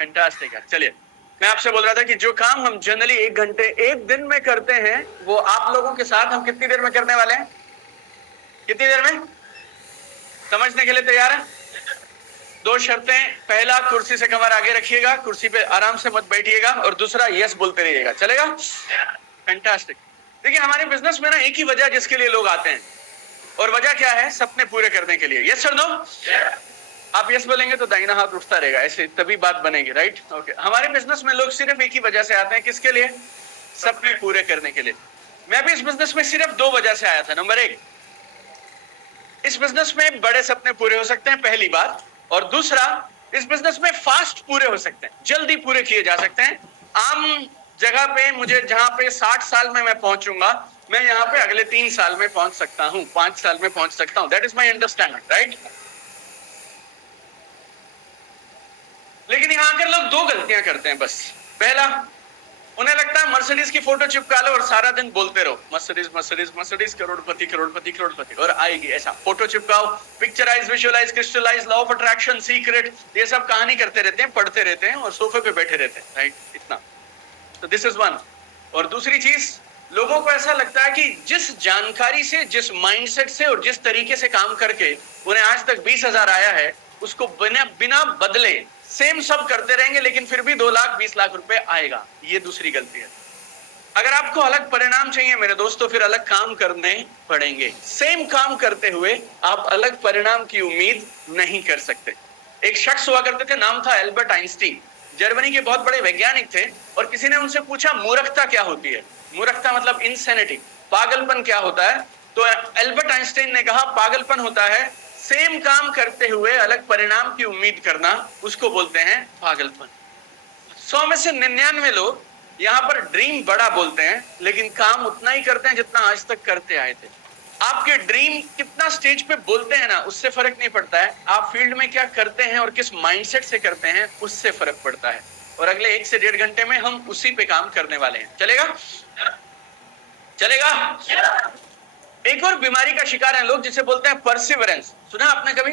Fantastic है। चलिए, मैं आपसे बोल रहा था कि जो काम हम जनरली 1 घंटे 1 दिन में करते हैं, वो आप लोगों के साथ हम कितनी देर में करने वाले हैं? कितनी देर में? समझने के लिए तैयार है? 2 शर्तें, पहला कुर्सी से कमर आगे रखिएगा, कुर्सी पे आराम से मत बैठिएगा, और दूसरा यस बोलते रहिएगा। चलेगा? फैंटास्टिक। देखिए, हमारे बिजनेस में ना एक ही वजह जिसके लिए लोग आते हैं, और वजह क्या है? सपने पूरे करने के लिए। यस और नो? आप यस बोलेंगे तो दाहिना हाथ उठता रहेगा, ऐसे तभी बात बनेगी, राइट? ओके। हमारे बिजनेस में लोग सिर्फ एक ही वजह से आते हैं, किसके लिए? सपने पूरे करने के लिए। मैं भी इस बिजनेस में सिर्फ 2 वजह से आया था। नंबर 1, इस बिजनेस में बड़े सपने पूरे हो सकते हैं, पहली बात। और दूसरा, इस बिजनेस में फास्ट पूरे हो सकते हैं, जल्दी पूरे किए जा सकते हैं। आम जगह पे मुझे जहां पे 60 साल में मैं पहुंचूंगा, मैं यहाँ पे अगले 3 साल में पहुंच सकता हूं, 5 साल में पहुंच सकता हूं। That is my understanding, right? लेकिन यहाँ आकर लोग 2 गलतियां करते हैं बस। पहला, उन्हें लगता है मर्सिडीज की फोटो चिपका लो और सारा दिन बोलते रहो, मर्सिडीज मर्सिडीज मर्सिडीज, करोड़पति करोड़पति करोड़पति, और आएगी। ऐसा फोटो चिपकाओ, picturise, visualise, crystallise, law of attraction, secret, ये सब कहानी करते रहते हैं, पढ़ते रहते हैं और सोफे पे बैठे रहते हैं, राइट? इतना। तो दिस इज वन। और दूसरी चीज, लोगों को ऐसा लगता है कि जिस जानकारी से, जिस माइंडसेट से और जिस तरीके से काम करके उन्हें आज तक 20,000 आया है, उसको बिना बदले सेम सब करते रहेंगे, लेकिन फिर भी 2 लाख 20 लाख रुपए आएगा। ये दूसरी गलती है। अगर आपको अलग परिणाम चाहिए मेरे दोस्तों, फिर अलग काम करने पड़ेंगे। सेम काम करते हुए आप अलग परिणाम की उम्मीद नहीं कर सकते। एक शख्स हुआ करते थे, नाम था एल्बर्ट आइंस्टीन, जर्मनी के बहुत बड़े वैज्ञानिक थे। और किसी ने उनसे पूछा, मूर्खता क्या होती है? मूर्खता मतलब इंसैनिटी, पागलपन क्या होता है? तो एल्बर्ट आइंस्टाइन ने कहा, पागलपन होता है सेम काम करते हुए अलग परिणाम की उम्मीद करना, उसको बोलते हैं पागलपन। 100 में से 99 लोग यहाँ पर ड्रीम बड़ा बोलते हैं, लेकिन काम उतना ही करते हैं जितना आज तक करते आए थे। आपके ड्रीम कितना स्टेज पे बोलते हैं ना, उससे फर्क नहीं पड़ता है। आप फील्ड में क्या करते हैं और किस माइंडसेट से करते हैं, उससे फर्क पड़ता है। और अगले 1 से 1.5 घंटे में हम उसी पे काम करने वाले हैं। चलेगा? चलेगा? एक और बीमारी का शिकार हैं लोग, जिसे बोलते हैं परसिवरेंस। सुना आपने कभी?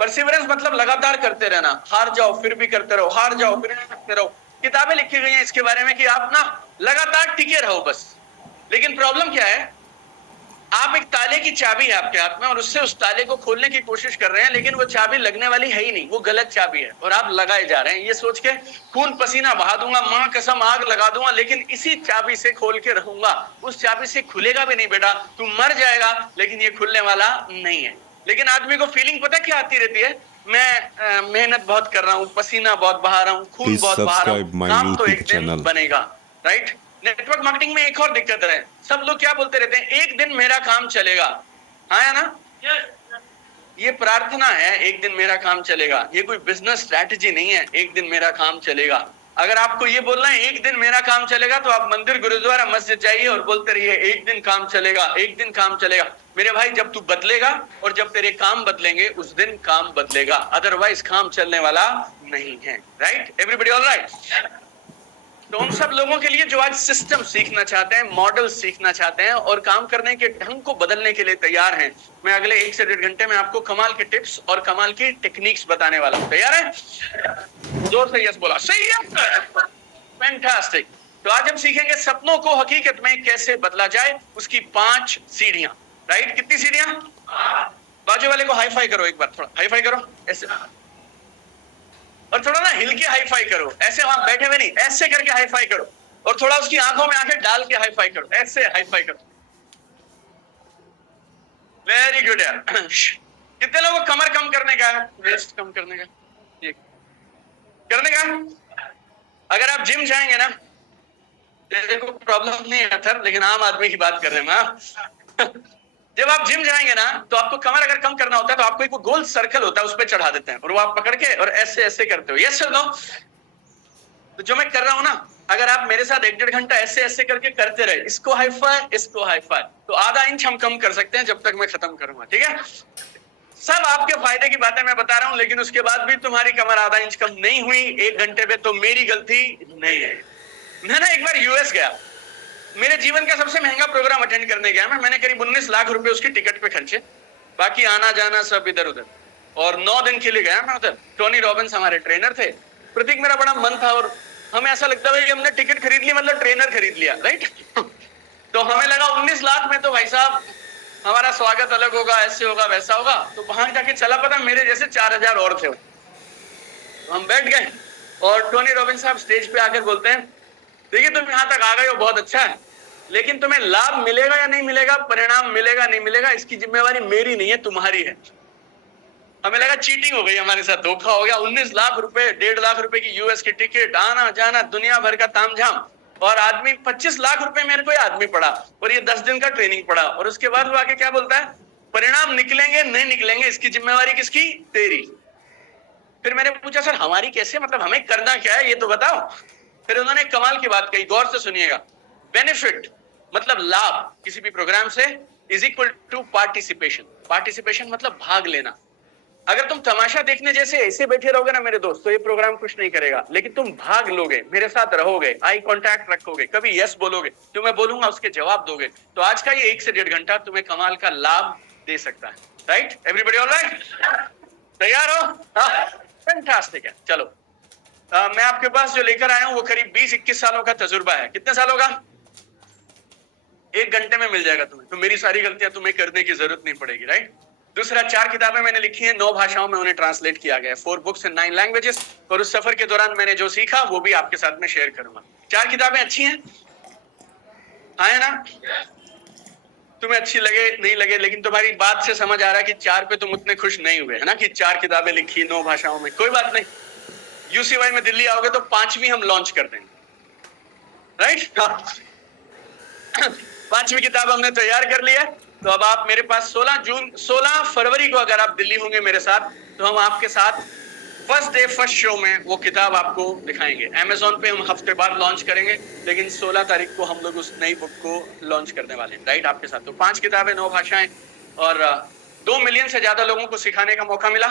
परसिवरेंस मतलब लगातार करते रहना। हार जाओ फिर भी करते रहो, हार जाओ फिर भी करते रहो। किताबें लिखी गई हैं इसके बारे में कि आप ना लगातार टिके रहो बस। लेकिन प्रॉब्लम क्या है? आप एक ताले की चाबी है आपके हाथ में, और उससे उस ताले को खोलने की कोशिश कर रहे हैं, लेकिन वो चाबी लगने वाली है ही नहीं, वो गलत चाबी है, और आप लगाए जा रहे हैं ये सोच के खून पसीना बहा दूंगा, मां कसम आग लगा दूंगा, लेकिन इसी चाबी से खोल के रहूंगा। उस चाबी से खुलेगा भी नहीं बेटा, तू मर जाएगा, लेकिन ये खुलने वाला नहीं है। लेकिन आदमी को फीलिंग पता क्या आती रहती है? मैं मेहनत बहुत कर रहा हूँ, पसीना बहुत बहा रहा हूँ, खून बहुत बहा रहा हूँ, काम तो एक दिन बनेगा, राइट? नेटवर्क मार्केटिंग में एक और दिक्कत है, सब लोग क्या बोलते रहते हैं? एक दिन मेरा काम चलेगा। हाँ या ना? ये प्रार्थना है, एक दिन मेरा काम चलेगा। ये कोई बिजनेस स्ट्रैटेजी नहीं है, एक दिन मेरा काम चलेगा। अगर आपको ये बोलना है एक दिन मेरा काम चलेगा, तो आप मंदिर, गुरुद्वारा, मस्जिद जाइए और बोलते रहिए एक दिन काम चलेगा, एक दिन काम चलेगा। मेरे भाई, जब तू बदलेगा और जब तेरे काम बदलेंगे, उस दिन काम बदलेगा, अदरवाइज काम चलने वाला नहीं है, राइट? Everybody all right? तो उन सब लोगों के लिए जो आज सिस्टम सीखना चाहते हैं, मॉडल सीखना चाहते हैं और काम करने के ढंग को बदलने के लिए तैयार हैं, मैं अगले 1 से 1.5 घंटे में आपको कमाल के टिप्स और कमाल की टेक्निक्स बताने वाला हूं। तैयार है? जोर से यस बोला। सही है, फैंटास्टिक। तो आज हम सीखेंगे सपनों को हकीकत में कैसे बदला जाए, उसकी 5 सीढ़ियां, राइट? कितनी सीढ़ियां? बाजू वाले को हाई फाई करो, एक बार थोड़ा हाई फाई करो ऐसे, और थोड़ा ना हिल के हाई फाई करो, ऐसे वहां बैठे हुए नहीं, ऐसे करके हाई फाई करो, और थोड़ा उसकी आंखों में आंखें डाल के हाई फाई करो, ऐसे हाई फाई करो। वेरी गुड यार। कितने लोगों को कमर कम करने का है, वेस्ट कम करने का, ये करने का? अगर आप जिम जाएंगे ना, देखो प्रॉब्लम नहीं है सर, लेकिन आम आदमी की बात कर रहे हैं। जब आप जिम जाएंगे ना, तो आपको कमर अगर कम करना होता है, तो आपको एक गोल सर्कल होता है, उस पर चढ़ा देते हैं, और वो आप पकड़ के और ऐसे ऐसे करते हो। Yes sir no? तो जो मैं कर रहा हूं ना, अगर आप मेरे साथ 1-1.5 घंटा ऐसे ऐसे करके करते रहे, इसको हाई फाई, इसको हाई फाई, तो आधा इंच हम कम कर सकते हैं जब तक मैं खत्म करूंगा, ठीक है? सब आपके फायदे की बातें मैं बता रहा हूं, लेकिन उसके बाद भी तुम्हारी कमर आधा इंच कम नहीं हुई 1 घंटे में, तो मेरी गलती नहीं है। मैं ना एक बार यूएस गया, मेरे जीवन का सबसे महंगा प्रोग्राम अटेंड करने गया मैंने करीब 19 लाख रुपए उसकी टिकट पे खर्चे, बाकी आना जाना सब इधर उधर, और 9 दिन के लिए गया मैं उधर। टोनी रॉबिन्स हमारे ट्रेनर थे, प्रतीक मेरा बड़ा मन था और हमें ऐसा लगता है कि हमने टिकट खरीद ली मतलब ट्रेनर खरीद लिया, राइट। तो हमें लगा 19 लाख में तो भाई साहब हमारा स्वागत अलग होगा, ऐसे होगा वैसा होगा। तो वहां जाके चला पता मेरे जैसे 4000 और थे। तो हम बैठ गए और टोनी रॉबिन्स साहब स्टेज पे आकर बोलते हैं, देखिए तुम यहाँ तक आ गए हो, बहुत अच्छा है, लेकिन तुम्हें लाभ मिलेगा या नहीं मिलेगा, परिणाम मिलेगा नहीं मिलेगा, इसकी जिम्मेवारी मेरी नहीं है, तुम्हारी है। हमें लगा चीटिंग हो गई, हमारे साथ धोखा हो गया। 19 लाख रुपए, 1.5 लाख रुपए की यूएस की टिकट, आना जाना, दुनिया भर का तामझाम, और आदमी 25 लाख रुपए मेरे को आदमी पड़ा, और ये 10 दिन का ट्रेनिंग पड़ा। और उसके बाद वो आके क्या बोलता है, परिणाम निकलेंगे नहीं निकलेंगे इसकी जिम्मेवारी किसकी, तेरी। फिर मैंने पूछा सर हमारी कैसे, मतलब हमें करना क्या है ये तो बताओ। फिर उन्होंने कमाल की बात कही, गौर से सुनिएगा। बेनिफिट मतलब लाभ किसी भी प्रोग्राम से is equal to participation. Participation मतलब भाग लेना। अगर तुम तमाशा देखने जैसे ऐसे बैठे रहोगे ना मेरे दोस्त, तो ये प्रोग्राम कुछ नहीं करेगा। लेकिन तुम भाग लोगे, मेरे साथ रहोगे, आई कांटेक्ट रखोगे, कभी यस बोलोगे, जो मैं बोलूंगा उसके जवाब दोगे, तो आज का ये 1 से 1.5 घंटा तुम्हें कमाल का लाभ दे सकता है। राइट, एवरीबॉडी ऑलराइट, तैयार हो? फैंटास्टिक है। चलो मैं आपके पास जो लेकर आया हूं वो करीब 20-21 सालों का तजुर्बा है। कितने सालों का? 1 घंटे में मिल जाएगा तुम्हें, तो मेरी सारी गलतियां तुम्हें करने की जरूरत नहीं पड़ेगी। राइट। दूसरा, 4 किताबें मैंने लिखी हैं, 9 भाषाओं में उन्हें ट्रांसलेट किया गया है, 4 बुक्स इन 9 लैंग्वेजेस। और उस सफर के दौरान मैंने जो सीखा वो भी आपके साथ में शेयर करूंगा। 4 किताबें अच्छी हैं, आए ना? तुम्हें अच्छी लगे नहीं लगे, लेकिन तुम्हारी बात से समझ आ रहा है कि 4 पे तुम उतने खुश नहीं हुए, है ना, कि 4 किताबें लिखी 9 भाषाओं में। कोई बात नहीं, यूसीवाई में दिल्ली आओगे तो 5वीं हम लॉन्च कर देंगे। राइट। 5वीं किताब हमने तैयार कर लिया। तो अब आप मेरे पास 16 फरवरी को अगर आप दिल्ली होंगे मेरे साथ, तो हम आपके साथ फर्स्ट डे फर्स्ट शो में वो किताब आपको दिखाएंगे। अमेज़न पे हम हफ्ते बाद लॉन्च करेंगे, लेकिन 16 तारीख को हम लोग उस नई बुक को लॉन्च करने वाले हैं। राइट, आपके साथ। तो 5 किताबें, 9 भाषाएं, और 2 मिलियन से ज्यादा लोगों को सिखाने का मौका मिला।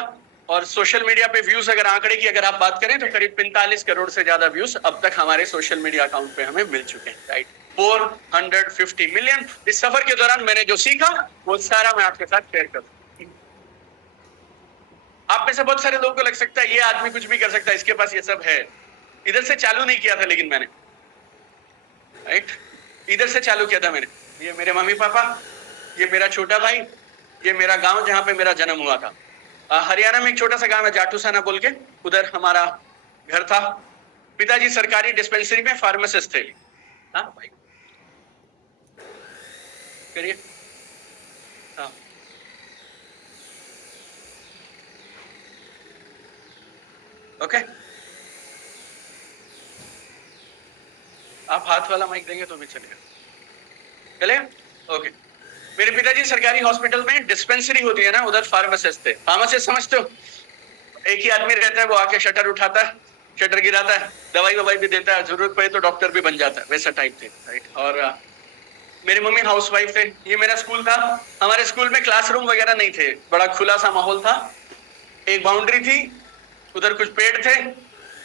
और सोशल मीडिया पे व्यूज, अगर आंकड़े की अगर आप बात करें तो करीब 45 करोड़ से ज्यादा व्यूज अब तक हमारे सोशल मीडिया अकाउंट पे हमें मिल चुके हैं। Right, 450 million. इस सफर के दौरान मैंने जो सीखा वो सारा मैं आपके साथ शेयर करूं। आप में से बहुत सारे लोगों को लग सकता है ये आदमी कुछ भी कर सकता है, इसके पास ये सब है। इधर से चालू नहीं किया था लेकिन मैंने, राइट, इधर से चालू किया था मैंने। ये मेरे मम्मी पापा, ये मेरा छोटा भाई, ये मेरा गांव जहां पे मेरा जन्म हुआ था। हरियाणा में एक छोटा सा गांव है जाटूसाना बोल के, उधर हमारा घर था। पिताजी सरकारी डिस्पेंसरी में फार्मासिस्ट थे। हाँ भाई, करिए। हाँ, ओके, आप हाथ वाला माइक देंगे तो भी चलेगा, चलेगा? ओके। मेरे पिताजी सरकारी हॉस्पिटल में डिस्पेंसरी होती है ना, उधर फार्मासिस्ट थे। फार्मासिस्ट समझते हो? एक ही आदमी रहता है, वो आके शटर उठाता है, शटर गिराता है, दवाई ववाई भी देता है, जरूरत पड़े तो डॉक्टर भी बन जाता है, वैसा टाइप थे। राइट। और मेरी मम्मी हाउसवाइफ थे। ये मेरा स्कूल था। हमारे स्कूल में क्लासरूम वगैरह नहीं थे, बड़ा खुला सा माहौल था। एक बाउंड्री थी, उधर कुछ पेड़ थे,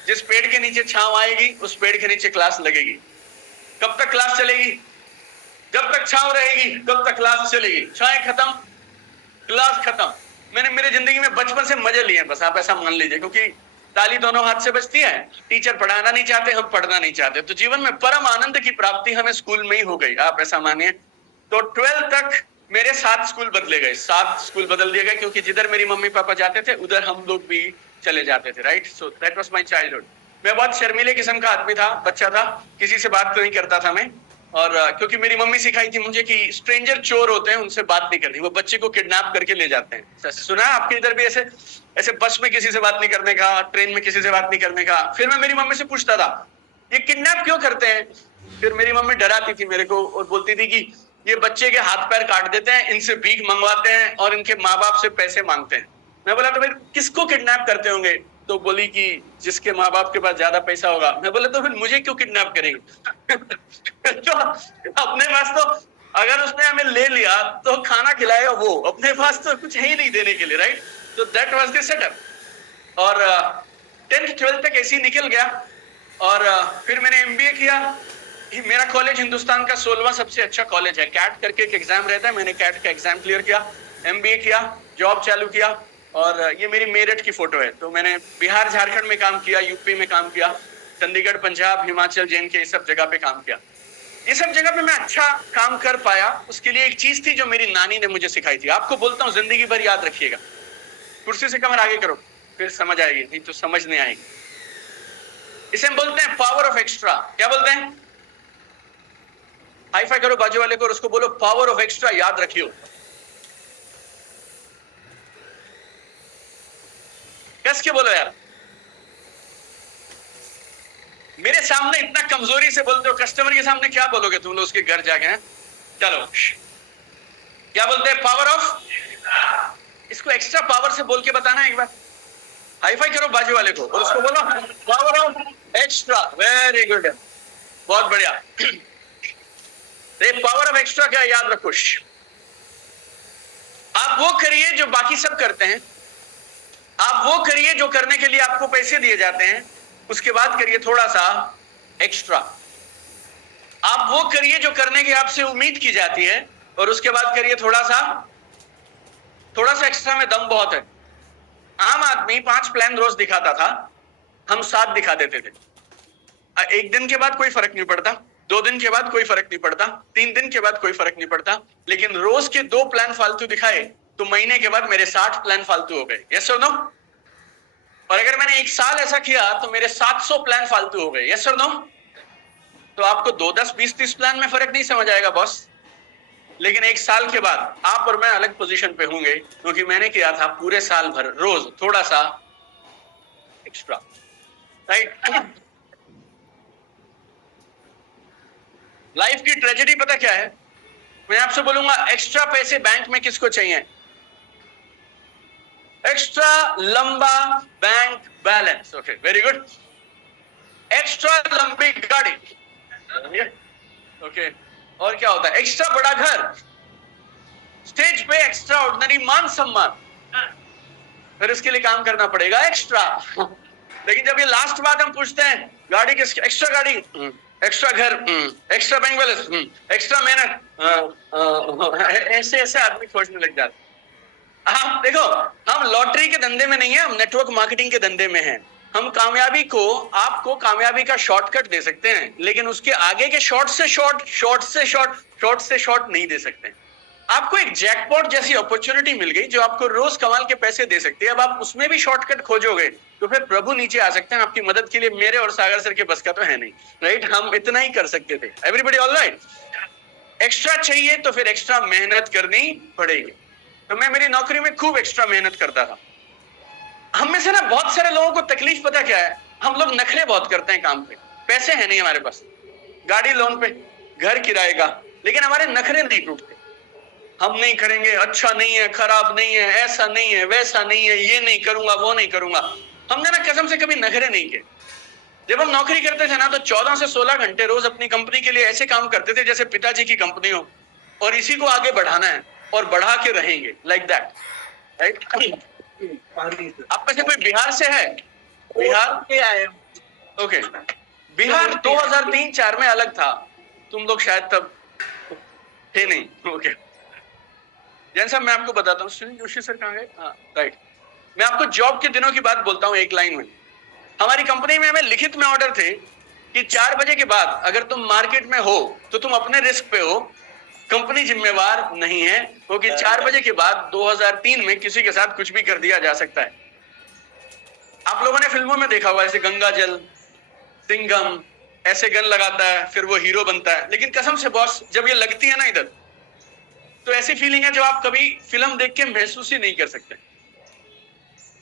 जिस पेड़ के नीचे छांव आएगी उस पेड़ के नीचे क्लास लगेगी। कब तक क्लास चलेगी? जब तक छांव रहेगी तब तक क्लास चलेगी। छाएं खत्म, क्लास खत्म। मैंने मेरी जिंदगी में बचपन से मजे लिए, बस आप ऐसा मान लीजिए, क्योंकि ताली दोनों हाथ से बजती है। टीचर पढ़ाना नहीं चाहते, हम पढ़ना नहीं चाहते, तो जीवन में परम आनंद की प्राप्ति हमें स्कूल में ही हो गई, आप ऐसा मानिए। तो 12 तक मेरे 7 स्कूल बदले गए, 7 स्कूल बदल दिए गए, क्योंकि जिधर मेरी मम्मी पापा जाते थे उधर हम लोग भी चले जाते थे। Right, so that was my childhood. मैं बहुत शर्मीले किस्म का आदमी था, बच्चा था, किसी से बात नहीं करता था मैं। और क्योंकि मेरी मम्मी सिखाई थी मुझे कि स्ट्रेंजर चोर होते हैं, उनसे बात नहीं करनी, वो बच्चे को किडनैप करके ले जाते हैं। सुना है आपके इधर भी ऐसे? ऐसे बस में किसी से बात नहीं करने का, ट्रेन में किसी से बात नहीं करने का। फिर मैं मेरी मम्मी से पूछता था ये किडनैप क्यों करते हैं? फिर मेरी मम्मी डराती थी मेरे को और बोलती थी कि ये बच्चे के हाथ पैर काट देते हैं, इनसे भीख मंगवाते हैं और इनके माँ बाप से पैसे मांगते हैं। मैं बोला तो फिर किसको किडनैप करते होंगे? तो बोली कि जिसके माँ बाप के पास ज्यादा पैसा होगा। मैं बोला तो फिर मुझे क्यों किडनैप करेंगे? तो अपने पास तो अगर उसने हमें ले लिया तो खाना खिलाएगा वो, अपने पास तो कुछ है ही नहीं देने के लिए। राइट, तो दैट वाज द सेटअप। और 10th 12th तक ऐसे ही निकल गया। और फिर मैंने एमबीए किया। मेरा कॉलेज हिंदुस्तान का 16वां सबसे अच्छा कॉलेज है। कैट करके एक एग्जाम रहता है, मैंने कैट का एग्जाम क्लियर किया, एमबीए किया, जॉब चालू किया। और ये मेरी मेरठ की फोटो है। तो मैंने बिहार झारखंड में काम किया, यूपी में काम किया, चंडीगढ़ पंजाब हिमाचल JNK ये सब जगह पे काम किया। ये सब जगह पे मैं अच्छा काम कर पाया, उसके लिए एक चीज थी जो मेरी नानी ने मुझे सिखाई थी। आपको बोलता हूँ जिंदगी भर याद रखिएगा। कुर्सी से कमर आगे करो, फिर समझ आएगी, नहीं तो समझ नहीं आएगी। इसे हम बोलते हैं पावर ऑफ एक्स्ट्रा। क्या बोलते हैं? हाई फाई करो बाजू वाले को और उसको बोलो पावर ऑफ एक्स्ट्रा याद रखियो। कस के बोलो यार। मेरे सामने इतना कमजोरी से बोलते हो, कस्टमर के सामने क्या बोलोगे तुम लोग उसके घर जाके हैं? चलो, क्या बोलते हैं? Power of. इसको एक्स्ट्रा पावर से बोल के बताना एक बार। हाई फाई करो बाजू वाले को और उसको बोलो power of extra. Very good, बहुत बढ़िया। पावर ऑफ एक्स्ट्रा क्या याद रखो। आप वो करिए जो बाकी सब करते हैं, आप वो करिए जो करने के लिए आपको पैसे दिए जाते हैं, उसके बाद करिए थोड़ा सा एक्स्ट्रा। आप वो करिए जो करने की आपसे उम्मीद की जाती है और उसके बाद करिए थोड़ा सा एक्स्ट्रा में दम बहुत है। आम आदमी 5 प्लान रोज दिखाता था, हम 7 दिखा देते थे। एक दिन के बाद कोई फर्क नहीं पड़ता, 2 दिन के बाद कोई फर्क नहीं पड़ता, 3 दिन के बाद कोई फर्क नहीं पड़ता, लेकिन रोज के 2 प्लान फालतू दिखाए तो महीने के बाद मेरे 60 प्लान फालतू हो गए। यस और नो? और अगर मैंने 1 साल ऐसा किया तो मेरे 700 प्लान फालतू हो गए। यस और नो? तो आपको 2, 10, 20, 30 प्लान में फर्क नहीं समझ आएगा बॉस, लेकिन 1 साल के बाद आप और मैं अलग पोजीशन पे होंगे, क्योंकि मैंने किया था पूरे साल भर रोज थोड़ा सा एक्स्ट्रा। राइट? लाइफ की ट्रेजेडी पता क्या है? मैं आपसे बोलूंगा एक्स्ट्रा पैसे बैंक में किसको चाहिए? एक्स्ट्रा लंबा bank balance. Okay, very good. Extra लंबी गाड़ी। ओके, और क्या होता है? एक्स्ट्रा बड़ा घर, स्टेज पे एक्स्ट्रा ऑर्डिनरी मान सम्मान, फिर उसके लिए काम करना पड़ेगा एक्स्ट्रा। लेकिन जब ये लास्ट बात हम पूछते हैं, गाड़ी किस? एक्स्ट्रा गाड़ी, एक्स्ट्रा घर, एक्स्ट्रा बैंक बैलेंस, एक्स्ट्रा मेहनत, ऐसे ऐसे आदमी खोजने लग जाते। आप देखो, हम लॉटरी के धंधे में नहीं है, हम नेटवर्क मार्केटिंग के धंधे में हैं। हम कामयाबी को, आपको कामयाबी का शॉर्टकट दे सकते हैं, लेकिन उसके आगे के शॉर्ट से शॉर्ट नहीं दे सकते। आपको एक जैकपॉट जैसी अपॉर्चुनिटी मिल गई जो आपको रोज कमाल के पैसे दे सकती है। अब आप उसमें भी शॉर्टकट खोजोगे तो फिर प्रभु नीचे आ सकते हैं आपकी मदद के लिए। मेरे और सागर सर के बस का तो है नहीं, राइट? हम इतना ही कर सकते थे। Everybody all right? एक्स्ट्रा चाहिए तो फिर एक्स्ट्रा मेहनत करनी पड़ेगी। तो मैं मेरी नौकरी में खूब एक्स्ट्रा मेहनत करता था। हम में से ना बहुत सारे लोगों को तकलीफ पता क्या है? हम लोग नखरे बहुत करते हैं काम पे। पैसे है नहीं हमारे पास, गाड़ी लोन पे, घर किराए का, लेकिन हमारे नखरे नहीं टूटते। हम नहीं करेंगे, अच्छा नहीं है, खराब नहीं है, ऐसा नहीं है, वैसा नहीं है, ये नहीं करूंगा, वो नहीं करूंगा। हमने ना कसम से कभी नखरे नहीं किए। जब हम नौकरी करते थे ना तो 14 से 16 घंटे रोज अपनी कंपनी के लिए ऐसे काम करते थे जैसे पिताजी की कंपनी हो, और इसी को आगे बढ़ाना है और बढ़ा के रहेंगे, लाइक दैट। राइट? आप में से कोई बिहार से है? बिहार के आए? ओके, बिहार 2003-4 में अलग था, तुम लोग शायद तब थे नहीं। ओके, जैन साहब मैं आपको बताता हूँ। सुनील जोशी सर कहाँ गए? हाँ, राइट। मैं आपको जॉब के दिनों की बात बोलता हूँ एक लाइन में। हमारी कंपनी में हमें लिखित में ऑर्डर थे कि 4 बजे के बाद अगर तुम मार्केट में हो तो तुम अपने रिस्क पे हो, कंपनी जिम्मेवार नहीं है, क्योंकि 4 बजे के बाद 2003 में किसी के साथ कुछ भी कर दिया जा सकता है। आप लोगों ने फिल्मों में देखा हुआ, ऐसे गंगा जल, सिंघम, ऐसे गन लगाता है फिर वो हीरो बनता है। लेकिन कसम से बॉस, जब ये लगती है ना इधर, तो ऐसी फीलिंग है जो आप कभी फिल्म देख के महसूस ही नहीं कर सकते।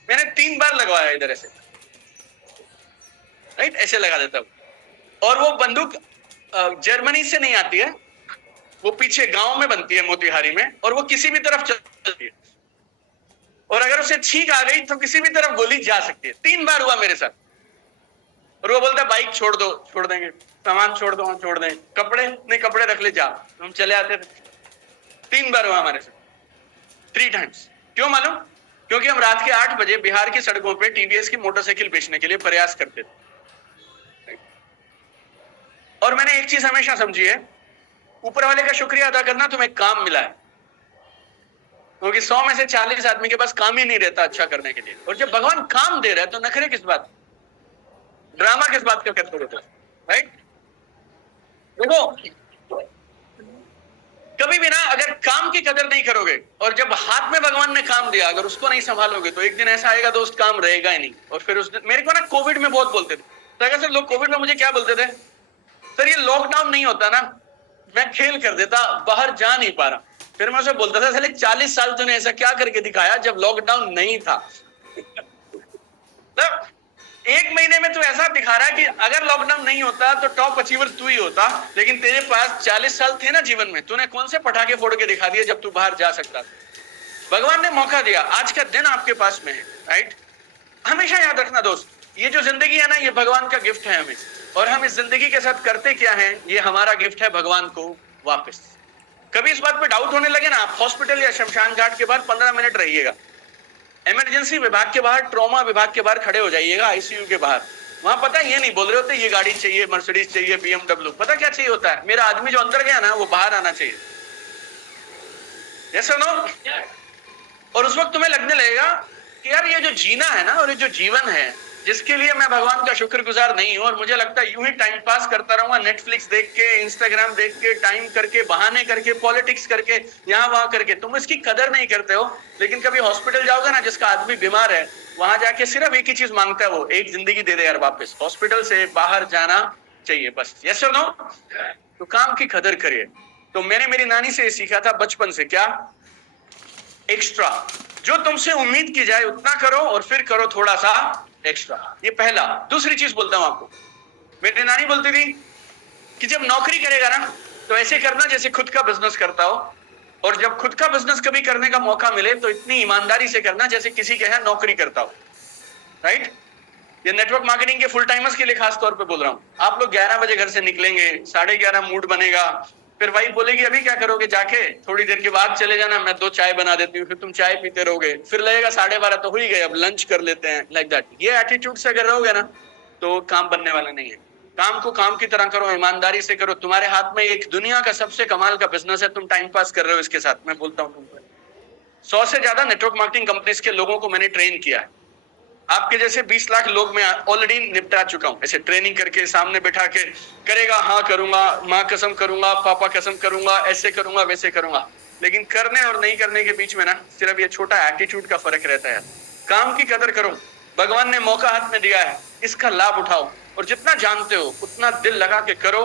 मैंने 3 बार लगवाया इधर ऐसे, राइट? ऐसे लगा देता हूं, और वो बंदूक जर्मनी से नहीं आती है, वो पीछे गांव में बनती है मोतिहारी में, और वो किसी भी तरफ चलती है, और अगर उसे छींक आ गई तो किसी भी तरफ गोली जा सकती है। 3 बार हुआ मेरे साथ। और वो बोलता है बाइक छोड़ दो, छोड़ देंगे, सामान छोड़ दो, छोड़ देंगे, कपड़े नहीं, कपड़े रख ले जा, हम चले आते थे। 3 बार हुआ हमारे साथ, 3 टाइम्स। क्यों मालूम? क्योंकि हम रात के 8 बजे बिहार की सड़कों पे टीवीएस की मोटरसाइकिल बेचने के लिए प्रयास करते थे। और मैंने एक चीज हमेशा समझी है, ऊपर वाले का शुक्रिया अदा करना तुम्हें काम मिला है। क्योंकि 100 में से 40 आदमी के पास काम ही नहीं रहता अच्छा करने के लिए। और जब भगवान काम दे रहा है तो नखरे किस बात, ड्रामा किस बात का करते रहते हो, राइट? देखो, कभी भी ना अगर काम की कदर नहीं करोगे और जब हाथ में भगवान ने काम दिया अगर उसको नहीं संभालोगे तो एक दिन ऐसा आएगा दोस्त काम रहेगा ही नहीं। और फिर उस दिन मेरे को ना कोविड में बहुत बोलते थे, तो अगर लोग कोविड में मुझे क्या बोलते थे, सर ये लॉकडाउन नहीं होता ना मैं खेल कर देता, बाहर जा नहीं पा रहा। फिर मैं उसे बोलता था साले 40 साल तूने ऐसा क्या करके दिखाया जब लॉकडाउन नहीं था। मतलब एक महीने में तू ऐसा दिखा रहा है कि अगर लॉकडाउन नहीं होता तो टॉप अचीवर तू ही होता, लेकिन तेरे पास 40 साल थे ना जीवन में, तूने कौन से पटाखे फोड़ के दिखा दिए जब तू बाहर जा सकता था। भगवान ने मौका दिया, आज का दिन आपके पास में है, राइट? हमेशा याद रखना दोस्त, ये जो जिंदगी है ना ये भगवान का गिफ्ट है हमें, और हम इस जिंदगी के साथ करते क्या है ये हमारा गिफ्ट है भगवान को वापस। कभी इस बात पे डाउट होने लगे ना, आप हॉस्पिटल या शमशान घाट के बाहर 15 मिनट रहिएगा, इमरजेंसी विभाग के बाहर, ट्रॉमा विभाग के बाहर खड़े हो जाइएगा, आईसीयू के बाहर। वहां पता ये नहीं बोल रहे होते ये गाड़ी चाहिए, मर्सिडीज चाहिए, BMW, पता क्या चाहिए होता है, मेरा आदमी जो अंदर गया ना वो बाहर आना चाहिए। यस और नो? और उस वक्त तुम्हें लगने लगेगा कि यार ये जो जीना है ना और ये जो जीवन है जिसके लिए मैं भगवान का शुक्रगुजार नहीं हूं, और मुझे लगता है यूं ही टाइम पास करता रहूंगा, नेटफ्लिक्स देख के, इंस्टाग्राम देख के, टाइम करके, बहाने करके, पॉलिटिक्स करके, यहाँ वहां करके, तुम इसकी कदर नहीं करते हो। लेकिन कभी हॉस्पिटल जाओगे ना, जिसका आदमी बीमार है वहां जाके सिर्फ एक ही चीज मांगता है, वो एक जिंदगी दे दे यार, वापस हॉस्पिटल से बाहर जाना चाहिए बस। यस और नो? तो काम की कदर करिए। तो मैंने मेरी नानी से सीखा था बचपन से, क्या? एक्स्ट्रा, जो तुमसे उम्मीद की जाए उतना करो और फिर करो थोड़ा सा एक्स्ट्रा। ये पहला। दूसरी चीज बोलता हूं आपको, मेरी नानी बोलती थी कि जब नौकरी करेगा ना तो ऐसे करना जैसे खुद का बिजनेस करता हो, और जब खुद का बिजनेस कभी करने का मौका मिले तो इतनी ईमानदारी से करना जैसे किसी के यहाँ नौकरी करता हो, राइट? ये नेटवर्क मार्केटिंग के फुल टाइमर्स के लिए खास तौर पे बोल रहा हूं। आप लोग 11 बजे घर से निकलेंगे, 11:30 मूड बनेगा, फिर वाइफ बोलेगी अभी क्या करोगे, जाके थोड़ी देर के बाद चले जाना, मैं 2 चाय बना देती हूँ, फिर तुम चाय पीते रहोगे, फिर लगेगा 12:30 तो हो ही गए, अब लंच कर लेते हैं, लाइक दैट। ये एटीट्यूड से अगर रहोगे ना तो काम बनने वाला नहीं है। काम को काम की तरह करो, ईमानदारी से करो। तुम्हारे हाथ में एक दुनिया का सबसे कमाल का बिजनेस है, तुम टाइम पास कर रहे हो इसके साथ। मैं बोलता हूँ तुमको 100 से ज्यादा नेटवर्क मार्केटिंग कंपनीज के लोगों को मैंने ट्रेन किया है। आपके जैसे 20 लाख लोग मैं ऑलरेडी निपटा चुका हूं, ऐसे ट्रेनिंग करके सामने बैठा के, करेगा हाँ करूंगा, माँ कसम करूंगा, पापा कसम करूंगा, ऐसे करूंगा वैसे करूंगा। लेकिन करने और नहीं करने के बीच में ना सिर्फ ये छोटा एटीट्यूड का फर्क रहता है। काम की कदर करो, भगवान ने मौका हाथ में दिया है, इसका लाभ उठाओ, और जितना जानते हो उतना दिल लगा के करो,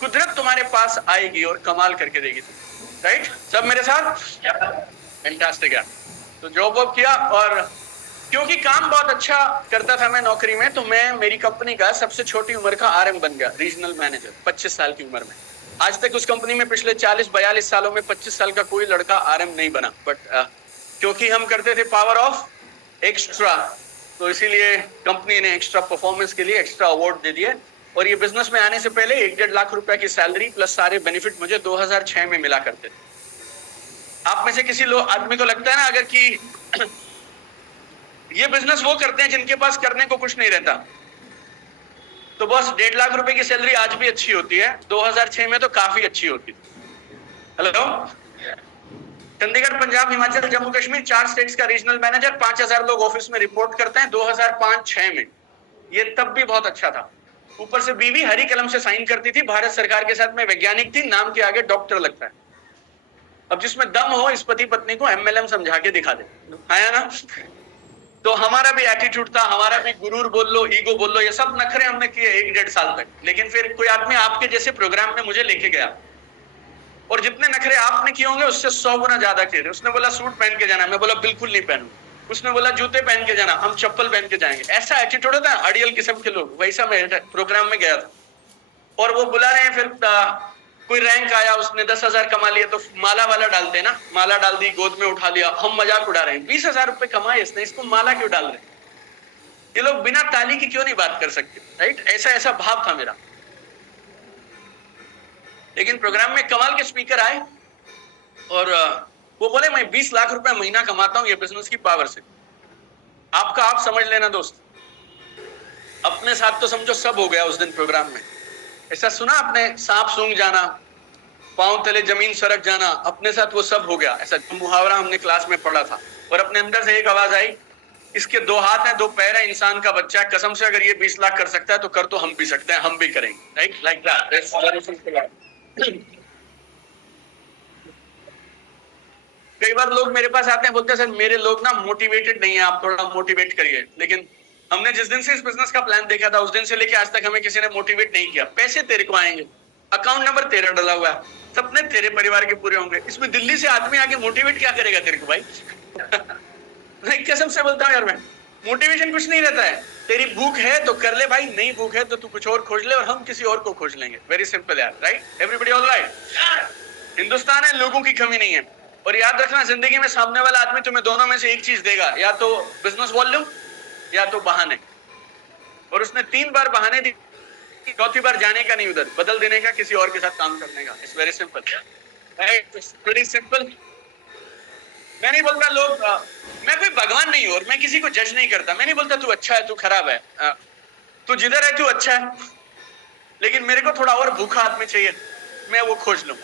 कुदरत तुम्हारे पास आएगी और कमाल करके देगी। राइट? सब मेरे साथ? फैंटास्टिक है। तो जॉब वॉब किया, और क्योंकि काम बहुत अच्छा करता था मैं नौकरी में, तो मैं मेरी कंपनी का सबसे छोटी उम्र का RM बन गया, रीजनल मैनेजर, 25 साल की उम्र में। आज तक उस कंपनी में पिछले 40-42 सालों में 25 साल का कोई लड़का RM नहीं बना, बट क्योंकि हम करते थे पावर ऑफ एक्स्ट्रा, तो इसीलिए कंपनी ने एक्स्ट्रा परफॉर्मेंस के लिए एक्स्ट्रा अवार्ड दे दिए। और ये बिजनेस में आने से पहले 1-1.5 लाख रुपए की सैलरी प्लस सारे बेनिफिट मुझे 2006 में मिला करते थे। आप में से किसी आदमी को लगता है ना अगर कि ये बिजनेस वो करते हैं जिनके पास करने को कुछ नहीं रहता, तो बस 1.5 लाख रुपए की सैलरी आज भी अच्छी होती है, 2006 में तो काफी अच्छी होती थी। हेलो, चंडीगढ़, पंजाब, हिमाचल, जम्मू कश्मीर, 4 स्टेट्स का रीजनल मैनेजर, 5000 लोग ऑफिस में रिपोर्ट करते हैं 2005-6 में। ये तब भी बहुत अच्छा था। ऊपर से बीवी हरी कलम से साइन करती थी, भारत सरकार के साथ में वैज्ञानिक थी, नाम के आगे डॉक्टर लगता है। अब जिसमें दम हो इस पति पत्नी को MLM समझा के दिखा दे, है ना? तो हमारा भी एटीट्यूड था, हमारा भी गुरूर बोल लो, ईगो बोल लो, ये सब नखरे हमने किए 1-1.5 साल तक। लेकिन फिर कोई आदमी आपके जैसे प्रोग्राम में मुझे लेके गया, और जितने नखरे आपने किए होंगे उससे 100 गुना ज्यादा किए थे। उसने बोला सूट पहन के जाना, मैं बोला बिल्कुल नहीं पहनूं। उसने बोला जूते पहन के जाना, हम चप्पल पहन के जाएंगे। ऐसा एटीट्यूड होता है अड़ियल किस्म के लोग, वैसा मैं प्रोग्राम में गया था। और वो बुला रहे हैं, फिर कोई रैंक आया, उसने 10,000 कमा लिया, तो माला वाला डालते हैं ना, माला डाल दी, गोद में उठा लिया, हम मजाक उड़ा रहे हैं, 20,000 रुपए कमाए इसने, इसको माला क्यों डाल रहे? ये लोग बिना ताली की क्यों नहीं बात कर सकते? राइट? ऐसा ऐसा भाव था मेरा। लेकिन प्रोग्राम में कमाल के स्पीकर आए, और वो बोले मैं 20 लाख रुपए महीना कमाता हूं ये बिजनेस की पावर से। आपका आप समझ लेना दोस्त, अपने साथ तो समझो सब हो गया उस दिन प्रोग्राम में। ऐसा सुना आपने, सांप सूंघ जाना, पांव तले जमीन सरक जाना, अपने साथ वो सब हो गया। ऐसा मुहावरा हमने क्लास में पढ़ा था, और अपने अंदर से एक आवाज आई, इसके 2 हाथ हैं 2 पैर है, इंसान का बच्चा है, कसम से अगर ये 20 लाख कर सकता है तो कर तो हम भी सकते हैं, हम भी करेंगे, राइट? Like that. कई बार लोग मेरे पास आते हैं, बोलते हैं सर मेरे लोग ना मोटिवेटेड नहीं है, आप थोड़ा मोटिवेट करिए। लेकिन हमने जिस दिन से इस बिजनेस का प्लान देखा था, उस दिन से लेके आज तक हमें किसी ने मोटिवेट नहीं किया। पैसे तेरे को आएंगे, अकाउंट नंबर तेरा डला हुआ है, सपने तेरे परिवार के पूरे होंगे, इसमें दिल्ली से आदमी आके मोटिवेट क्या करेगा तेरे को भाई? नहीं, कसम से बोलता हूँ यार, मैं मोटिवेशन कुछ नहीं रहता है। तेरी भूख है तो कर ले भाई, नहीं भूख है तो तू कुछ और खोज ले, और हम किसी और को खोज लेंगे। वेरी सिंपल यार, right? Everybody all right? Hindustan है, लोगों की कमी नहीं है। और याद रखना, जिंदगी में सामने वाला आदमी तुम्हें दोनों में से एक चीज देगा, या तो बिजनेस वॉल्यूम या तो बहाने। और उसने 3 बार बहाने दी, 4थी बार जाने का नहीं, उधर बदल देने का, किसी और के साथ काम करने का। It's very simple, pretty simple. मैं नहीं बोलता लोग मैं कोई भगवान नहीं हूं, और मैं किसी को जज नहीं करता। मैं नहीं बोलता तू अच्छा है तू खराब है, तू जिधर है तू अच्छा है, लेकिन मेरे को थोड़ा और भूखा आदमी चाहिए, मैं वो खोज लूं।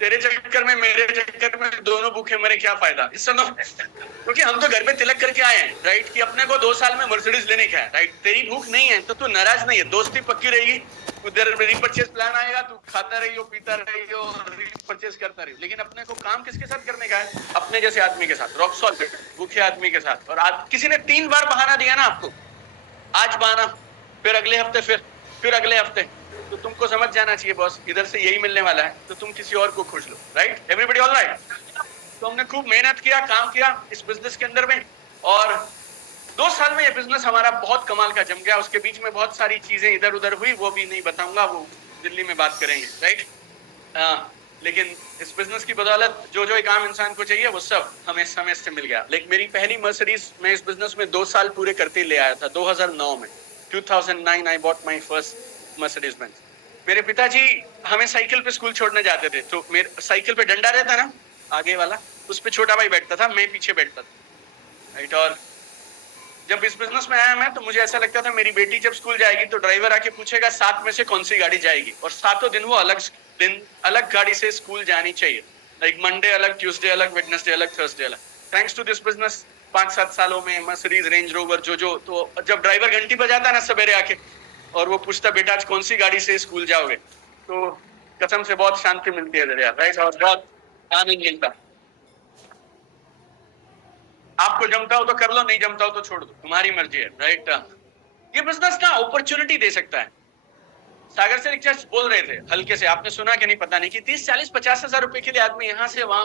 तेरे चक्कर में मेरे चक्कर में दोनों भूखे मरे, क्या फायदा? सुनो, क्योंकि हम तो घर पे तिलक करके आए हैं, राइट? कि अपने को 2 साल में मर्सिडीज लेने का है, राइट? तेरी भूख नहीं है तो तू नाराज नहीं है, दोस्ती पक्की रहेगी। उधर रीपरचेज प्लान आएगा, तू खाता रहियो, पीता रहियो, रीपरचेज करता रहियो, लेकिन अपने को काम किसके साथ करने का है? अपने जैसे आदमी के साथ, रॉक सॉलिड भूखे आदमी के साथ। और आज किसी ने 3 बार बहाना दिया ना आपको, आज बहाना, फिर अगले हफ्ते, फिर अगले हफ्ते, तो तुमको समझ जाना चाहिए बॉस, इधर से यही मिलने वाला है, तो तुम किसी और को खोज लो, राइट? Everybody all right? तो हमने खूब मेहनत किया, काम किया इस बिजनेस के अंदर में, और 2 साल में ये बिजनेस हमारा बहुत कमाल का जम गया। उसके बीच में बहुत सारी चीजें इधर उधर हुई, वो भी नहीं बताऊंगा, वो दिल्ली में बात करेंगे, राइट? लेकिन इस बिजनेस की बदौलत जो जो एक आम इंसान को चाहिए वो सब हमें समय से मिल गया। लेकिन मेरी पहली मर्सिडीज मैं इस बिजनेस में 2 साल पूरे करते ले आया था। 2009 में, 2009 I bought my first Mercedes Benz. मेरे पिताजी हमें साइकिल पे स्कूल छोड़ने जाते थे, तो मेरे साइकिल पे डंडा रहता ना आगे वाला, उस पे छोटा भाई बैठता था, मैं पीछे बैठता था, राइट? और जब इस बिजनेस में आया मैं, तो मुझे ऐसा लगता था मेरी बेटी जब स्कूल जाएगी तो ड्राइवर आके पूछेगा 7 में से कौन सी गाड़ी जाएगी, और 7 दिन वो अलग गाड़ी से स्कूल जानी चाहिए। लाइक मंडे अलग, ट्यूसडे अलग, वेडनेसडे अलग, थर्सडे अलग। थैंक्स टू दिस बिजनेस 5-7 सालों में मर्सिडीज, रेंज रोवर, जो तो जब ड्राइवर घंटी बजाता ना सवेरे आके, और वो पूछता बेटा आज कौन सी गाड़ी से स्कूल जाओगे, तो कसम से बहुत शांति मिलती है, राइट? और बहुत आनंद मिलता है। आपको जमता हो तो कर लो, नहीं जमता हो तो छोड़ दो, तुम्हारी मर्जी है, राइट? ये बिजनेस ना अपॉर्चुनिटी दे सकता है। सागर से रिक्शा बोल रहे थे हल्के से, आपने सुना कि नहीं पता नहीं, कि 30, 40, 50 हजार रुपए के लिए आदमी यहाँ से वहां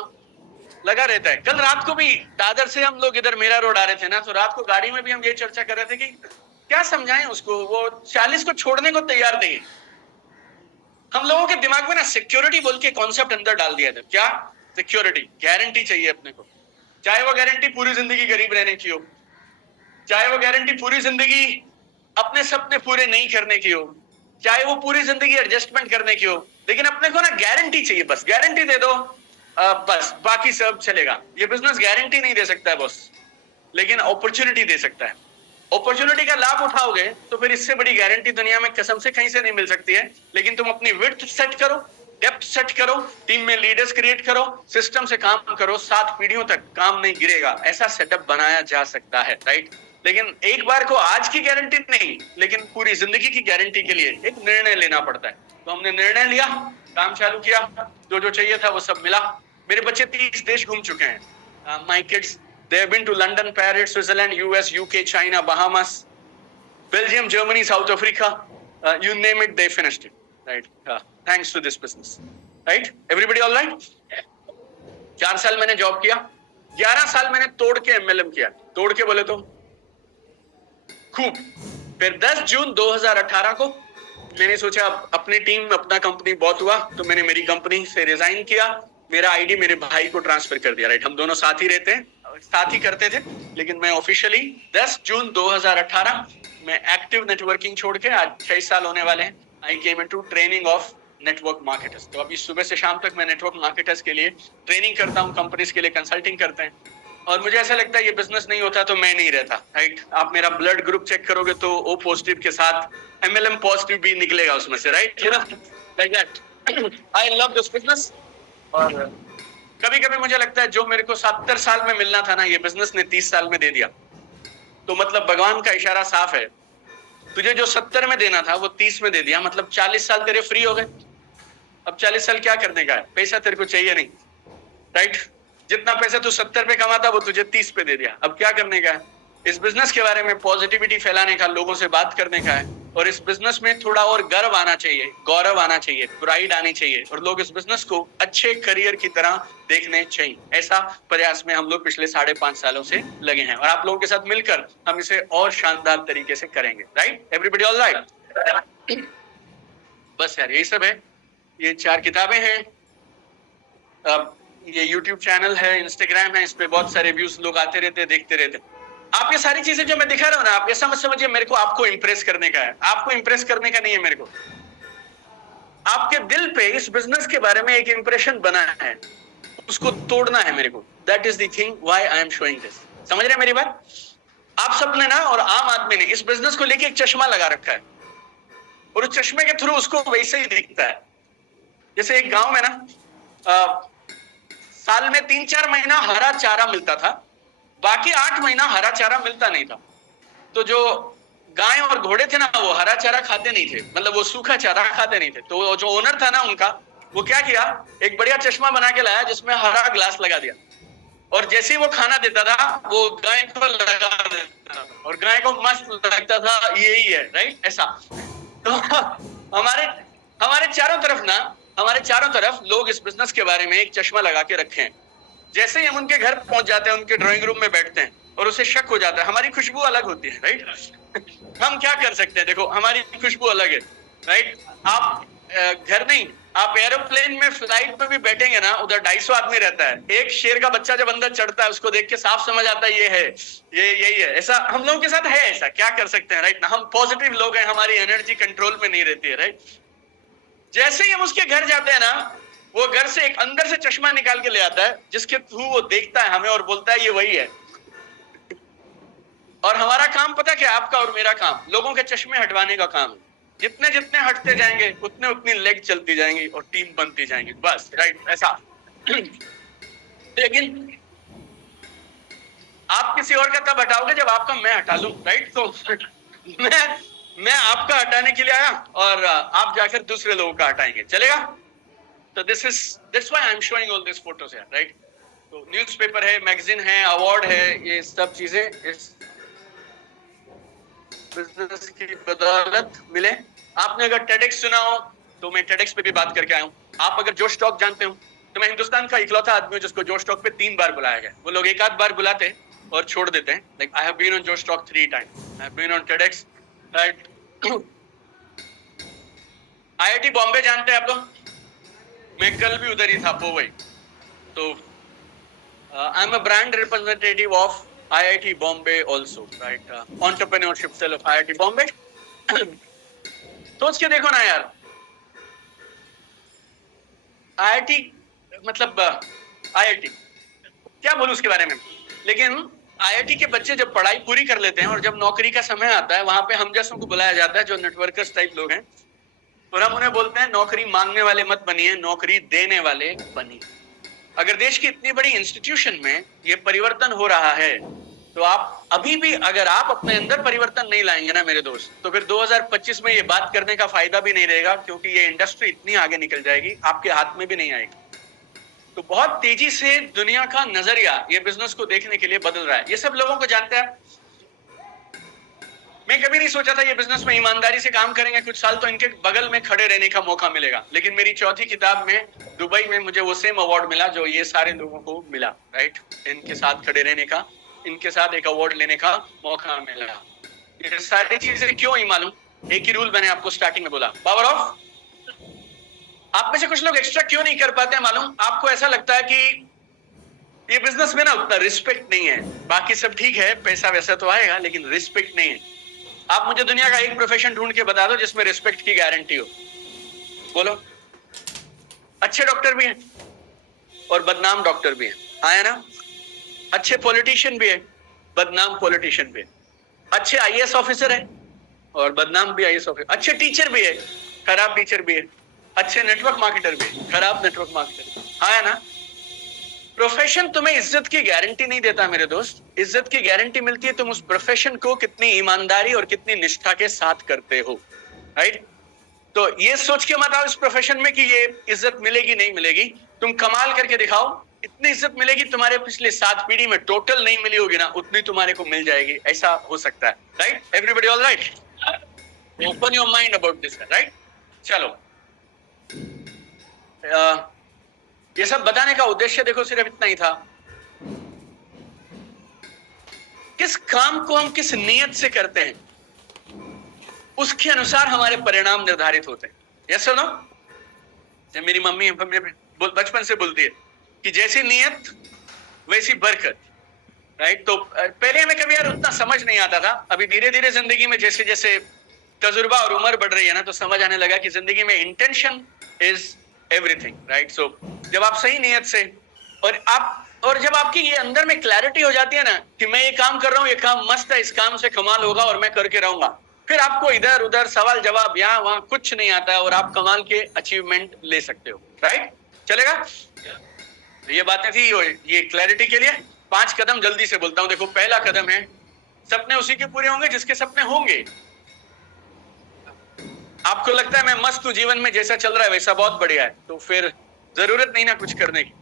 लगा रहता है। कल रात को भी दादर से हम लोग इधर मेरा रोड आ रहे थे ना, तो रात को गाड़ी में भी हम ये चर्चा कर रहे थे कि क्या समझाएं उसको, वो 40 को छोड़ने को तैयार नहीं। हम लोगों के दिमाग में ना सिक्योरिटी बोल के कॉन्सेप्ट अंदर डाल दिया था। क्या सिक्योरिटी? गारंटी चाहिए अपने को, चाहे वो गारंटी पूरी जिंदगी गरीब रहने की हो, चाहे वो गारंटी पूरी जिंदगी अपने सपने पूरे नहीं करने की हो, चाहे वो पूरी जिंदगी एडजस्टमेंट करने की हो, लेकिन अपने को ना गारंटी चाहिए। बस गारंटी दे दो, बस बाकी सब चलेगा। ये बिजनेस गारंटी नहीं दे सकता है बॉस, लेकिन अपॉर्चुनिटी दे सकता है। अपॉर्चुनिटी का लाभ उठाओगे तो फिर इससे बड़ी गारंटी दुनिया में कसम से कहीं से नहीं मिल सकती है। लेकिन तुम अपनी विड्थ सेट करो, डेप्थ सेट करो, टीम में लीडर्स क्रिएट करो, सिस्टम से काम करो, 7 पीढ़ियों तक काम नहीं गिरेगा, ऐसा सेटअप बनाया जा सकता है, राइट? लेकिन एक बार को आज की गारंटी नहीं, लेकिन पूरी जिंदगी की गारंटी के लिए एक निर्णय लेना पड़ता है। तो हमने निर्णय लिया, काम चालू किया, जो जो चाहिए था वो सब मिला। मेरे बच्चे 30 देश घूम चुके हैं। My kids they have been to London, Paris, Switzerland, US, UK, China, Bahamas, Belgium, Germany, South Africa, you name it, they finished it, right? Thanks to this business, right? Everybody all right? 4 साल मैंने job किया, 11 साल मैंने तोड़ के MLM किया। तोड़ के बोले तो खूब। फिर 10 जून 2018 को मैंने सोचा अपनी टीम, अपना कंपनी बहुत हुआ, तो मैंने मेरी कंपनी से रिजाइन किया, मेरा आईडी मेरे भाई को ट्रांसफर कर दिया, राइट? हम दोनों साथ ही रहते हैं, साथ ही करते थे, लेकिन मैं ऑफिशियली 10 जून 2018 में एक्टिव नेटवर्किंग छोड़ के, आज 6 साल होने वाले हैं, I came into training of network marketers. तो अभी सुबह से शाम तक मैं नेटवर्क मार्केटर्स के लिए ट्रेनिंग करता हूँ, कंपनीज के लिए कंसल्टिंग करते हैं। और मुझे ऐसा लगता है ये बिजनेस नहीं होता तो मैं नहीं रहता, राइट? आप मेरा ब्लड ग्रुप चेक करोगे तो O पॉजिटिव के साथ MLM पॉजिटिव भी निकलेगा उसमें से, right? Like that. I love this business. और कभी कभी मुझे लगता है जो मेरे को 70 साल में मिलना था ना, ये बिजनेस ने 30 साल में दे दिया। तो मतलब भगवान का इशारा साफ है, तुझे जो 70 में देना था वो 30 में दे दिया, मतलब 40 साल तेरे फ्री हो गए। अब 40 साल क्या करने का है, पैसा तेरे को चाहिए नहीं, राइट? जितना पैसा तू 70 पे कमाता वो तुझे 30 पे दे दिया, अब क्या करने का है? इस बिजनेस के बारे में पॉजिटिविटी फैलाने का, लोगों से बात करने का है, और इस बिजनेस में थोड़ा और गर्व आना चाहिए, गौरव आना चाहिए, प्राइड आनी चाहिए, और लोग इस बिजनेस को अच्छे करियर की तरह देखने चाहिए। ऐसा प्रयास में हम लोग पिछले 5.5 सालों से लगे हैं, और आप लोगों के साथ मिलकर हम इसे और शानदार तरीके से करेंगे। Right everybody, all right? बस यार यही सब है। ये 4 किताबें हैं, ये YouTube चैनल है, Instagram है, इस पे बहुत सारे व्यूज लोग आते रहते, देखते रहते। आप ये सारी चीजें जो मैं दिखा रहा हूँ ना, आप ऐसा मत समझिए मेरे को आपको इंप्रेस करने का है, आपको इंप्रेस करने का नहीं है मेरे को। आपके दिल पे इस बिजनेस के बारे में एक इंप्रेशन बना है, उसको तोड़ना है मेरे को। That is the thing why I am showing this. समझ रहे हैं मेरी बात? आप सबने ना, और आम आदमी ने इस बिजनेस को लेके एक चश्मा लगा रखा है, और उस चश्मे के थ्रू उसको वैसे ही दिखता है। जैसे एक गांव में ना साल में 3-4 महीना हरा चारा मिलता था, बाकी 8 महीना हरा चारा मिलता नहीं था। तो जो गाय और घोड़े थे ना, वो हरा चारा खाते नहीं थे, मतलब वो सूखा चारा खाते नहीं थे। तो जो ओनर था ना उनका, वो क्या किया, एक बढ़िया चश्मा बना के लाया जिसमें हरा ग्लास लगा दिया, और जैसे ही वो खाना देता था वो गाय को लगा देता था, और गाय को मस्त लगता था, यही है, राइट? ऐसा। तो हमारे हमारे चारों तरफ ना, हमारे चारों तरफ लोग इस बिजनेस के बारे में एक चश्मा लगा के रखे हैं। जैसे ही हम उनके घर पहुंच जाते हैं, उनके ड्राइंग रूम में बैठते हैं, और उसे शक हो जाता है। हमारी खुशबू अलग होती है, राइट? हम क्या कर सकते हैं, देखो हमारी खुशबू अलग है, राइट? आप घर नहीं, आप एरोप्लेन में, फ्लाइट में भी बैठेंगे ना, उधर 250 आदमी रहता है, एक शेर का बच्चा जब अंदर चढ़ता है उसको देख के साफ समझ आता है ये है, ये यही है। ऐसा हम लोगों के साथ है, ऐसा क्या कर सकते हैं, राइट ना? हम पॉजिटिव लोग हैं, हमारी एनर्जी कंट्रोल में नहीं रहती है, राइट? जैसे ही हम उसके घर जाते हैं ना, वो घर से एक अंदर से चश्मा निकाल के ले आता है, जिसके थ्रू वो देखता है हमें और बोलता है ये वही है। और हमारा काम पता क्या, आपका और मेरा काम लोगों के चश्मे हटवाने का काम है। जितने जितने हटते जाएंगे उतने उतनी लेग चलती जाएंगी और टीम बनती जाएंगी, बस, राइट? ऐसा। लेकिन आप किसी और का तब हटाओगे जब आपका मैं हटा लूं, राइट? तो मैं आपका हटाने के लिए आया, और आप जाकर दूसरे लोगों का हटाएंगे, चलेगा? तो that's why I'm showing all these photos here, right? तो न्यूज़पेपर है, मैगजीन है, अवार्ड है, ये सब चीजें इस बिजनेस की बदौलत मिले। आपने अगर टेडेक्स सुना हो तो मैं टेडेक्स पे भी बात करके आया हूँ। आप अगर जोश टॉक जानते हो तो मैं हिंदुस्तान का इकलौता आदमी हूँ जिसको जोश टॉक पे 3 बार बुलाया गया। वो लोग एक आध बार बुलाते और छोड़ देते हैं। Like I have been on Josh Talk 3 times, I have been on TEDx, right? IIT Bombay जानते हैं आप लोग? मैं कल भी उधर ही था, पोवई। तो I am a brand representative of IIT Bombay also, right? Entrepreneurship cell of IIT Bombay. सोच के देखो ना यार, IIT मतलब IIT क्या बोलूं उसके बारे में। लेकिन IIT के बच्चे जब पढ़ाई पूरी कर लेते हैं और जब नौकरी का समय आता है, वहां पे हम जैसों को बुलाया जाता है जो नेटवर्कर्स टाइप लोग हैं, और हम उन्हें बोलते हैं नौकरी मांगने वाले मत बनिए, नौकरी देने वाले बनिए। अगर देश की इतनी बड़ी इंस्टीट्यूशन में ये परिवर्तन हो रहा है, तो आप अभी भी अगर आप अपने अंदर परिवर्तन नहीं लाएंगे ना मेरे दोस्त, तो फिर 2025 में ये बात करने का फायदा भी नहीं रहेगा, क्योंकि ये इंडस्ट्री इतनी आगे निकल जाएगी, आपके हाथ में भी नहीं आएगी। तो बहुत तेजी से दुनिया का नजरिया ये बिजनेस को देखने के लिए बदल रहा है। ये सब लोगों को जानते हैं। मैं कभी नहीं सोचा था ये बिजनेस में ईमानदारी से काम करेंगे, कुछ साल तो इनके बगल में खड़े रहने का मौका मिलेगा। लेकिन मेरी चौथी किताब में दुबई में मुझे वो सेम अवार्ड मिला जो ये सारे लोगों को मिला, राइट? इनके साथ खड़े रहने का, इनके साथ एक अवार्ड लेने का मौका मिला। ये सारी चीजें क्यों ही मालूम? एक ही रूल मैंने आपको स्टार्टिंग में बोला, पावर ऑफ। आप में से कुछ लोग एक्स्ट्रा क्यों नहीं कर पाते मालूम? आपको ऐसा लगता है कि ये बिजनेस में ना उतना रिस्पेक्ट नहीं है, बाकी सब ठीक है, पैसा वैसा तो आएगा, लेकिन रिस्पेक्ट नहीं है। आप मुझे दुनिया का एक प्रोफेशन ढूंढ के बता दो जिसमें रिस्पेक्ट की गारंटी हो, बोलो। अच्छे डॉक्टर भी हैं और बदनाम डॉक्टर भी हैं, आया ना? अच्छे पॉलिटिशियन भी है, बदनाम पॉलिटिशियन भी है। अच्छे IAS ऑफिसर है और बदनाम भी IAS ऑफिसर। अच्छे टीचर भी है, खराब टीचर भी है। अच्छे नेटवर्क मार्केटर भी, खराब नेटवर्क मार्केटर। हाँ है ना? प्रोफेशन तुम्हें इज्जत की गारंटी नहीं देता मेरे दोस्त। इज्जत की गारंटी मिलती है तुम उस प्रोफेशन को कितनी ईमानदारी और कितनी निष्ठा के साथ करते हो, राइट? तो ये सोच के मत आओ इस प्रोफेशन में कि ये इज्जत मिलेगी नहीं मिलेगी। तुम कमाल करके दिखाओ, इतनी इज्जत मिलेगी तुम्हारे पिछले 7 पीढ़ी में टोटल नहीं मिली होगी ना, उतनी तुम्हारे को मिल जाएगी। ऐसा हो सकता है, right? Everybody all right? Open your mind about this, right? चलो, ये सब बताने का उद्देश्य देखो सिर्फ इतना ही था, किस काम को हम किस नियत से करते हैं उसके अनुसार हमारे परिणाम निर्धारित होते हैं। यस और नो? जब मेरी मम्मी बचपन से बोलती है कि जैसी नियत वैसी बरकत, राइट? तो पहले हमें कभी यार उतना समझ नहीं आता था, अभी धीरे धीरे जिंदगी में जैसे जैसे तजुर्बा और उम्र बढ़ रही है ना, तो समझ आने लगा कि जिंदगी में इंटेंशन इज एवरीथिंग, राइट? सो जब आप सही नियत से और जब आपकी ये अंदर में क्लैरिटी हो जाती है ना कि मैं ये काम कर रहा हूँ, ये काम मस्त है, इस काम से कमाल होगा और मैं करके रहूंगा, फिर आपको इधर उधर सवाल जवाब यहाँ वहां कुछ नहीं आता है और आप कमाल के अचीवमेंट ले सकते हो, राइट? चलेगा? ये बातें थी ये क्लैरिटी के लिए। 5 कदम जल्दी से बोलता हूं। देखो, पहला कदम है सपने उसी के पूरे होंगे जिसके सपने होंगे। आपको लगता है मैं मस्त हूं जीवन में, जैसा चल रहा है वैसा बहुत बढ़िया है, तो फिर जरूरत नहीं ना कुछ करने की।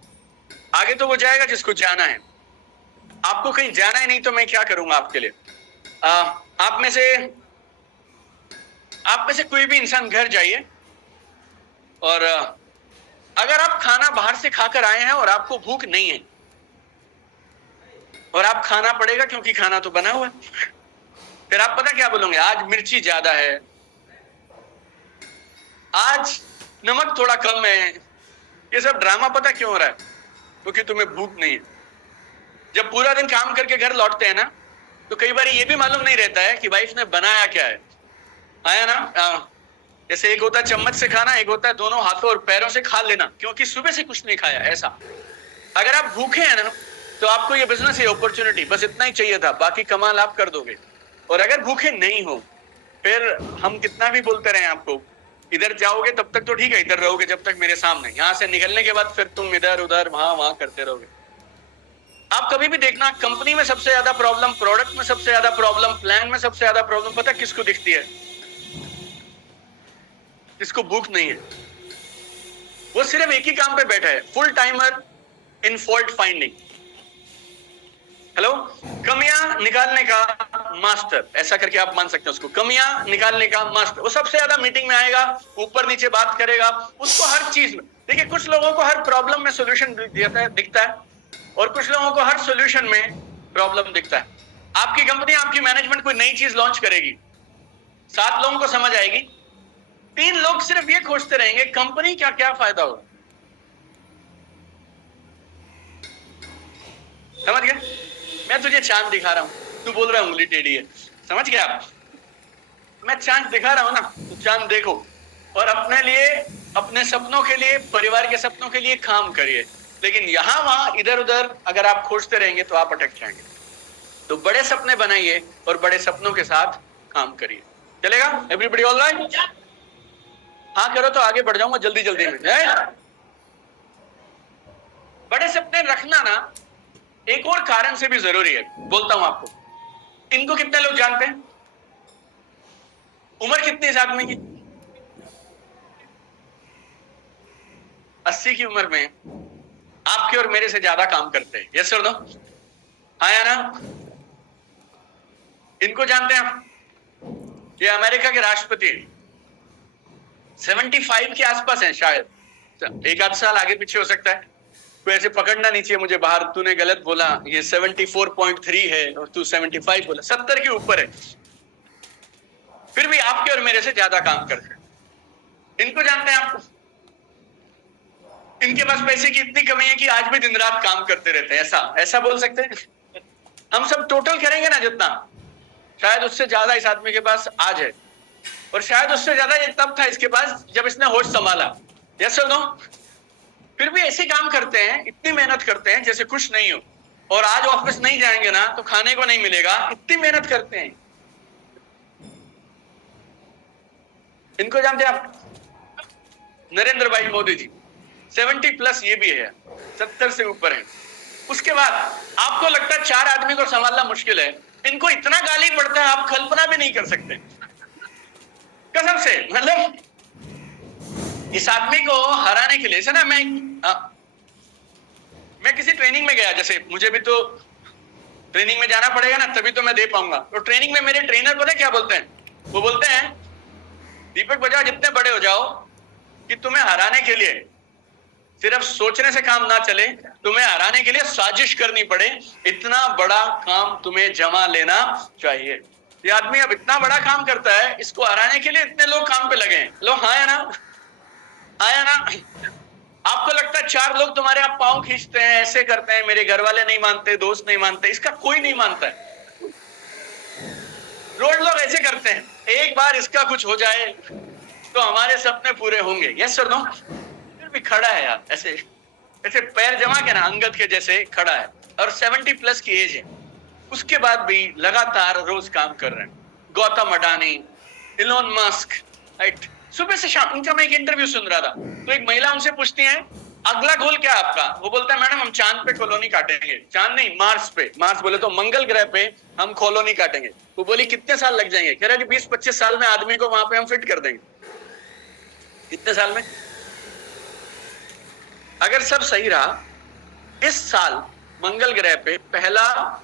आगे तो वो जाएगा जिसको जाना है। आपको कहीं जाना ही नहीं तो मैं क्या करूंगा आपके लिए? आप में से कोई भी इंसान घर जाइए और अगर आप खाना बाहर से खाकर आए हैं और आपको भूख नहीं है और आप खाना पड़ेगा क्योंकि खाना तो बना हुआ है, फिर आप पता क्या बोलोगे? आज मिर्ची ज्यादा है, आज नमक थोड़ा कम है। ये सब ड्रामा पता क्यों हो रहा है? क्योंकि तुम्हें भूख नहीं है। जब पूरा दिन काम करके घर लौटते हैं ना, तो कई बार ये भी मालूम नहीं रहता है कि वाइफ ने बनाया क्या है। आया ना? जैसे एक होता है चम्मच से खाना, एक होता है दोनों हाथों और पैरों से खा लेना, क्योंकि सुबह से कुछ नहीं खाया। ऐसा अगर आप भूखे हैं ना, तो आपको ये बिजनेस है, अपॉर्चुनिटी, बस इतना ही चाहिए था, बाकी कमाल आप कर दोगे। और अगर भूखे नहीं हो, फिर हम कितना भी बोलते रहे आपको, इधर जाओगे तब तक तो ठीक है, इधर रहोगे जब तक मेरे सामने, यहां से निकलने के बाद फिर तुम इधर उधर वहां वहां करते रहोगे। आप कभी भी देखना, कंपनी में सबसे ज्यादा प्रॉब्लम, प्रोडक्ट में सबसे ज्यादा प्रॉब्लम, प्लान में सबसे ज्यादा प्रॉब्लम पता किसको दिखती है? जिसको भूख नहीं है। वो सिर्फ एक ही काम पे बैठा है, फुल टाइमर इन फॉल्ट फाइंडिंग। हेलो? कमियां निकालने का मास्टर, ऐसा करके आप मान सकते हैं उसको, कमियां निकालने का मास्टर। वो सबसे ज्यादा मीटिंग में आएगा, ऊपर नीचे बात करेगा, उसको हर चीज में। देखिए, कुछ लोगों को हर प्रॉब्लम में सोल्यूशन दिखता है और कुछ लोगों को हर सोल्यूशन में प्रॉब्लम दिखता है। आपकी कंपनी, आपकी मैनेजमेंट कोई नई चीज लॉन्च करेगी, 7 लोगों को समझ आएगी, 3 लोग सिर्फ ये खोजते रहेंगे कंपनी क्या क्या फायदा होगा। समझ गया? मैं तुझे चांद दिखा रहा हूं, तू बोल रहा है उंगली टेढ़ी है। समझ गया आप? मैं चांद दिखा रहा हूं ना, तो चांद देखो और अपने लिए, अपने सपनों के लिए, परिवार के सपनों के लिए काम करिए। लेकिन यहां वहां इधर उधर अगर आप खोजते रहेंगे तो आप अटक जाएंगे। तो बड़े सपने बनाइए और बड़े सपनों के साथ काम करिए। चलेगा? Everybody all right? हाँ करो तो आगे बढ़ जाऊंगा जल्दी जल्दी में। बड़े सपने रखना ना एक और कारण से भी जरूरी है, बोलता हूं आपको। इनको कितने लोग जानते हैं? उम्र कितनी इस आदमी की? 80 की उम्र में आपके और मेरे से ज्यादा काम करते हैं। Yes sir? नो? हाँ या ना? इनको जानते हैं आप? ये अमेरिका के राष्ट्रपति 75 के आसपास हैं शायद, एक आध साल आगे पीछे हो सकता है। कोई ऐसे पकड़ना नहीं चाहिए मुझे बाहर, तूने गलत बोला, ये 74.3 है और तू 75 बोला, 70 के ऊपर है। फिर भी आपके और मेरे से ज्यादा काम करते हैं। इनको जानते हैं आप? इनके पास पैसे की इतनी कमी है कि आज भी दिन रात काम करते रहते हैं। ऐसा बोल सकते हैं? हम सब टोटल करेंगे ना जितना, शायद उससे ज्यादा इस आदमी के पास आज है, और शायद उससे ज्यादा ये तब था इसके पास जब इसने होश संभाला। यस और नो? फिर भी ऐसे काम करते हैं, इतनी मेहनत करते हैं जैसे कुछ नहीं हो, और आज ऑफिस नहीं जाएंगे ना तो खाने को नहीं मिलेगा, इतनी मेहनत करते हैं। इनको जानते हैं आप? नरेंद्र भाई मोदी जी 70+ ये भी है, 70 से ऊपर है। उसके बाद आपको लगता है 4 आदमी को संभालना मुश्किल है, इनको इतना गाली पड़ता है आप कल्पना भी नहीं कर सकते, कसम से। मतलब इस आदमी को हराने के लिए से ना, मैं किसी ट्रेनिंग में गया, जैसे मुझे भी तो ट्रेनिंग में जाना पड़ेगा ना, तभी तो मैं दे पाऊंगा। तो ट्रेनिंग में मेरे ट्रेनर पता है क्या बोलते हैं? वो बोलते हैं दीपक बजाज जितने बड़े हो जाओ कि तुम्हें हराने के लिए सिर्फ सोचने से काम ना चले, तुम्हें हराने के लिए साजिश करनी पड़े, इतना बड़ा काम तुम्हें जमा लेना चाहिए। ये आदमी अब इतना बड़ा काम करता है, इसको हराने के लिए इतने लोग काम पे लगे हैं। लोग हाँ या ना, आया ना? आपको लगता है 4 लोग तुम्हारे आप पांव खींचते हैं, ऐसे करते हैं, मेरे घर वाले नहीं मानते, दोस्त नहीं मानते, इसका कोई नहीं मानता है। रोज लोग ऐसे करते हैं, एक बार इसका कुछ हो जाए तो हमारे सपने पूरे होंगे। Yes sir, no? फिर भी खड़ा है यार, ऐसे ऐसे पैर जमा के ना, अंगद के जैसे खड़ा है, और 70+ की एज है, उसके बाद भी लगातार रोज काम कर रहे हैं। Gautam Adani, Elon Musk, right? सुबह से शाम। उनका मैं एक इंटरव्यू सुन रहा था, तो एक महिला उनसे पूछती है अगला गोल क्या है आपका? वो बोलता है मैडम हम चांद पे कॉलोनी काटेंगे। चांद नहीं, मार्स पे। मार्स बोले तो मंगल ग्रह पे हम कॉलोनी काटेंगे। वो बोली कितने साल लग जाएंगे? कह रहा कि 20-25 साल में आदमी को वहां पे हम फिट कर देंगे। कितने साल में? अगर सब सही रहा, इस साल मंगल ग्रह पे पहला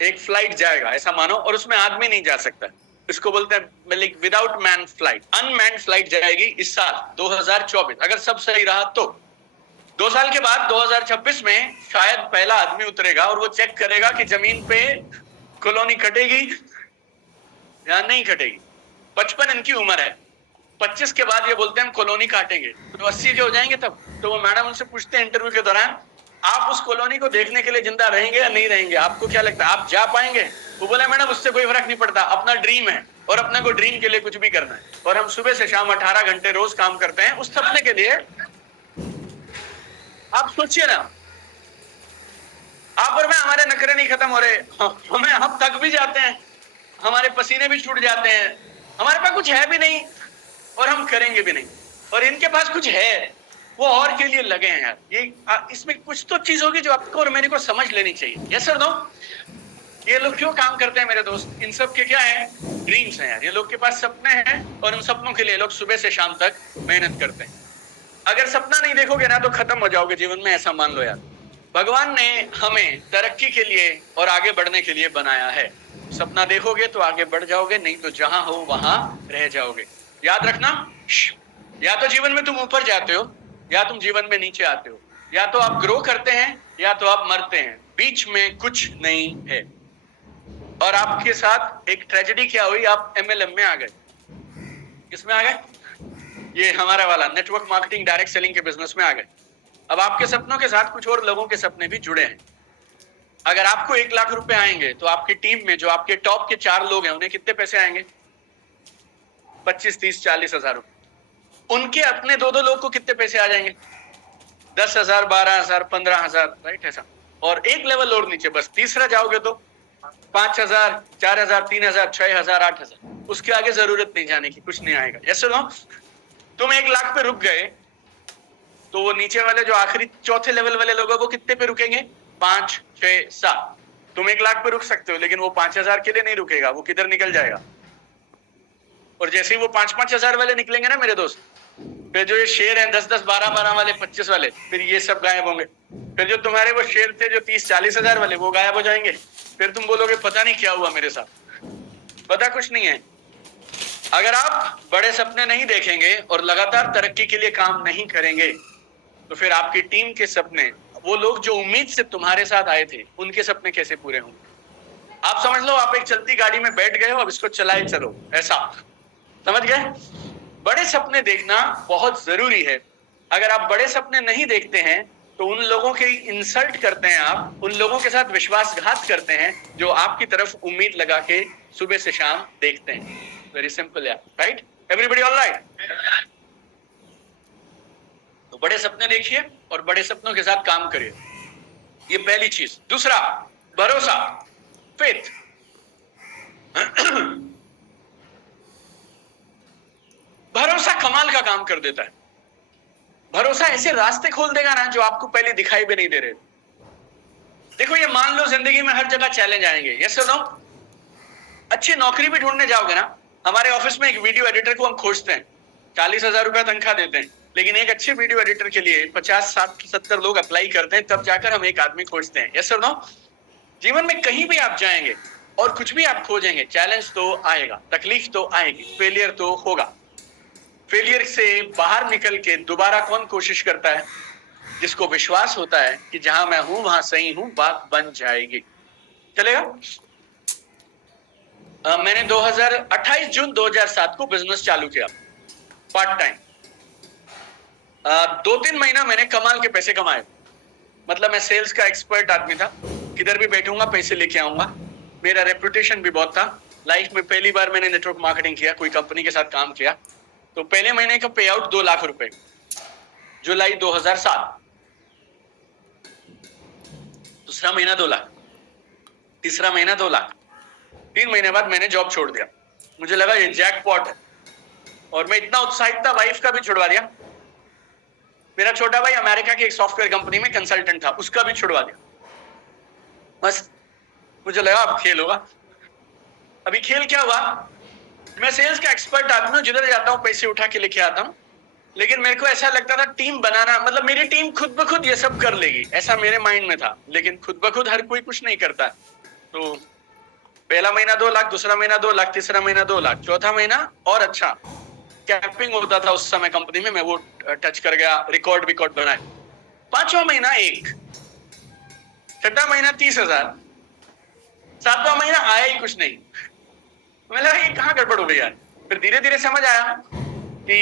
एक फ्लाइट जाएगा, ऐसा मानो, और उसमें आदमी नहीं जा सकता। इसको बोलते हैं without man flight, unmanned flight जाएगी इस साल 2024, अगर सब सही रहा तो। 2 साल के बाद 2026 में शायद पहला आदमी उतरेगा और वो चेक करेगा कि जमीन पे कॉलोनी कटेगी या नहीं कटेगी। 55 इनकी उम्र है, 25 के बाद ये बोलते हैं हम कॉलोनी काटेंगे, तो 80 के हो जाएंगे तब। तो वो मैडम उनसे पूछते हैं इंटरव्यू के दौरान, आप उस कॉलोनी को देखने के लिए जिंदा रहेंगे या नहीं रहेंगे? आपको क्या लगता है, आप जा पाएंगे? वो बोले मैडम उससे कोई फर्क नहीं पड़ता, अपना ड्रीम है और अपने को ड्रीम के लिए कुछ भी करना है, और हम सुबह से शाम 18 घंटे रोज काम करते हैं उस सपने के लिए। आप सोचिए ना, आप और मैं, हमारे नखरे नहीं खत्म हो रहे, हमें हम थक भी जाते हैं, हमारे पसीने भी छूट जाते हैं, हमारे पास कुछ है भी नहीं और हम करेंगे भी नहीं। और इनके पास कुछ है, वो और के लिए लगे हैं यार। ये इसमें कुछ तो चीज होगी जो आपको और मेरे को समझ लेनी चाहिए। Yes sir, no? ये लोग क्यों काम करते हैं मेरे दोस्त? इन सब के क्या है? ड्रीम्स हैं यार। ये लोग के पास सपने हैं और उन सपनों के लिए लोग सुबह से शाम तक मेहनत करते हैं। अगर सपना नहीं देखोगे ना तो खत्म हो जाओगे जीवन में, ऐसा मान लो यार। भगवान ने हमें तरक्की के लिए और आगे बढ़ने के लिए बनाया है। सपना देखोगे तो आगे बढ़ जाओगे, नहीं तो जहां हो वहां रह जाओगे। याद रखना, या तो जीवन में तुम ऊपर जाते हो या तुम जीवन में नीचे आते हो। या तो आप ग्रो करते हैं या तो आप मरते हैं, बीच में कुछ नहीं है। और आपके साथ एक ट्रेजेडी क्या हुई, आप MLM में आ गए। किसमें आ गए? ये हमारा वाला नेटवर्क मार्केटिंग, डायरेक्ट सेलिंग के बिजनेस में आ गए। अब आपके सपनों के साथ कुछ और लोगों के सपने भी जुड़े हैं। अगर आपको 1 लाख रुपए आएंगे तो आपकी टीम में जो आपके टॉप के 4 लोग हैं उन्हें कितने पैसे आएंगे? 25, 30, 40 हजार रुपए। उनके अपने 2-2 लोग को कितने पैसे आ जाएंगे? 10,000, 12,000, 15,000, राइट? ऐसा। और एक लेवल और नीचे, बस तीसरा जाओगे तो 5,000, 4,000, 3,000, 6,000, 8,000। उसके आगे जरूरत नहीं जाने की, कुछ नहीं आएगा। Yes sir, no? तुम 1 लाख पे रुक गए तो वो नीचे वाले जो आखिरी चौथे लेवल वाले लोग हैं वो कितने पे रुकेंगे? 5, 6, 7। तुम 1 लाख पे रुक सकते हो, लेकिन वो 5,000 के लिए नहीं रुकेगा, वो किधर निकल जाएगा। और जैसे ही वो 5-5 हजार वाले निकलेंगे ना मेरे दोस्त, फिर जो ये शेर हैं 10-10, 12-12 वाले, 25 वाले, फिर ये सब गायब होंगे। फिर जो तुम्हारे वो शेर थे जो 30-40 हजार वाले, वो गायब हो जाएंगे। फिर तुम बोलोगे पता नहीं क्या हुआ मेरे साथ। पता कुछ नहीं है। अगर आप बड़े सपने नहीं देखेंगे और लगातार तरक्की के लिए काम नहीं करेंगे तो फिर आपकी टीम के सपने, वो लोग जो उम्मीद से तुम्हारे साथ आए थे, उनके सपने कैसे पूरे होंगे? आप समझ लो आप एक चलती गाड़ी में बैठ गए हो, अब इसको चलाए चलो, ऐसा। समझ गए? बड़े सपने देखना बहुत जरूरी है। अगर आप बड़े सपने नहीं देखते हैं तो उन लोगों के इंसल्ट करते हैं, आप उन लोगों के साथ विश्वासघात करते हैं जो आपकी तरफ उम्मीद लगा के सुबह से शाम देखते हैं। वेरी सिंपल यार, राइट? Everybody all right? तो बड़े सपने देखिए और बड़े सपनों के साथ काम करिए, ये पहली चीज। दूसरा, भरोसा, फेथ। भरोसा कमाल का काम कर देता है। भरोसा ऐसे रास्ते खोल देगा ना जो आपको पहले दिखाई भी नहीं दे रहे। देखो ये मान लो जिंदगी में हर जगह चैलेंज आएंगे, यस और नो? अच्छी नौकरी भी ढूंढने जाओगे ना, हमारे ऑफिस में एक वीडियो एडिटर को हम खोजते हैं, 40,000 रुपया तनख्वाह देते हैं, लेकिन एक अच्छे वीडियो एडिटर के लिए 50, 60, 70 लोग अप्लाई करते हैं, तब जाकर हम एक आदमी खोजते हैं, यस और नो? जीवन में कहीं भी आप जाएंगे और कुछ भी आप खोजेंगे, चैलेंज तो आएगा, तकलीफ तो आएगी, फेलियर तो होगा। फेलियर से बाहर निकल के दोबारा कौन कोशिश करता है? जिसको विश्वास होता है कि जहां मैं हूं वहां सही हूं, बात बन जाएगी। चलेगा? मैंने 28 जून 2007 को बिजनेस चालू किया, पार्ट टाइम। 2-3 महीना मैंने कमाल के पैसे कमाए। मतलब मैं सेल्स का एक्सपर्ट आदमी था, किधर भी बैठूंगा पैसे लेके आऊंगा, मेरा रेपुटेशन भी बहुत था। लाइफ में पहली बार मैंने नेटवर्क मार्केटिंग किया, कोई कंपनी के साथ काम किया, तो पहले महीने का पे आउट 2 लाख रुपए, जुलाई 2007। दूसरा महीना 2 लाख, तीसरा महीना 2 लाख। 3 महीने बाद मैंने जॉब छोड़ दिया, मुझे लगा ये जैकपॉट है, और मैं इतना उत्साहित था, वाइफ का भी छुड़वा दिया। मेरा छोटा भाई अमेरिका की एक सॉफ्टवेयर कंपनी में कंसल्टेंट था, उसका भी छुड़वा दिया। बस मुझे लगा अब खेल होगा। अभी खेल क्या हुआ, मैं सेल्स का एक्सपर्ट आदमी हूं, जिधर जाता हूं पैसे उठा के लेके आता हूं, लेकिन मेरे को ऐसा लगता था टीम बनाना, मतलब मेरी टीम खुद ब खुद ये सब कर लेगी, ऐसा मेरे माइंड में था। लेकिन खुद ब खुद हर कोई कुछ नहीं करता। तो पहला महीना 2 लाख, दूसरा महीना 2 लाख, तीसरा महीना 2 लाख, चौथा महीना और अच्छा कैपिंग होता था उस समय कंपनी में, मैं वो टच कर गया, रिकॉर्ड बनाए। 5वां महीना 1, छठा महीना 30,000, 7वां महीना आया ही कुछ नहीं। मैं लगा ये कहाँ गड़बड़ हो गई यार। फिर धीरे धीरे समझ आया कि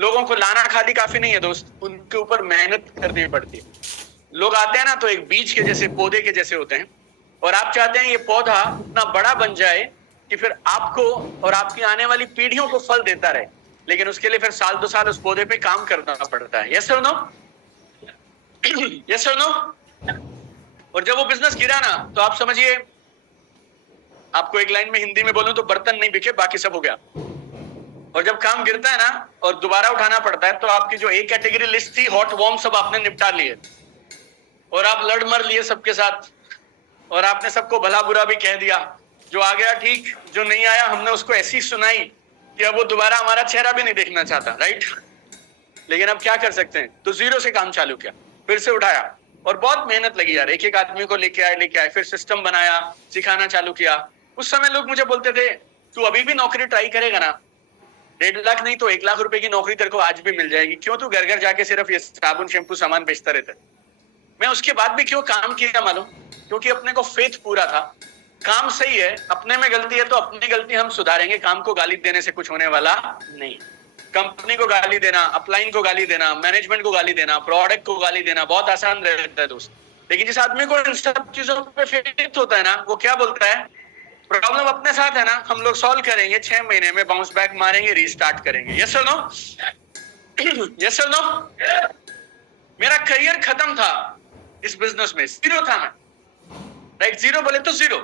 लोगों को लाना खाली काफी नहीं है दोस्त, उनके ऊपर मेहनत करनी पड़ती है। लोग आते हैं ना तो एक बीज के जैसे, पौधे के जैसे होते हैं, और आप चाहते हैं ये पौधा इतना बड़ा बन जाए कि फिर आपको और आपकी आने वाली पीढ़ियों को फल देता रहे, लेकिन उसके लिए फिर साल 2 साल उस पौधे पे काम करना पड़ता है। यस और नो? यस और नो? और जब वो बिजनेस गिरा ना, तो आप समझिए, आपको एक लाइन में हिंदी में बोलूं तो बर्तन नहीं बिके, बाकी सब हो गया। और जब काम गिरता है ना और दोबारा उठाना पड़ता है, तो आपकी जो एक कैटेगरी लिस्ट थी, हॉट वॉर्म, सब आपने निपटा लिए, और आप लड़ मर लिए सबके साथ, और आपने सबको भला बुरा भी कह दिया। जो आ गया ठीक, जो नहीं आया हमने उसको ऐसी सुनाई कि अब वो दोबारा हमारा चेहरा भी नहीं देखना चाहता, राइट? लेकिन अब क्या कर सकते हैं, तो जीरो से काम चालू किया, फिर से उठाया, और बहुत मेहनत लगी यार। एक एक आदमी को लेके आए, फिर सिस्टम बनाया, सिखाना चालू किया। उस समय लोग मुझे बोलते थे, तू अभी भी नौकरी ट्राई करेगा ना, 1.5 लाख नहीं तो 1 लाख रुपए की नौकरी तेरे को आज भी मिल जाएगी, क्यों तू घर घर जाके सिर्फ ये साबुन शैम्पू सामान बेचता रहता है? मैं उसके बाद भी क्यों काम किया मालूम? क्योंकि अपने को फेथ पूरा था, काम सही है, अपने में गलती है तो अपनी गलती हम सुधारेंगे, काम को गाली देने से कुछ होने वाला नहीं। कंपनी को गाली देना, अपलाइन को गाली देना, मैनेजमेंट को गाली देना, प्रोडक्ट को गाली देना बहुत आसान रहता है दोस्त। लेकिन जिस आदमी को इन सब चीजों पे फेथ होता है ना, वो क्या बोलता है, प्रॉब्लम अपने साथ है ना, हम लोग सॉल्व करेंगे, 6 महीने में बाउंस बैक मारेंगे, रीस्टार्ट करेंगे। यस और नो? यस और नो? मेरा करियर खत्म था इस बिजनेस में, जीरो था मैं, राइट? जीरो बोले तो जीरो।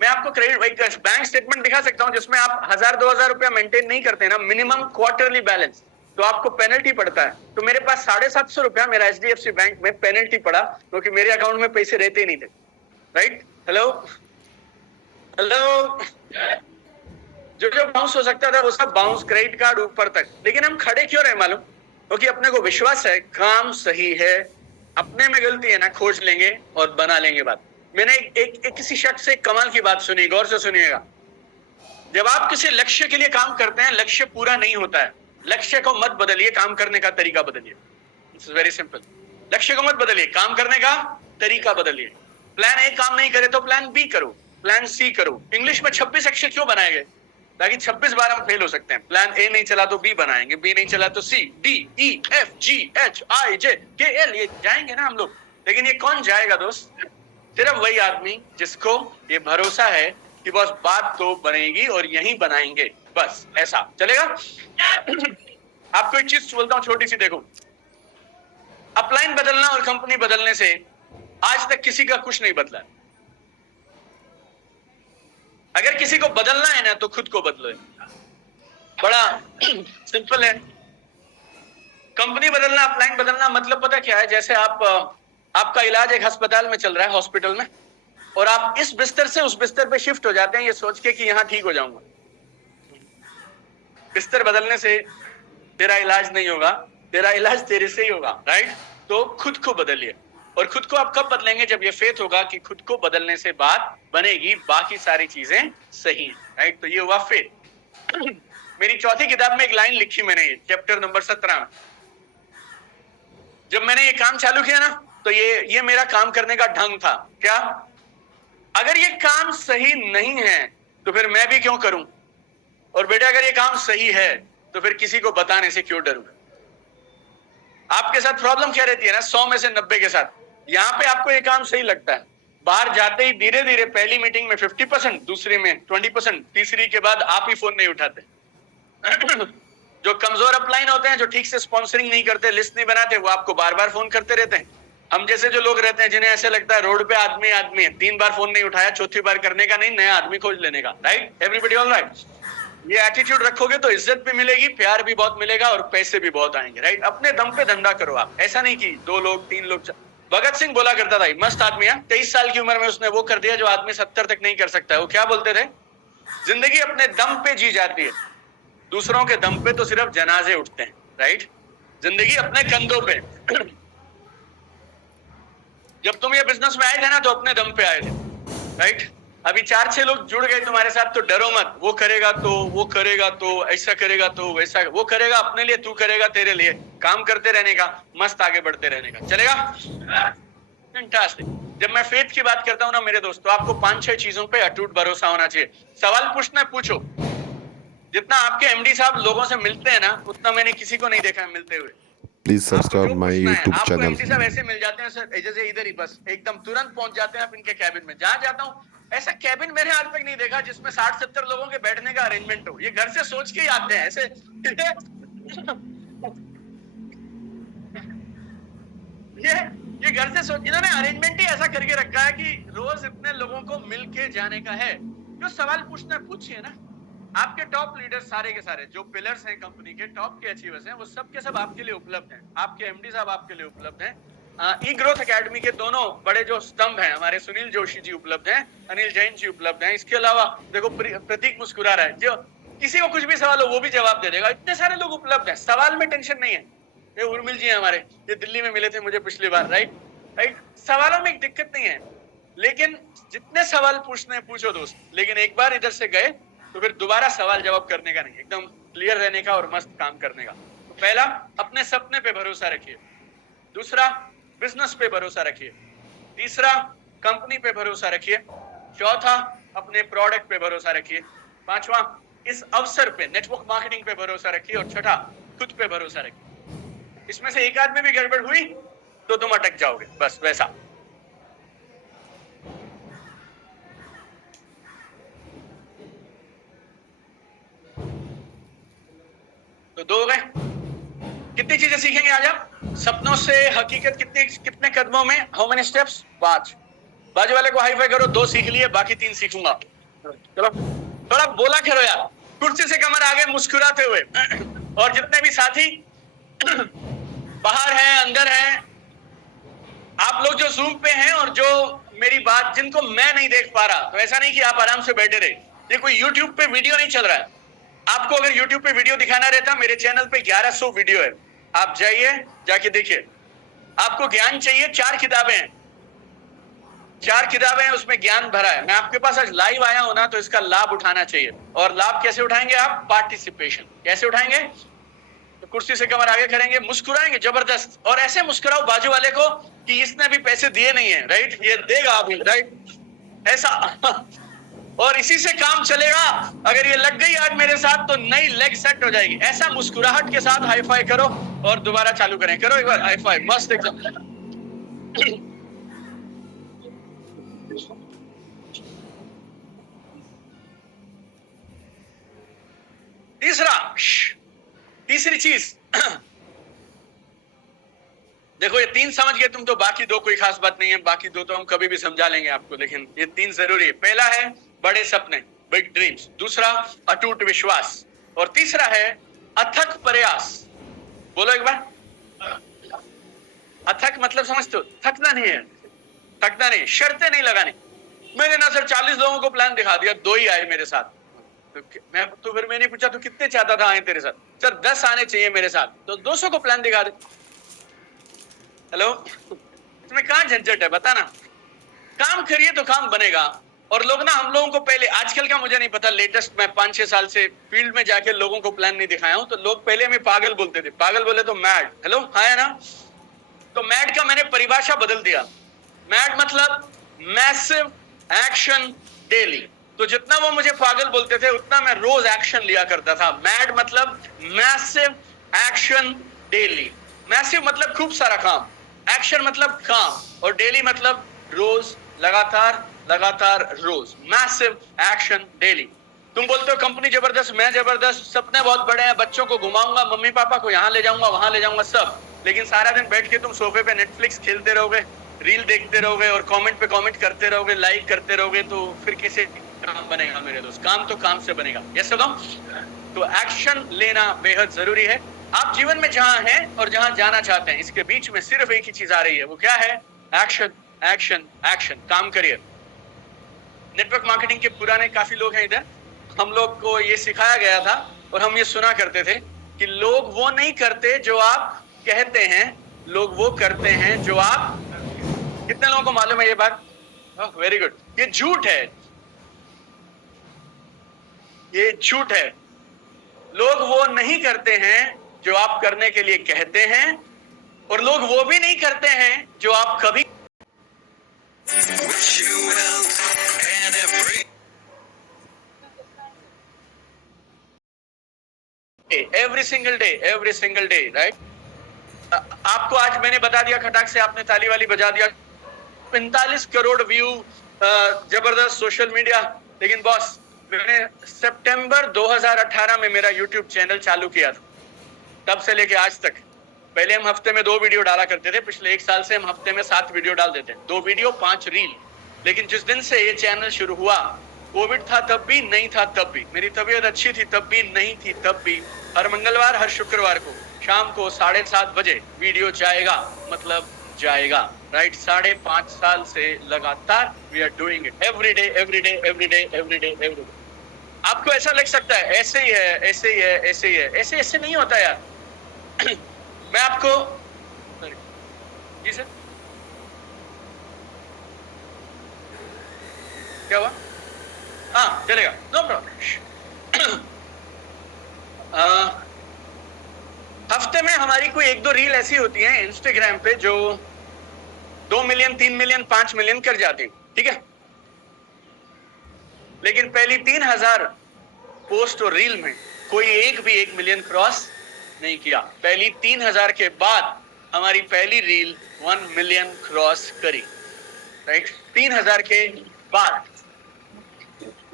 मैं आपको क्रेडिट बैंक स्टेटमेंट दिखा सकता हूं जिसमें आप 1,000-2,000 रुपया मेंटेन नहीं करते ना, मिनिमम क्वार्टरली बैलेंस, तो आपको पेनल्टी पड़ता है। तो मेरे पास 750 रुपया मेरा HDFC बैंक में पेनल्टी पड़ा, क्योंकि मेरे अकाउंट में पैसे रहते ही नहीं थे, राइट? हेलो हेलो, जो जो बाउंस हो सकता था वो सब बाउंस, क्रेडिट कार्ड ऊपर तक। लेकिन हम खड़े क्यों रहे मालूम? क्योंकि अपने को विश्वास है काम सही है, अपने में गलती है ना, खोज लेंगे और बना लेंगे बात। मैंने एक किसी शख्स से कमाल की बात सुनी, गौर से सुनिएगा। जब आप किसी लक्ष्य के लिए काम करते हैं, लक्ष्य पूरा नहीं होता है, लक्ष्य को मत बदलिए, काम करने का तरीका बदलिए। It's very simple. लक्ष्य को मत बदलिए, काम करने का तरीका बदलिए। प्लान ए काम नहीं करे तो प्लान बी करो, प्लान सी करो। इंग्लिश में 26 अक्षर क्यों बनाए गए? ताकि 26 बार हम फेल हो सकते हैं। प्लान ए नहीं चला तो बी बनाएंगे, बी नहीं चला तो सी, डी, ई, एफ, जी, एच, आई, जे, के, एल, ये जाएंगे ना हम लोग। लेकिन ये कौन जाएगा दोस्त? सिर्फ वही आदमी जिसको ये भरोसा है कि बस बात तो बनेगी और यही बनाएंगे, बस ऐसा चलेगा। आपको एक चीज बोलता हूं छोटी सी, देखो, अपलाइन बदलना और कंपनी बदलने से आज तक किसी का कुछ नहीं बदला। अगर किसी को बदलना है ना तो खुद को बदलो, बड़ा सिंपल है। कंपनी बदलना, अपलाइन बदलना मतलब पता क्या है? जैसे आपका इलाज एक अस्पताल में चल रहा है, हॉस्पिटल में, और आप इस बिस्तर से उस बिस्तर पे शिफ्ट हो जाते हैं ये सोच के कि यहां ठीक हो जाऊंगा। बिस्तर बदलने से तेरा इलाज नहीं होगा, तेरा इलाज तेरे से ही होगा, राइट? तो खुद को बदलिए। और खुद को आप कब बदलेंगे? जब ये फेथ होगा कि खुद को बदलने से बात बनेगी, बाकी सारी चीजें सही हैं, राइट? तो ये हुआ फेथ। मेरी चौथी किताब में एक लाइन लिखी मैंने, चैप्टर नंबर 17 में। जब मैंने ये काम चालू किया ना, तो ये मेरा काम करने का ढंग था। क्या? अगर ये काम सही नहीं है तो फिर मैं भी क्यों करूं? और बेटा अगर ये काम सही है तो फिर किसी को बताने से क्यों डरूं? आपके साथ प्रॉब्लम क्या रहती है ना, 100 में से 90 के साथ, यहां पे आपको ये काम सही लगता है, बाहर जाते ही धीरे धीरे पहली मीटिंग में 50%, दूसरी में 20%, तीसरी के बाद आप ही फोन नहीं उठाते। जो कमजोर अपलाइन होते हैं, जो ठीक से स्पॉन्सरिंग नहीं करते, लिस्ट नहीं बनाते, वो आपको बार बार फोन करते रहते हैं। हम जैसे जो लोग रहते हैं जिन्हें ऐसे लगता है रोड पे आदमी आदमी है, 3 बार फोन नहीं उठाया, चौथी बार करने का नहीं, नया आदमी खोज लेने का, राइट? Everybody all right? ये एटीट्यूड रखोगे तो इज्जत भी मिलेगी, प्यार भी बहुत मिलेगा और पैसे भी बहुत आएंगे, राइट? अपने दम पे धंधा करो आप, ऐसा नहीं कि 2 लोग 3 लोग। भगत सिंह बोला करता था, मस्त आदमी है, 23 साल की उम्र में उसने वो कर दिया जो आदमी 70 तक नहीं कर सकता है। वो क्या बोलते थे? जिंदगी अपने दम पे जी जाती है, दूसरों के दम पे तो सिर्फ जनाजे उठते हैं, राइट? जिंदगी अपने कंधों पे। जब तुम ये बिजनेस में आए थे ना तो अपने दम पे आए थे, राइट? अभी 4-6 लोग जुड़ गए तुम्हारे साथ, तो डरो मत, वो करेगा तो ऐसा करेगा तो वैसा, वो करेगा अपने लिए, तू करेगा तेरे लिए, काम करते रहने का, मस्त आगे बढ़ते रहने का, चलेगा? फैंटास्टिक। जब मैं फेथ की बात करता हूं ना मेरे दोस्तों, आपको 5-6 चीजों पे अटूट भरोसा होना चाहिए। सवाल पूछना है, पूछो। जितना आपके एमडी साहब लोगों से मिलते हैं ना, उतना मैंने किसी को नहीं देखा है मिलते हुए। Please subscribe आपको my पूछना है, YouTube आपको channel. एमडी साहब ऐसे मिल जाते हैं सर, जैसे इधर ही बस एकदम तुरंत पहुंच जाते हैं आप इनके कैबिन में। जहां जाता हूं ऐसा कैबिन मैंने आज तक नहीं देखा जिसमें 60-70 लोगों के बैठने का अरेंजमेंट हो। ये घर से सोच के ही आते हैं ऐसे। ये घर से सोच, इन्होंने अरेंजमेंट ही ऐसा करके रखा है कि रोज इतने लोगों को मिलके जाने का है। जो सवाल पूछना है पूछिए ना। आपके टॉप लीडर्स सारे के सारे जो पिलर्स हैं कंपनी के, टॉप के अचीवर्स हैं, वो सब के सब आपके लिए उपलब्ध हैं। आपके एमडी साहब आपके लिए उपलब्ध हैं। ई ग्रोथ एकेडमी के दोनों बड़े जो स्तंभ हैं, हमारे सुनील जोशी जी उपलब्ध हैं, अनिल जैन जी उपलब्ध हैं। इसके अलावा देखो प्रतीक मुस्कुरा रहा है, जो किसी को कुछ भी सवाल हो वो भी जवाब दे देगा। इतने सारे लोग उपलब्ध हैं, सवाल में टेंशन नहीं है। ये उर्मिल जी हैं हमारे, ये दिल्ली में मिले थे मुझे पिछली बार, राइट? सवालों में एक दिक्कत नहीं है, लेकिन जितने सवाल पूछने हैं पूछो दोस्त, लेकिन एक बार इधर से गए तो फिर दोबारा सवाल जवाब करने का नहीं, एकदम क्लियर रहने का और मस्त काम करने का। तो पहला, अपने सपने पे भरोसा रखिए। दूसरा, बिजनेस पे भरोसा रखिए। तीसरा, कंपनी पे भरोसा रखिए। चौथा, अपने प्रोडक्ट पे भरोसा रखिए। पांचवा, इस अवसर पे, नेटवर्क मार्केटिंग पे भरोसा रखिए। और छठा, खुद पे भरोसा रखिए। इसमें से एक आदमी भी गड़बड़ हुई तो तुम अटक जाओगे, बस वैसा। तो 2 हो गए। कितनी चीजें सीखेंगे आज आप? सपनों से हकीकत कितने कदमों में, हाउ मेनी स्टेप्स? 5। बाजू वाले को हाई फाई करो, 2 सीख लिए, बाकी 3 सीखूंगा। चलो थोड़ा बोला करो यार, कुर्सी से कमर आगे मुस्कुराते हुए। और जितने भी साथी बाहर हैं, अंदर हैं, आप लोग जो जूम पे हैं और जो मेरी बात जिनको मैं नहीं देख पा रहा, तो ऐसा नहीं कि आप आराम से बैठे रहे। ये कोई YouTube पे वीडियो नहीं चल रहा है। आपको अगर YouTube पे वीडियो दिखाना रहता, मेरे चैनल पे 1100 वीडियो है, आप जाइए, जाके देखिए। आपको ज्ञान चाहिए, 4 किताबें हैं, 4 किताबें हैं, उसमें ज्ञान भरा है। मैं आपके पास आज लाइव आया हूं ना, तो इसका लाभ उठाना चाहिए। और लाभ कैसे उठाएंगे आप? पार्टिसिपेशन। कैसे उठाएंगे? तो कुर्सी से कमर आगे करेंगे, मुस्कुराएंगे जबरदस्त, और ऐसे मुस्कुराओ बाजू वाले को कि इसने भी पैसे दिए नहीं है, राइट? ये देगा अभी, राइट? ऐसा। और इसी से काम चलेगा। अगर ये लग गई आज मेरे साथ तो नई लेग सेट हो जाएगी। ऐसा मुस्कुराहट के साथ हाई फाई करो और दोबारा चालू करें। करो एक बार हाई फाई, मस्त एकदम। तीसरी चीज, देखो ये 3 समझ गए तुम तो बाकी 2 कोई खास बात नहीं है, बाकी 2 तो हम कभी भी समझा लेंगे आपको, लेकिन ये 3 जरूरी है। पहला है बड़े सपने, बिग ड्रीम्स। दूसरा, अटूट विश्वास। और तीसरा है अथक प्रयास। बोलो एक बार, अथक मतलब समझते हो, थकना नहीं है, थकना नहीं, शर्तें नहीं लगानी। मैंने ना सर 40 लोगों को प्लान दिखा दिया, 2 ही आए मेरे साथ। तो फिर मैंने पूछा तो कितने चाहता था आए तेरे साथ? सर 10 आने चाहिए मेरे साथ। तो 200 को प्लान दिखा दे। हेलो, इसमें कहां झंझट है बता ना। काम करिए तो काम बनेगा। और लोग ना, हम लोगों को पहले, आजकल का मुझे नहीं पता, लेटेस्ट मैं 5-6 साल से फील्ड में जाके लोगों को प्लान नहीं दिखाया हूं, तो लोग पहले हमें पागल बोलते थे। पागल बोले तो मैड। हेलो, हाँ है ना? तो मैड का मैंने परिभाषा बदल दिया। मैड मतलब मैसिव एक्शन डेली। तो जितना वो मुझे पागल बोलते थे उतना मैं रोज एक्शन लिया करता था। मैड मतलब मैसिव एक्शन डेली। मैसिव मतलब खूब सारा काम, एक्शन मतलब काम, और डेली मतलब रोज, लगातार लगातार रोज। Massive action daily. तुम बोलते हो कंपनी जबरदस्त, मैं जबरदस्त, सपने बहुत बड़े हैं, बच्चों को घुमाऊंगा, मम्मी पापा को यहाँ ले जाऊंगा, वहां ले जाऊंगा, सब। लेकिन सारा दिन बैठ के तुम सोफे पे नेटफ्लिक्स खेलते रहोगे, रील देखते रहोगे और कमेंट पे कमेंट करते रहोगे, लाइक करते रहोगे, तो फिर कैसे काम बनेगा मेरे दोस्त? काम तो काम से बनेगा। यस तो एक्शन लेना बेहद जरूरी है। आप जीवन में जहां हैं और जहां जाना चाहते हैं, इसके बीच में सिर्फ एक ही चीज आ रही है, वो क्या है? Action, action, action. काम करिए। नेटवर्क मार्केटिंग के पुराने काफी लोग हैं इधर। हम लोग को ये सिखाया गया था और हम ये सुना करते थे कि लोग वो नहीं करते जो आप कहते हैं, लोग वो करते हैं जो आप। कितने लोगों को मालूम है ये बात? Very good. ये झूठ है, ये झूठ है। लोग वो नहीं करते हैं जो आप करने के लिए कहते हैं, और लोग वो भी नहीं करते हैं जो आप कभी। Every single day, right? आपको आज मैंने बता दिया, खटाक से आपने ताली वाली बजा दिया, 45 करोड़ व्यू, जबरदस्त सोशल मीडिया। लेकिन बॉस, मैंने सितंबर 2018 में मेरा यूट्यूब चैनल चालू किया था, तब से लेके आज तक। पहले हम हफ्ते में 2 वीडियो डाला करते थे, पिछले 1 साल से हम हफ्ते में 7 वीडियो डाल देते हैं, 2 वीडियो 5 रील। लेकिन जिस दिन से ये चैनल शुरू हुआ, कोविड था तब भी, नहीं था तब भी, मेरी तबीयत अच्छी थी तब भी, नहीं थी तब भी, हर मंगलवार हर शुक्रवार को शाम को 7:30 बजे वीडियो जाएगा, मतलब जाएगा, राइट? 5.5 साल से लगातार we are doing it, every day every day every day every day every day. आपको ऐसा लग सकता है ऐसे ही है, ऐसे ही है, ऐसे ही है, ऐसे ऐसे नहीं होता यार। मैं आपको, जी सर, क्या हुआ? हाँ चलेगा, नो प्रॉब्लम। हफ्ते में हमारी कोई 1-2 रील ऐसी होती है इंस्टाग्राम पे जो 2 मिलियन, 3 मिलियन, 5 मिलियन कर जाती है, ठीक है? लेकिन पहली 3000 पोस्ट और रील में कोई एक भी 1 मिलियन क्रॉस नहीं किया। पहली 3000 के बाद हमारी पहली रील 1 मिलियन क्रॉस करी, राइट? 3000 के बाद।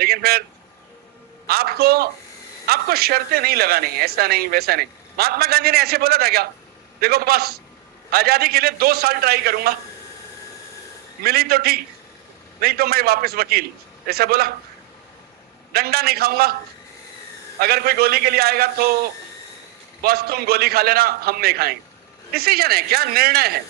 लेकिन फिर आपको आपको शर्तें नहीं लगानी है, ऐसा नहीं वैसा नहीं। महात्मा गांधी ने ऐसे बोला था क्या? देखो बॉस, आजादी के लिए 2 साल ट्राई करूंगा, मिली तो ठीक, नहीं तो मैं वापस वकील, ऐसा बोला। डंडा नहीं खाऊंगा, अगर कोई गोली के लिए आएगा तो बॉस तुम गोली खा लेना, हम नहीं खाएंगे। डिसीजन है, क्या निर्णय है।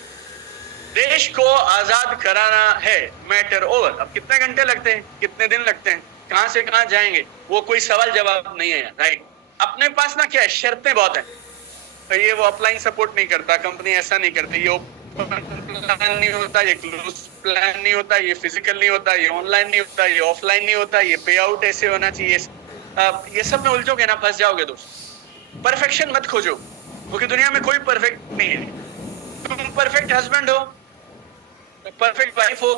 देश को आजाद कराना है, मैटर ओवर। अब कितने घंटे लगते हैं, कितने दिन लगते हैं, कहां से कहां जाएंगे, वो कोई सवाल जवाब नहीं है, राइट? अपने पास ना क्या है, शर्तें बहुत है। तो ये वो अपलाइन सपोर्ट नहीं करता, कंपनी ऐसा नहीं करती, ये प्लान नहीं होता, ये क्लोज प्लान नहीं होता, ये फिजिकल नहीं होता, ये ऑनलाइन नहीं होता, ये ऑफलाइन नहीं होता, ये पे आउट ऐसे होना चाहिए। ये सब में उलझोगे ना, फंस जाओगे दोस्त। परफेक्शन मत खोजो, क्योंकि दुनिया में कोई परफेक्ट नहीं है। तुम परफेक्ट हस्बैंड हो, परफेक्ट वाइफ हो,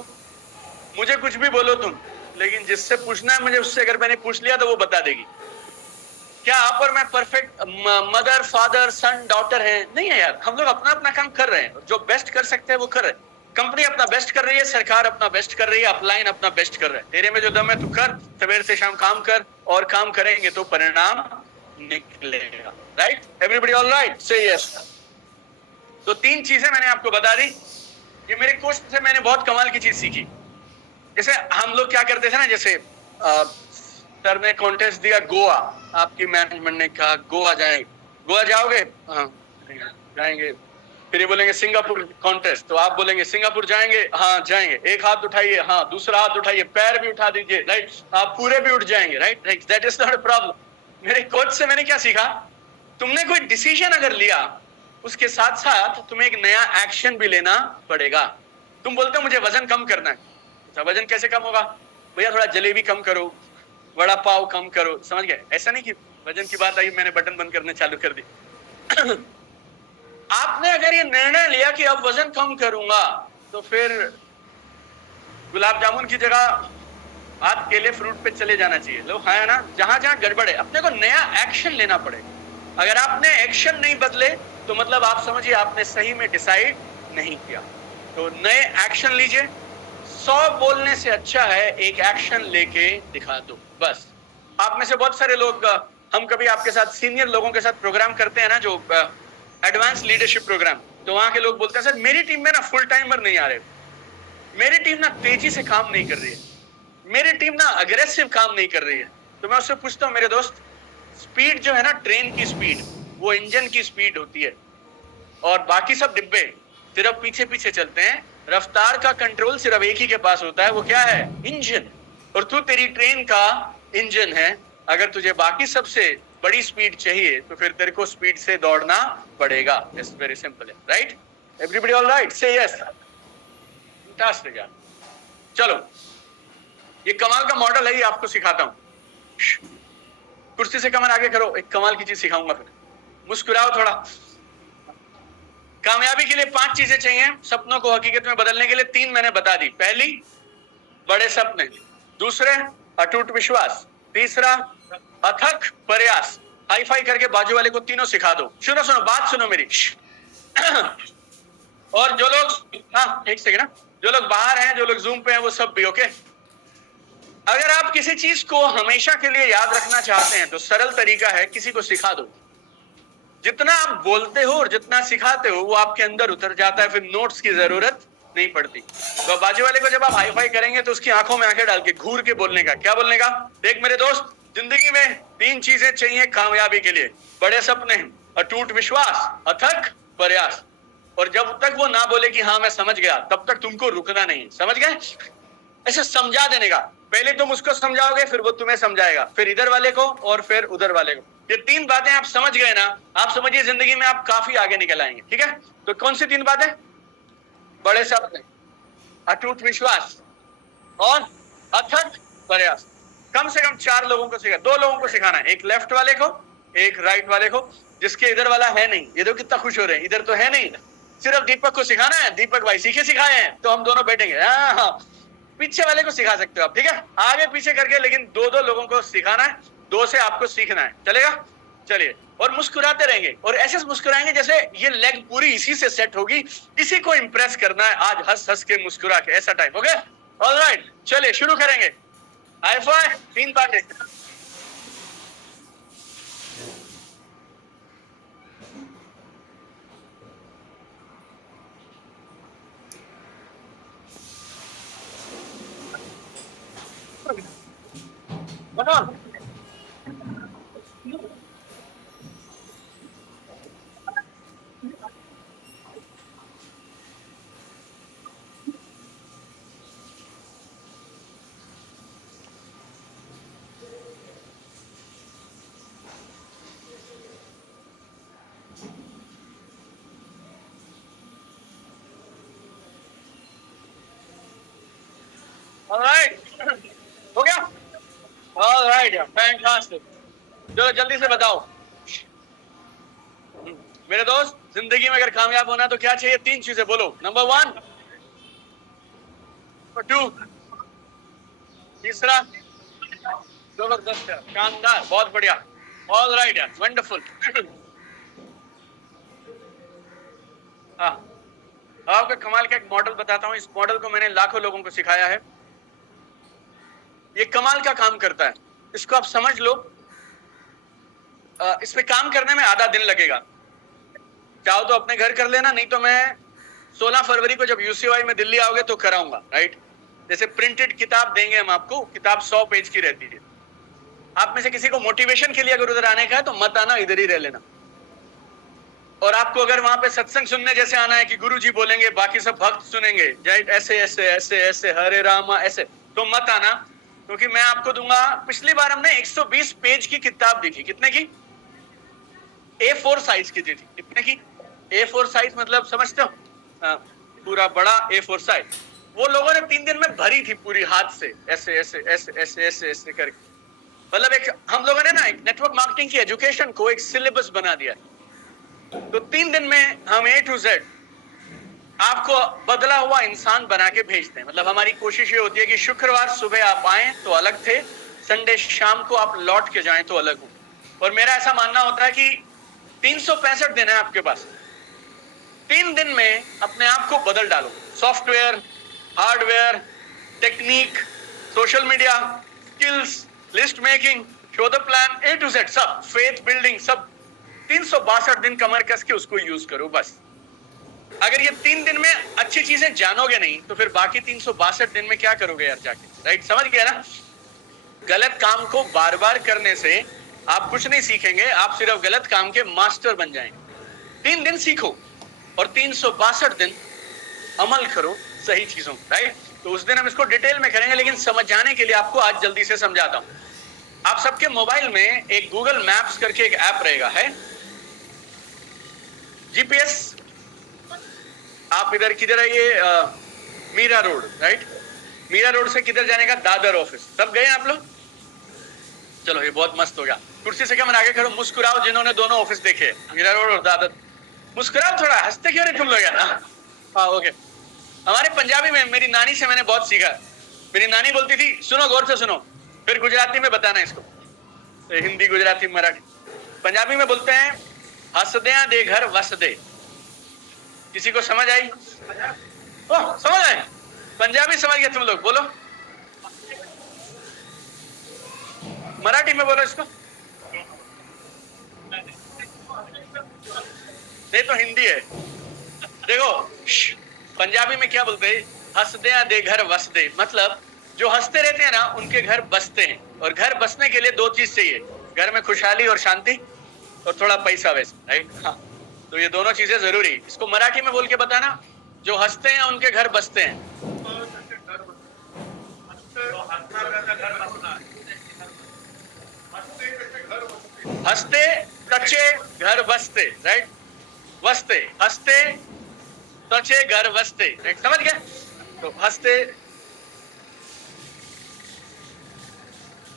मुझे कुछ भी बोलो तुम, लेकिन जिससे पूछना है मुझे, उससे अगर मैंने पूछ लिया तो वो बता देगी। क्या आप और मैं परफेक्ट मदर, फादर, सन, डॉटर हैं? नहीं है यार। हम लोग अपना अपना काम कर रहे हैं, जो बेस्ट कर सकते हैं वो कर रहे हैं। कंपनी अपना बेस्ट कर रही है, सरकार अपना बेस्ट कर रही है, अपलाइन अपना बेस्ट कर रहा है। तेरे में जो दम है तू कर, सवेरे से शाम काम कर, और काम करेंगे तो परिणाम निकलेगा, राइट? Everybody all right? से यस। तो 3 चीजें मैंने आपको बता दी। ये मेरे कोच से मैंने बहुत कमाल की चीज सीखी। जैसे हम लोग क्या करते थे ना, जैसे सर ने कॉन्टेस्ट दिया गोवा, आपकी मैनेजमेंट ने कहा गोवा जाएंगे, गोवा जाओगे? हाँ जाएंगे। फिर ये बोलेंगे सिंगापुर कॉन्टेस्ट, तो आप बोलेंगे सिंगापुर जाएंगे, हाँ जाएंगे, एक हाथ उठाइए, हाँ दूसरा हाथ उठाइए, पैर भी उठा दीजिए, राइट, आप पूरे भी उठ जाएंगे, right right, that is not a problem. मेरे कोच से मैंने क्या सीखा, तुमने कोई डिसीजन अगर लिया, उसके साथ साथ तुम्हें एक नया एक्शन भी लेना पड़ेगा। तुम बोलते हो मुझे वजन कम करना है, अच्छा वजन कैसे कम होगा, भैया थोड़ा जलेबी कम करो, वड़ा पाव कम करो, समझ गए? ऐसा नहीं कि वजन की बात आई मैंने बटन बंद करने चालू कर दी। आपने अगर ये निर्णय लिया कि अब वजन कम करूंगा, तो फिर गुलाब जामुन की जगह हाथ केले फ्रूट पे चले जाना चाहिए। लोग है ना, जहां जहां गड़बड़ है अपने को नया एक्शन लेना पड़ेगा। अगर आपने एक्शन नहीं बदले तो मतलब आप समझिए आपने सही में डिसाइड नहीं किया। तो नए एक्शन लीजिए। 100 बोलने से अच्छा है एक एक्शन लेके दिखा दो, बस। आप में से बहुत सारे लोग, हम कभी आपके साथ सीनियर लोगों के साथ प्रोग्राम करते हैं ना, जो एडवांस लीडरशिप प्रोग्राम, तो वहां के लोग बोलते हैं सर मेरी टीम में ना फुल टाइमर नहीं आ रहे, मेरी टीम ना तेजी से काम नहीं कर रही है, मेरी टीम ना अग्रेसिव काम नहीं कर रही है। तो मैं उससे पूछता हूँ मेरे दोस्त, स्पीड जो है ना, ट्रेन की स्पीड, वो इंजन की स्पीड होती है, और बाकी सब डिब्बे सिर्फ पीछे पीछे चलते हैं। रफ्तार का कंट्रोल सिर्फ एक ही के पास होता है, वो क्या है? इंजन। और तू तेरी ट्रेन का इंजन है। अगर तुझे बाकी सबसे बड़ी स्पीड चाहिए तो फिर तेरे को स्पीड से दौड़ना पड़ेगा। It's very simple, right? Everybody all right? से यस। फैंटास्टिक यार। चलो, ये कमाल का मॉडल है, ये आपको सिखाता हूं। कुर्सी से कमर आगे करो, एक कमाल की चीज सिखाऊंगा। फिर मुस्कुराओ थोड़ा। कामयाबी के लिए 5 चीजें चाहिए सपनों को हकीकत में बदलने के लिए। 3 मैंने बता दी। पहली, बड़े सपने। दूसरे, अटूट विश्वास। तीसरा, अथक प्रयास। हाई फाई करके बाजू वाले को तीनों सिखा दो। सुनो सुनो, बात सुनो मेरी। और जो लोग, हाँ एक सेकेंड, जो लोग बाहर हैं, जो लोग जूम पे हैं, वो सब भी ओके। अगर आप किसी चीज को हमेशा के लिए याद रखना चाहते हैं तो सरल तरीका है, किसी को सिखा दो। जितना आप बोलते हो और जितना सिखाते हो वो आपके अंदर उतर जाता है, फिर नोट्स की जरूरत नहीं पड़ती। तो बाजू वाले को जब आप हाई फाई करेंगे तो उसकी आंखों में आंखें डाल के घूर के बोलने का, क्या बोलने का? देख मेरे दोस्त, जिंदगी में 3 चीजें चाहिए कामयाबी के लिए, बड़े सपने, अटूट विश्वास, अथक प्रयास। और जब तक वो ना बोले कि हाँ मैं समझ गया, तब तक तुमको रुकना नहीं। समझ गए? ऐसे समझा देने का। पहले तुम उसको समझाओगे, फिर वो तुम्हें समझाएगा, फिर इधर वाले को और फिर उधर वाले को। ये 3 बातें आप समझ गए ना, आप समझिए जिंदगी में आप काफी आगे निकल आएंगे। ठीक है? तो कौन सी 3 बातें? बड़े सपने, अटूट विश्वास और अथक प्रयास। कम से कम 4 लोगों को सिखा, 2 लोगों को सिखाना है, एक लेफ्ट वाले को, एक राइट वाले को। जिसके इधर वाला है नहीं, ये तो कितना खुश हो रहे हैं, इधर तो है नहीं, सिर्फ दीपक को सिखाना है। दीपक भाई सीखे सिखाए हैं, तो हम दोनों बैठेंगे। हाँ, पीछे वाले को सिखा सकते हो आप, ठीक है? आगे पीछे करके, लेकिन 2-2 लोगों को सिखाना है, 2 से आपको सीखना है। चलेगा? चलिए, और मुस्कुराते रहेंगे, और ऐसे मुस्कुराएंगे जैसे ये लेग पूरी इसी से सेट होगी, इसी को इंप्रेस करना है आज, हंस हंस के मुस्कुरा के, ऐसा टाइप। ओके, ऑलराइट, चलिए शुरू करेंगे। हाई फाइव, 3 बातें। बताओ। ऑलराइट, हो गया? Alright, fantastic. चलो जल्दी से बताओ मेरे दोस्त, जिंदगी में अगर कामयाब होना है तो क्या चाहिए? 3 चीजें बोलो। नंबर 1, नंबर 2, तीसरा। जबरदस्त, शानदार, बहुत बढ़िया। ऑल राइट यार, वंडरफुल। हाँ, आपको कमाल का एक मॉडल बताता हूँ। इस मॉडल को मैंने लाखों लोगों को सिखाया है। ये कमाल का काम करता है, इसको आप समझ लो। इस पे काम करने में आधा दिन लगेगा। चाहो तो अपने घर कर लेना, नहीं तो मैं 16 फरवरी को जब यूसीवाई में दिल्ली आओगे तो कराऊंगा, राइट? जैसे प्रिंटेड किताब देंगे हम आपको, किताब 100 पेज की रहती है। आप में से किसी को मोटिवेशन के लिए अगर उधर आने का है तो मत आना, इधर ही रह लेना। और आपको अगर वहां पे सत्संग सुनने जैसे आना है कि गुरुजी बोलेंगे बाकी सब भक्त सुनेंगे, राइट, ऐसे ऐसे ऐसे ऐसे हरे रामा ऐसे, तो मत आना, क्योंकि मैं आपको दूंगा। पिछली बार हमने 120 पेज की किताब दी थी, कितने की? A4 साइज की दी थी। कितने की? A4 साइज मतलब समझते हो? पूरा बड़ा A4 साइज। वो लोगों ने 3 दिन में भरी थी पूरी, हाथ से ऐसे ऐसे ऐसे ऐसे ऐसे ऐसे करके। मतलब एक हम लोगों ने ना एक नेटवर्क मार्केटिंग की एजुकेशन को एक सिलेबस बना दिया। तो 3 दिन में हम A to Z आपको बदला हुआ इंसान बना के भेजते हैं। मतलब हमारी कोशिश ये होती है कि शुक्रवार सुबह आप आए तो अलग थे, संडे शाम को आप लौट के जाएं तो अलग हो। और मेरा ऐसा मानना होता है कि 365 दिन है आपके पास, 3 दिन में अपने आप को बदल डालो। Software, hardware, technique, social media, skills, list making, show the plan, A to Z सब, फेथ बिल्डिंग सब, 362 दिन कमर कस के उसको यूज करो बस। अगर ये 3 दिन में अच्छी चीजें जानोगे नहीं तो फिर बाकी 362 दिन में क्या करोगे यार जाके, राइट? समझ गया ना? गलत काम को बार बार करने से आप कुछ नहीं सीखेंगे, आप सिर्फ गलत काम के मास्टर बन जाएंगे। 3 दिन सीखो और 362 दिन अमल करो सही चीजों, राइट? तो उस दिन हम इसको डिटेल में करेंगे, लेकिन समझाने के लिए आपको आज जल्दी से समझाता हूं। आप सबके मोबाइल में एक गूगल मैप्स करके एक ऐप रहेगा, है जीपीएस। आप इधर किधर है? ये Mira road, right? Mira road से किधर जाने का? दादर ऑफिस। सब गए आप लोग? चलो ये बहुत मस्त हो गया। कुर्सी से क्या मैं आगे खड़ो, मुस्कुराओ जिन्होंने दोनों ऑफिस देखे, मीरा रोड और दादर। मुस्कुराओ थोड़ा, हंसते क्यों नहीं तुम लोग यार? हाँ ओके। हमारे पंजाबी में मेरी नानी से मैंने बहुत सीखा। मेरी नानी बोलती थी, सुनो गौर से सुनो, फिर गुजराती में बताना इसको, हिंदी, गुजराती, मराठी। पंजाबी में बोलते हैं हंसदिया दे घर वसदे। किसी को समझ आई? ओह समझ आए? पंजाबी समझ गए तुम लोग? बोलो मराठी में बोलो इसको। नहीं तो हिंदी है। देखो पंजाबी में क्या बोलते हैं? हंसदे दे घर वसदे, मतलब जो हंसते रहते हैं ना उनके घर बसते हैं। और घर बसने के लिए 2 चीज चाहिए, घर में खुशहाली और शांति, और थोड़ा पैसा वैसे, राइट? हाँ, तो ये दोनों चीजें जरूरी। इसको मराठी में बोल के बताना, जो हंसते हैं उनके घर बसते हैं। हंसते कच्चे घर बसते, राइट? वसते, हंसते कच्चे घर बसते, राइट? समझ गए? तो हंसते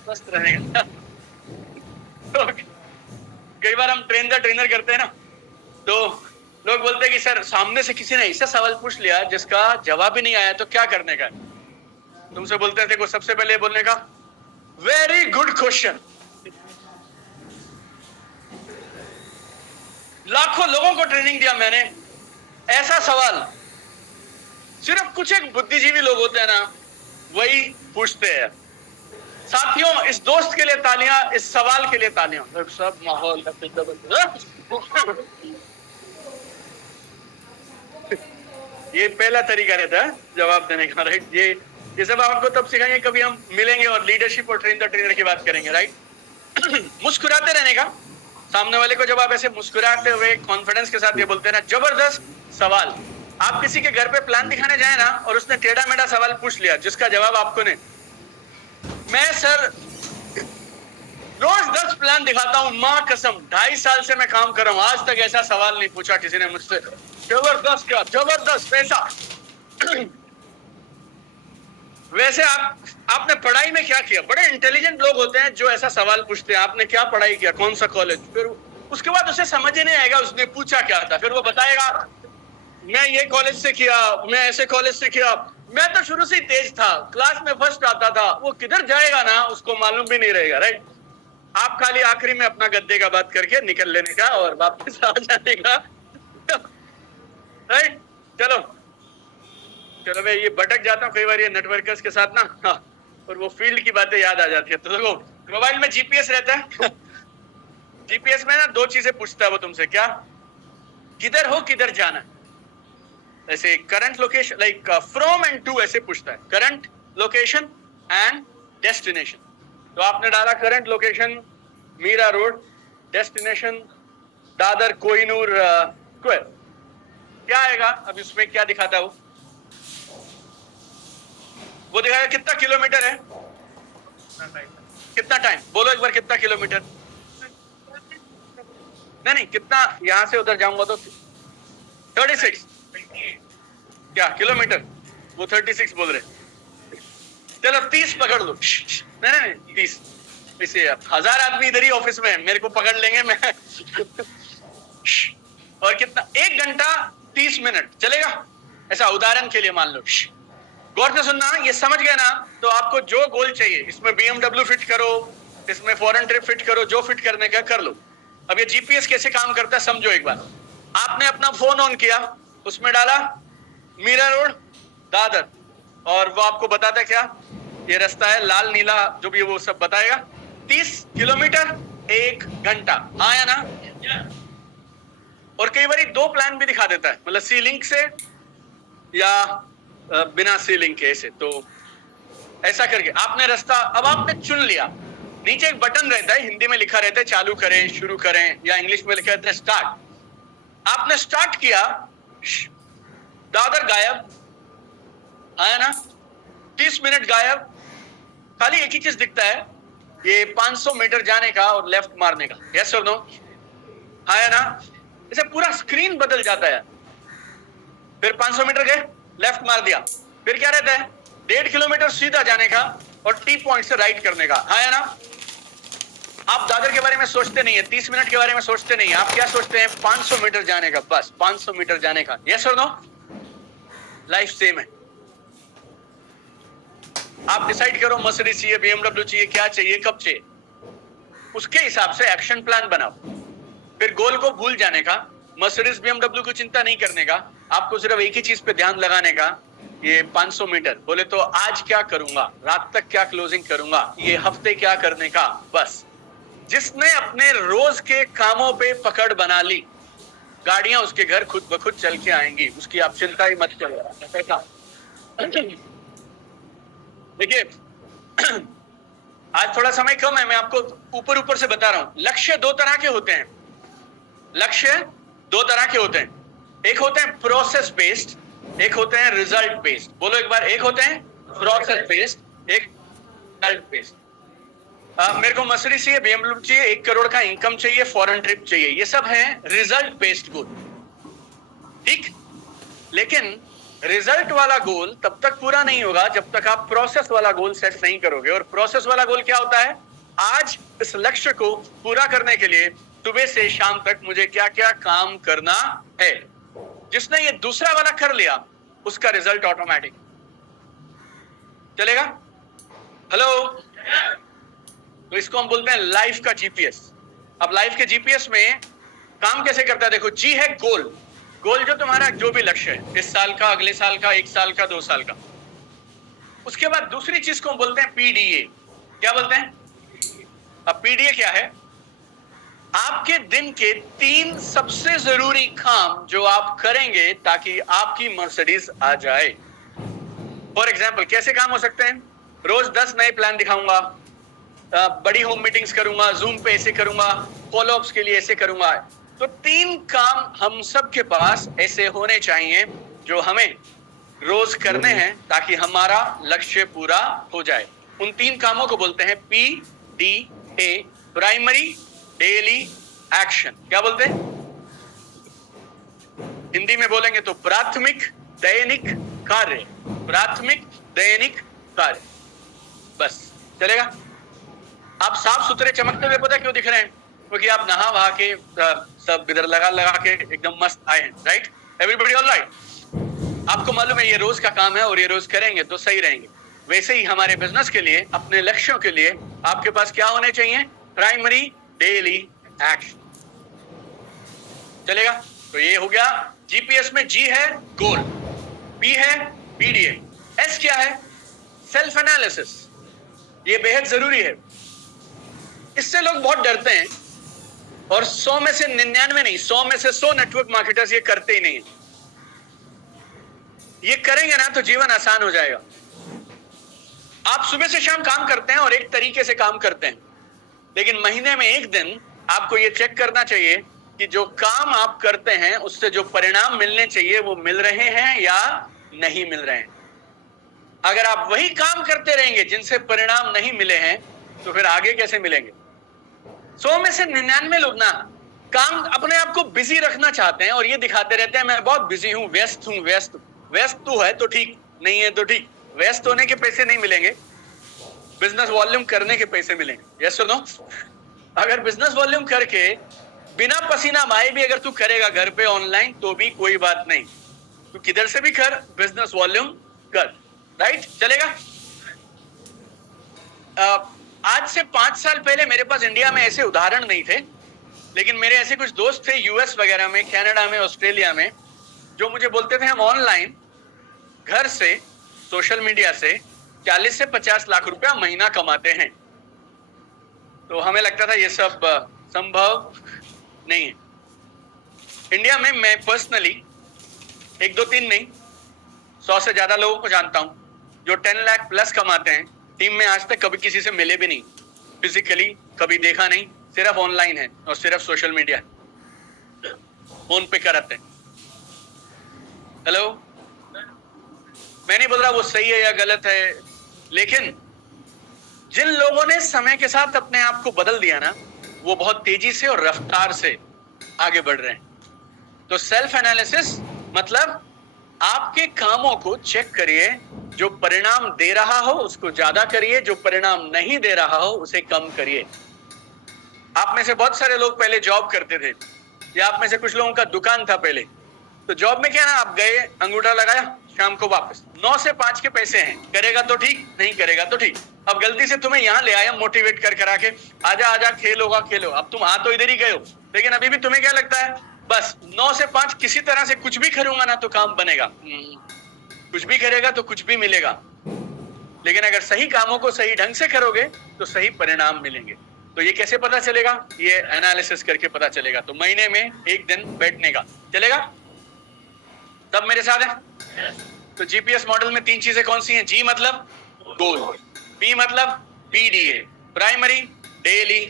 मस्त रहेगा। तो कई बार हम ट्रेन द ट्रेनर करते हैं ना, तो लोग बोलते हैं कि सर सामने से किसी ने ऐसा सवाल पूछ लिया जिसका जवाब ही नहीं आया, तो क्या करने का? तुमसे बोलते थे को सबसे पहले बोलने का वेरी गुड क्वेश्चन। लाखों लोगों को ट्रेनिंग दिया मैंने, ऐसा सवाल सिर्फ कुछ एक बुद्धिजीवी लोग होते हैं ना वही पूछते हैं। साथियों इस दोस्त के लिए तालियां, इस सवाल के लिए तालियां। सब माहौल ये पहला तरीका रहता है जवाब देने का, राइट? ये सब आपको तब सिखाएंगे कभी हम मिलेंगे और लीडरशिप और ट्रेन द ट्रेनर की बात करेंगे, राइट? मुस्कुराते रहने का। सामने वाले को जब आप ऐसे मुस्कुराते हुए कॉन्फिडेंस के साथ ये बोलते हैं ना, जबरदस्त सवाल। आप किसी के घर पे प्लान दिखाने जाए ना और उसने टेढ़ा मेढ़ा सवाल पूछ लिया जिसका जवाब आपको नहीं। मैं सर रोज 10 प्लान दिखाता हूं, मां कसम 2.5 साल से मैं काम कर रहा हूं, आज तक ऐसा सवाल नहीं पूछा किसी ने मुझसे। जबरदस्त क्या, जबरदस्त पैसा। वैसे आपने पढ़ाई में क्या किया? बड़े इंटेलिजेंट लोग होते हैं जो ऐसा सवाल पूछते हैं, आपने क्या पढ़ाई किया, कौन सा कॉलेज? फिर उसके बाद उसे समझ ही नहीं आएगा उसने पूछा क्या था। फिर वो बताएगा मैं ये कॉलेज से किया, मैं ऐसे कॉलेज से किया, मैं तो शुरू से ही तेज था, क्लास में फर्स्ट आता था। वो किधर जाएगा ना उसको मालूम भी नहीं रहेगा, राइट? आप खाली आखिरी में अपना गद्दे का बात करके निकल लेने का और वापस आ जाने का, राइट? चलो चलो मैं ये भटक जाता हूँ कई बार ये नेटवर्कर्स के साथ ना, हाँ, और वो फील्ड की बातें याद आ जाती है। तो देखो मोबाइल में जीपीएस रहता है। जीपीएस में ना 2 चीजें पूछता है वो तुमसे, क्या? किधर हो, किधर जाना। ऐसे current location, like from end to ऐसे पूछता है, करंट लोकेशन एंड डेस्टिनेशन। तो आपने डाला current location Mira road, destination Dadar Kohinoor square, क्या आएगा? अब इसमें क्या दिखाता है वो दिखाएगा कितना किलोमीटर है, कितना टाइम, बोलो एक बार कितना किलोमीटर? नहीं कितना, यहां से उधर जाऊंगा तो 36, क्या किलोमीटर? वो 36 बोल रहे। चलो 30 पकड़ लो। नहीं 30, इसे 1000 आदमी इधर ही ऑफिस में है, मेरे को पकड़ लेंगे मैं। और कितना, 1 घंटा 30 मिनट चलेगा, ऐसा उदाहरण के लिए मान लो। गौर से सुनना, ये समझ गए ना? तो आपको जो गोल चाहिए, इसमें BMW फिट करो, इसमें फॉरेन ट्रिप फिट करो, जो फिट करने का कर लो। अब ये GPS कैसे काम करता है समझो एक बार। आपने अपना फोन ऑन किया, उसमें डाला मीरा रोड दादर, और वो आपको बताता है क्या, ये रास्ता है लाल नीला, जो भी वो सब बताएगा। 30 किलोमीटर 1 घंटा, हाँ या ना? और कई बार 2 प्लान भी दिखा देता है, मतलब सी लिंक से या बिना सी लिंक के, ऐसे। तो ऐसा करके आपने रास्ता, अब आपने चुन लिया, नीचे एक बटन रहता है, हिंदी में लिखा रहता है चालू करें, शुरू करें, या इंग्लिश में लिखा रहता है स्टार्ट। आपने स्टार्ट किया, दादर गायब, आया ना? 30 मिनट गायब, खाली एक ही चीज दिखता है, ये 500 मीटर जाने का और लेफ्ट मारने का, यस और नो? आया ना? इसे पूरा स्क्रीन बदल जाता है। फिर 500 मीटर गए, लेफ्ट मार दिया, फिर क्या रहता है, 1.5 किलोमीटर सीधा जाने का और टी पॉइंट से राइट करने का, हाँ या ना? आप दादर के बारे में सोचते नहीं है, 30 मिनट के बारे में सोचते नहीं है, आप क्या सोचते हैं, 500 मीटर जाने का, बस 500 मीटर जाने का, यस और नो? लाइफ सेम है। आप डिसाइड करो, मर्सिडीज चाहिए, BMW चाहिए, क्या चाहिए, कब चाहिए, उसके हिसाब से एक्शन प्लान बनाओ। फिर गोल को भूल जाने का, मर्सिडीज BMW को चिंता नहीं करने का, आपको सिर्फ एक ही चीज पे ध्यान लगाने का, ये 500 मीटर, बोले तो आज क्या करूंगा, रात तक क्या क्लोजिंग करूंगा, ये हफ्ते क्या करने का, बस। जिसने अपने रोज के कामों पे पकड़ बना ली, गाड़ियां उसके घर खुद ब खुद चल के आएंगी, उसकी आप चिंता ही मत करो। देखिए, आज थोड़ा समय कम है, मैं आपको ऊपर ऊपर से बता रहा हूं। लक्ष्य 2 तरह के होते हैं, लक्ष्य 2 तरह के होते हैं, एक होते हैं प्रोसेस बेस्ड, एक होते हैं रिजल्ट बेस्ड। बोलो एक बार, एक होते हैं प्रोसेस बेस्ड, एक रिजल्ट बेस्ड। मेरे को मर्सिडीज चाहिए, BMW चाहिए, 1 करोड़ का इनकम चाहिए, फॉरेन ट्रिप चाहिए, ये सब है रिजल्ट बेस्ड गोल, ठीक। लेकिन रिजल्ट वाला गोल तब तक पूरा नहीं होगा जब तक आप प्रोसेस वाला गोल सेट नहीं करोगे। और प्रोसेस वाला गोल क्या होता है, आज इस लक्ष्य को पूरा करने के लिए सुबह से शाम तक मुझे क्या क्या काम करना है। जिसने ये दूसरा वाला कर लिया, उसका रिजल्ट ऑटोमेटिक चलेगा। हेलो, तो इसको हम बोलते हैं लाइफ का जीपीएस। अब लाइफ के जीपीएस में काम कैसे करता है, देखो, जी है गोल, गोल जो तुम्हारा जो भी लक्ष्य है, इस साल का, अगले साल का, 1 साल का, 2 साल का। उसके बाद दूसरी चीज को हम बोलते हैं पीडीए। क्या बोलते हैं? अब पीडीए क्या है, आपके दिन के 3 सबसे जरूरी काम जो आप करेंगे ताकि आपकी मर्सिडीज आ जाए। फॉर एग्जाम्पल, कैसे काम हो सकते हैं, रोज 10 नए प्लान दिखाऊंगा, बड़ी होम मीटिंग्स करूंगा, जूम पे ऐसे करूंगा, फॉलोअप्स के लिए ऐसे करूंगा। तो 3 काम हम सब के पास ऐसे होने चाहिए जो हमें रोज करने हैं ताकि हमारा लक्ष्य पूरा हो जाए। उन 3 कामों को बोलते हैं PDA, प्राइमरी डेली एक्शन। क्या बोलते हैं? हिंदी में बोलेंगे तो प्राथमिक दैनिक कार्य, प्राथमिक दैनिक कार्य, बस चलेगा। आप साफ सुथरे चमकते हुए पता क्यों दिख रहे हैं? क्योंकि आप नहा वहा के सब इधर लगा लगा के एकदम मस्त आए हैं, राइट? Everybody all right? आपको मालूम है ये रोज का काम है और ये रोज करेंगे तो सही रहेंगे। वैसे ही हमारे बिजनेस के लिए, अपने लक्ष्यों के लिए आपके पास क्या होने चाहिए? Primary daily action. चलेगा? तो ये हो गया जीपीएस में। जी है गोल, पी है पीडीए, एस क्या है? Self analysis. ये बेहद जरूरी है, इससे लोग बहुत डरते हैं और 100 में से 99 नहीं, 100 में से 100 नेटवर्क मार्केटर्स ये करते ही नहीं। ये करेंगे ना तो जीवन आसान हो जाएगा। आप सुबह से शाम काम करते हैं और एक तरीके से काम करते हैं, लेकिन महीने में एक दिन आपको ये चेक करना चाहिए कि जो काम आप करते हैं उससे जो परिणाम मिलने चाहिए वो मिल रहे हैं या नहीं मिल रहे हैं। अगर आप वही काम करते रहेंगे जिनसे परिणाम नहीं मिले हैं तो फिर आगे कैसे मिलेंगे। 100 में से 99 लोग ना काम अपने आप को बिजी रखना चाहते हैं और ये दिखाते रहते हैं मैं बहुत बिजी हूं, व्यस्त हूं, व्यस्त। व्यस्त तो है तो ठीक, नहीं है तो ठीक। व्यस्त होने के पैसे नहीं मिलेंगे, बिजनेस वॉल्यूम करने के पैसे मिलेंगे। यस और नो? अगर बिजनेस वॉल्यूम करके बिना पसीना माए भी अगर तू करेगा घर पे ऑनलाइन तो भी कोई बात नहीं, तू किधर से भी कर, बिजनेस वॉल्यूम कर। राइट? चलेगा? आज से 5 साल पहले मेरे पास इंडिया में ऐसे उदाहरण नहीं थे, लेकिन मेरे ऐसे कुछ दोस्त थे यूएस वगैरह में, कनाडा में, ऑस्ट्रेलिया में, जो मुझे बोलते थे हम ऑनलाइन घर से, सोशल मीडिया से 40 से 50 लाख रुपया महीना कमाते हैं। तो हमें लगता था ये सब संभव नहीं है। इंडिया में मैं पर्सनली 1 2 3 नहीं 100 से ज्यादा लोगों को जानता हूं जो 10 लाख प्लस कमाते हैं। टीम में आज तक कभी किसी से मिले भी नहीं, फिजिकली कभी देखा नहीं, सिर्फ ऑनलाइन है और सिर्फ सोशल मीडिया है, फोन पे कराते हैं। हेलो, मैं नहीं बोल रहा वो सही है या गलत है, लेकिन जिन लोगों ने समय के साथ अपने आप को बदल दिया ना, वो बहुत तेजी से और रफ्तार से आगे बढ़ रहे हैं। तो सेल्फ एनालिसिस मतलब आपके कामों को चेक करिए, जो परिणाम दे रहा हो उसको ज्यादा करिए, जो परिणाम नहीं दे रहा हो उसे कम करिए। आप में से बहुत सारे लोग पहले जॉब करते थे, या आप में से कुछ लोगों का दुकान था पहले। तो जॉब में क्या ना, आप गए, अंगूठा लगाया, शाम को वापस 9 से 5 के पैसे हैं, करेगा तो ठीक, नहीं करेगा तो ठीक। अब गलती से तुम्हें यहाँ ले आया मोटिवेट कर करा के, आजा आजा खेल होगा खेलो। अब तुम आ तो इधर ही गए हो, लेकिन अभी भी तुम्हें क्या लगता है, बस 9 से 5 किसी तरह से कुछ भी करूंगा ना तो काम बनेगा। कुछ भी करेगा तो कुछ भी मिलेगा, लेकिन अगर सही कामों को सही ढंग से करोगे तो सही परिणाम मिलेंगे। तो ये कैसे पता चलेगा? ये एनालिसिस करके पता चलेगा। तो महीने में 1 दिन बैठने का चलेगा। तब मेरे साथ है। तो जीपीएस मॉडल में 3 चीजें कौन सी हैं? जी मतलब गोल, पी मतलब पीडीए, प्राइमरी डेली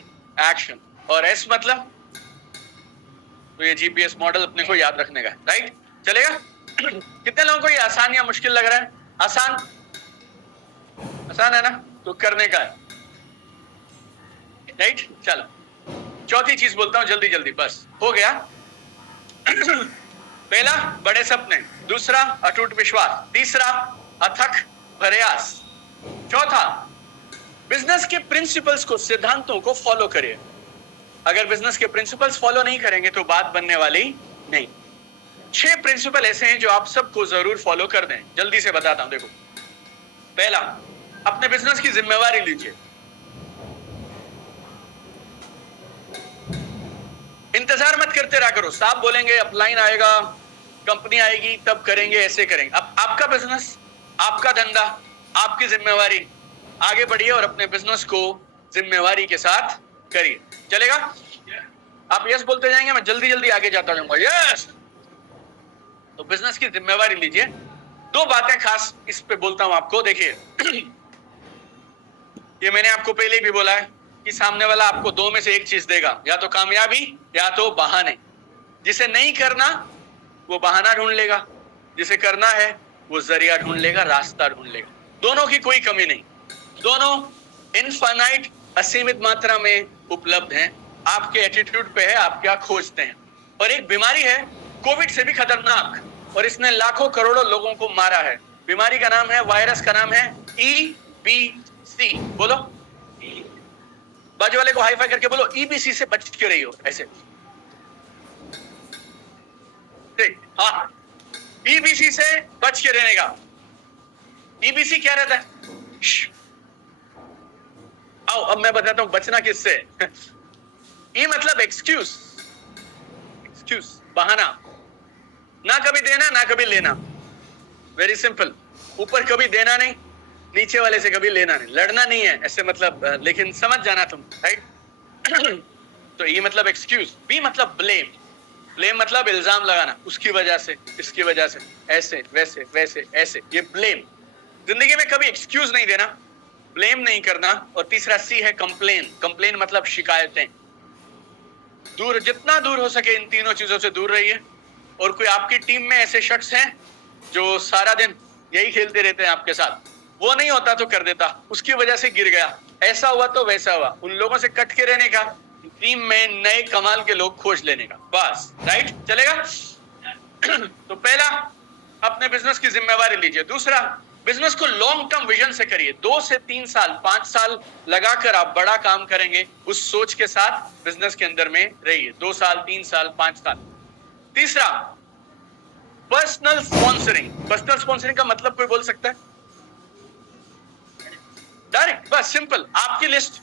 एक्शन, और एस मतलब, तो ये जीपीएस मॉडल अपने को याद रखने का है। राइट? चलेगा? कितने लोगों को ये आसान या मुश्किल लग रहा है? आसान, आसान है ना? तो करने का है। राइट? चलो चौथी चीज बोलता हूं जल्दी जल्दी, बस हो गया। पहला बड़े सपने, दूसरा अटूट विश्वास, तीसरा अथक प्रयास, चौथा बिजनेस के प्रिंसिपल्स को, सिद्धांतों को फॉलो करिए। अगर बिजनेस के प्रिंसिपल्स फॉलो नहीं करेंगे तो बात बनने वाली नहीं। 6 प्रिंसिपल ऐसे हैं जो आप सबको जरूर फॉलो कर दें। जल्दी से बताता हूं, देखो। पहला, अपने बिजनेस की जिम्मेवारी लीजिए। इंतजार मत करते रहा करो, साहब बोलेंगे अपलाइन आएगा, कंपनी आएगी, तब करेंगे, ऐसे करेंगे। अब आपका बिजनेस, आपका धंधा, आपकी जिम्मेवारी, आगे बढ़िए और अपने बिजनेस को जिम्मेवारी के साथ करिए। चलेगा? आप यस बोलते जाएंगे, मैं जल्दी जल्दी आगे जाता जाऊंगा। यस। तो बिजनेस की जिम्मेवारी लीजिए। 2 बातें खास इस पे बोलता हूं आपको। देखिए, ये मैंने आपको पहले भी बोला है कि सामने वाला आपको 2 में से 1 चीज देगा, या तो कामयाबी या तो बहाने। जिसे नहीं करना वो बहाना ढूंढ लेगा, जिसे करना है वो जरिया ढूंढ लेगा, रास्ता ढूंढ लेगा। दोनों की कोई कमी नहीं, दोनों इनफाइनाइट, असीमित मात्रा में उपलब्ध हैं। आपके एटीट्यूड पे है, आप क्या खोजते हैं। और एक बीमारी है कोविड से भी खतरनाक, और इसने लाखों करोड़ों लोगों को मारा है। बीमारी का नाम है, वायरस का नाम है ईबीसी। बोलो, बाजू वाले को हाई फाई करके बोलो, ईबीसी से बच के रही हो। ऐसे, हाँ, ईबीसी से बच के रहने का। ईबीसी क्या रहता है? आओ अब मैं बताता हूं बचना किससे। ई मतलब एक्सक्यूज, एक्सक्यूज, बहाना। ना कभी देना ना कभी लेना। Very simple. ऊपर कभी देना नहीं, नीचे वाले से कभी लेना नहीं। लड़ना नहीं है ऐसे मतलब, लेकिन समझ जाना तुम। राइट? तो ई मतलब एक्सक्यूज। बी मतलब ब्लेम। ब्लेम मतलब इल्जाम लगाना, उसकी वजह से, इसकी वजह से, ऐसे वैसे वैसे ऐसे, ये ब्लेम। जिंदगी में कभी एक्सक्यूज नहीं देना, ब्लेम नहीं करना। और तीसरा सी है कंप्लेन। कंप्लेन मतलब शिकायतें। दूर, जितना दूर हो सके इन तीनों चीजों से दूर रहिए। और कोई आपकी टीम में ऐसे शख्स हैं जो सारा दिन यही खेलते रहते हैं आपके साथ, वो नहीं होता तो कर देता, उसकी वजह से गिर गया, ऐसा हुआ तो वैसा हुआ, उन लोगों से कट के रहने का, टीम में नए कमाल के लोग खोज लेने का, बस। राइट, चलेगा? तो पहला, अपने बिजनेस की जिम्मेवारी लीजिए। दूसरा, बिजनेस को लॉन्ग टर्म विजन से करिए। 2 से 3 साल, 5 साल लगाकर आप बड़ा काम करेंगे, उस सोच के साथ बिजनेस के अंदर में रहिए। 2 साल, 3 साल, 5 साल। तीसरा, पर्सनल स्पॉन्सरिंग। पर्सनल स्पॉन्सरिंग का मतलब कोई बोल सकता है? डायरेक्ट, बस सिंपल, आपकी लिस्ट,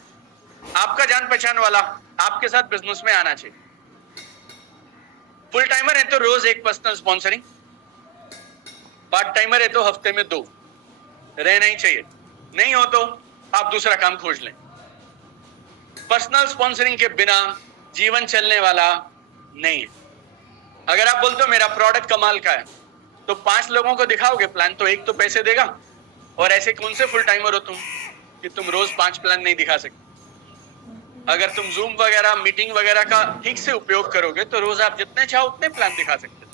आपका जान पहचान वाला आपके साथ बिजनेस में आना चाहिए। फुल टाइमर है तो रोज एक पर्सनल स्पॉन्सरिंग, पार्ट टाइमर है तो हफ्ते में 2 रहना ही चाहिए। नहीं हो तो आप दूसरा काम खोज लें। पर्सनल स्पॉन्सरिंग के बिना जीवन चलने वाला नहीं है। अगर आप बोलते हो मेरा प्रोडक्ट कमाल का है, तो 5 लोगों को दिखाओगे प्लान, तो एक तो पैसे देगा। और ऐसे कौन से फुल टाइमर हो तुम कि तुम रोज 5 प्लान नहीं दिखा सकते? अगर तुम जूम वगैरह, मीटिंग वगैरह का ठीक से उपयोग करोगे तो रोज आप जितने चाहो उतने प्लान दिखा सकते हो।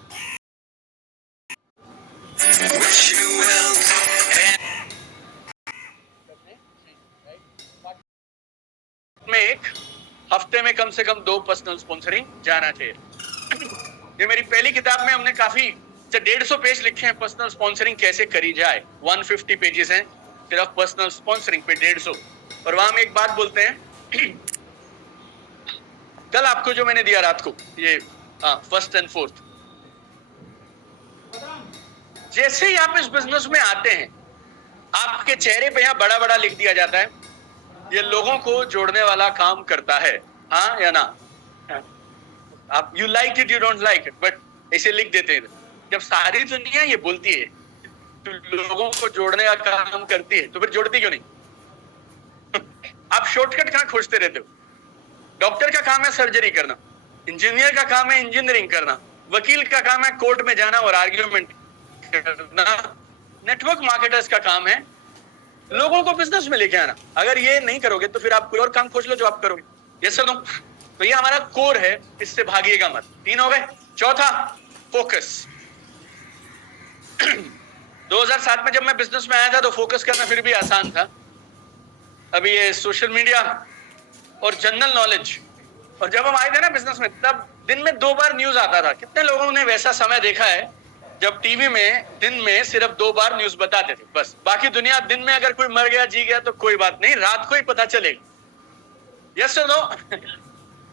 में एक हफ्ते में कम से कम 2 पर्सनल स्पॉन्सरिंग जाना चाहिए। ये मेरी पहली किताब में हमने काफी 150 पेज लिखे हैं पर्सनल स्पॉन्सरिंग कैसे करी जाए। 150 पेजेस हैं सिर्फ पर्सनल स्पॉन्सरिंग पे, 150। और वहां हम एक बात बोलते हैं, कल आपको जो मैंने दिया रात को, ये फर्स्ट एंड फोर्थ, जैसे ही आप इस बिजनेस में आते हैं, आपके चेहरे पे यहां बड़ा बड़ा लिख दिया जाता है, ये लोगों को जोड़ने वाला काम करता है, हाँ या ना? आप you like it, you don't like it, but ऐसे लिख देते हैं। जब सारी दुनिया ये बोलती है तो लोगों को जोड़ने का काम करती है, तो फिर जोड़ती क्यों नहीं? आप शॉर्टकट कहां खोजते रहते हो? डॉक्टर का काम है सर्जरी करना, इंजीनियर का काम है इंजीनियरिंग करना, वकील का काम है कोर्ट में जाना और आर्ग्यूमेंट करना, नेटवर्क मार्केटर्स का काम है लोगों को बिजनेस में लेके आना। अगर ये नहीं करोगे तो फिर आप कोई और काम खोज लो जो आप करोगे। Yes sir no? तो ये हमारा कोर है, इससे भागिएगा मत। 3 हो गए। चौथा, फोकस। 2007 में जब मैं बिजनेस में आया था तो फोकस करना फिर भी आसान था। अभी ये सोशल मीडिया और जनरल नॉलेज, और जब हम आए थे ना बिजनेस में, तब दिन में 2 बार न्यूज आता था। कितने लोगों ने वैसा समय देखा है जब टीवी में दिन में सिर्फ 2 बार न्यूज बताते थे, बस। बाकी दुनिया, दिन में अगर कोई मर गया, जी गया तो कोई बात नहीं, रात को ही पता चलेगा। Yes sir no?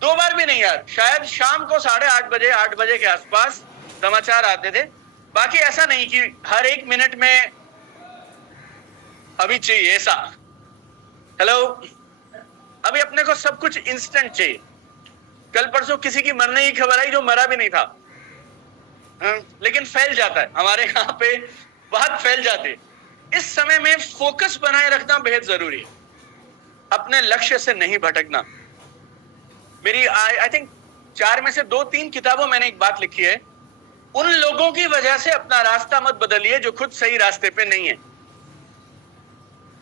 2 बार भी नहीं यार, शायद शाम को 8:30 बजे, 8 बजे के आसपास समाचार आते थे। बाकी ऐसा नहीं कि हर 1 मिनट में अभी चाहिए ऐसा। हेलो, अभी अपने को सब कुछ इंस्टेंट चाहिए। कल परसों किसी की मरने की खबर आई जो मरा भी नहीं था, लेकिन फैल जाता है हमारे यहाँ पे, बात फैल जाती है। इस समय में फोकस बनाए रखना बेहद जरूरी है, अपने लक्ष्य से नहीं भटकना। मेरी आई थिंक 4 में से 2-3 किताबों मैंने एक बात लिखी है, उन लोगों की वजह से अपना रास्ता मत बदलिए जो खुद सही रास्ते पे नहीं है।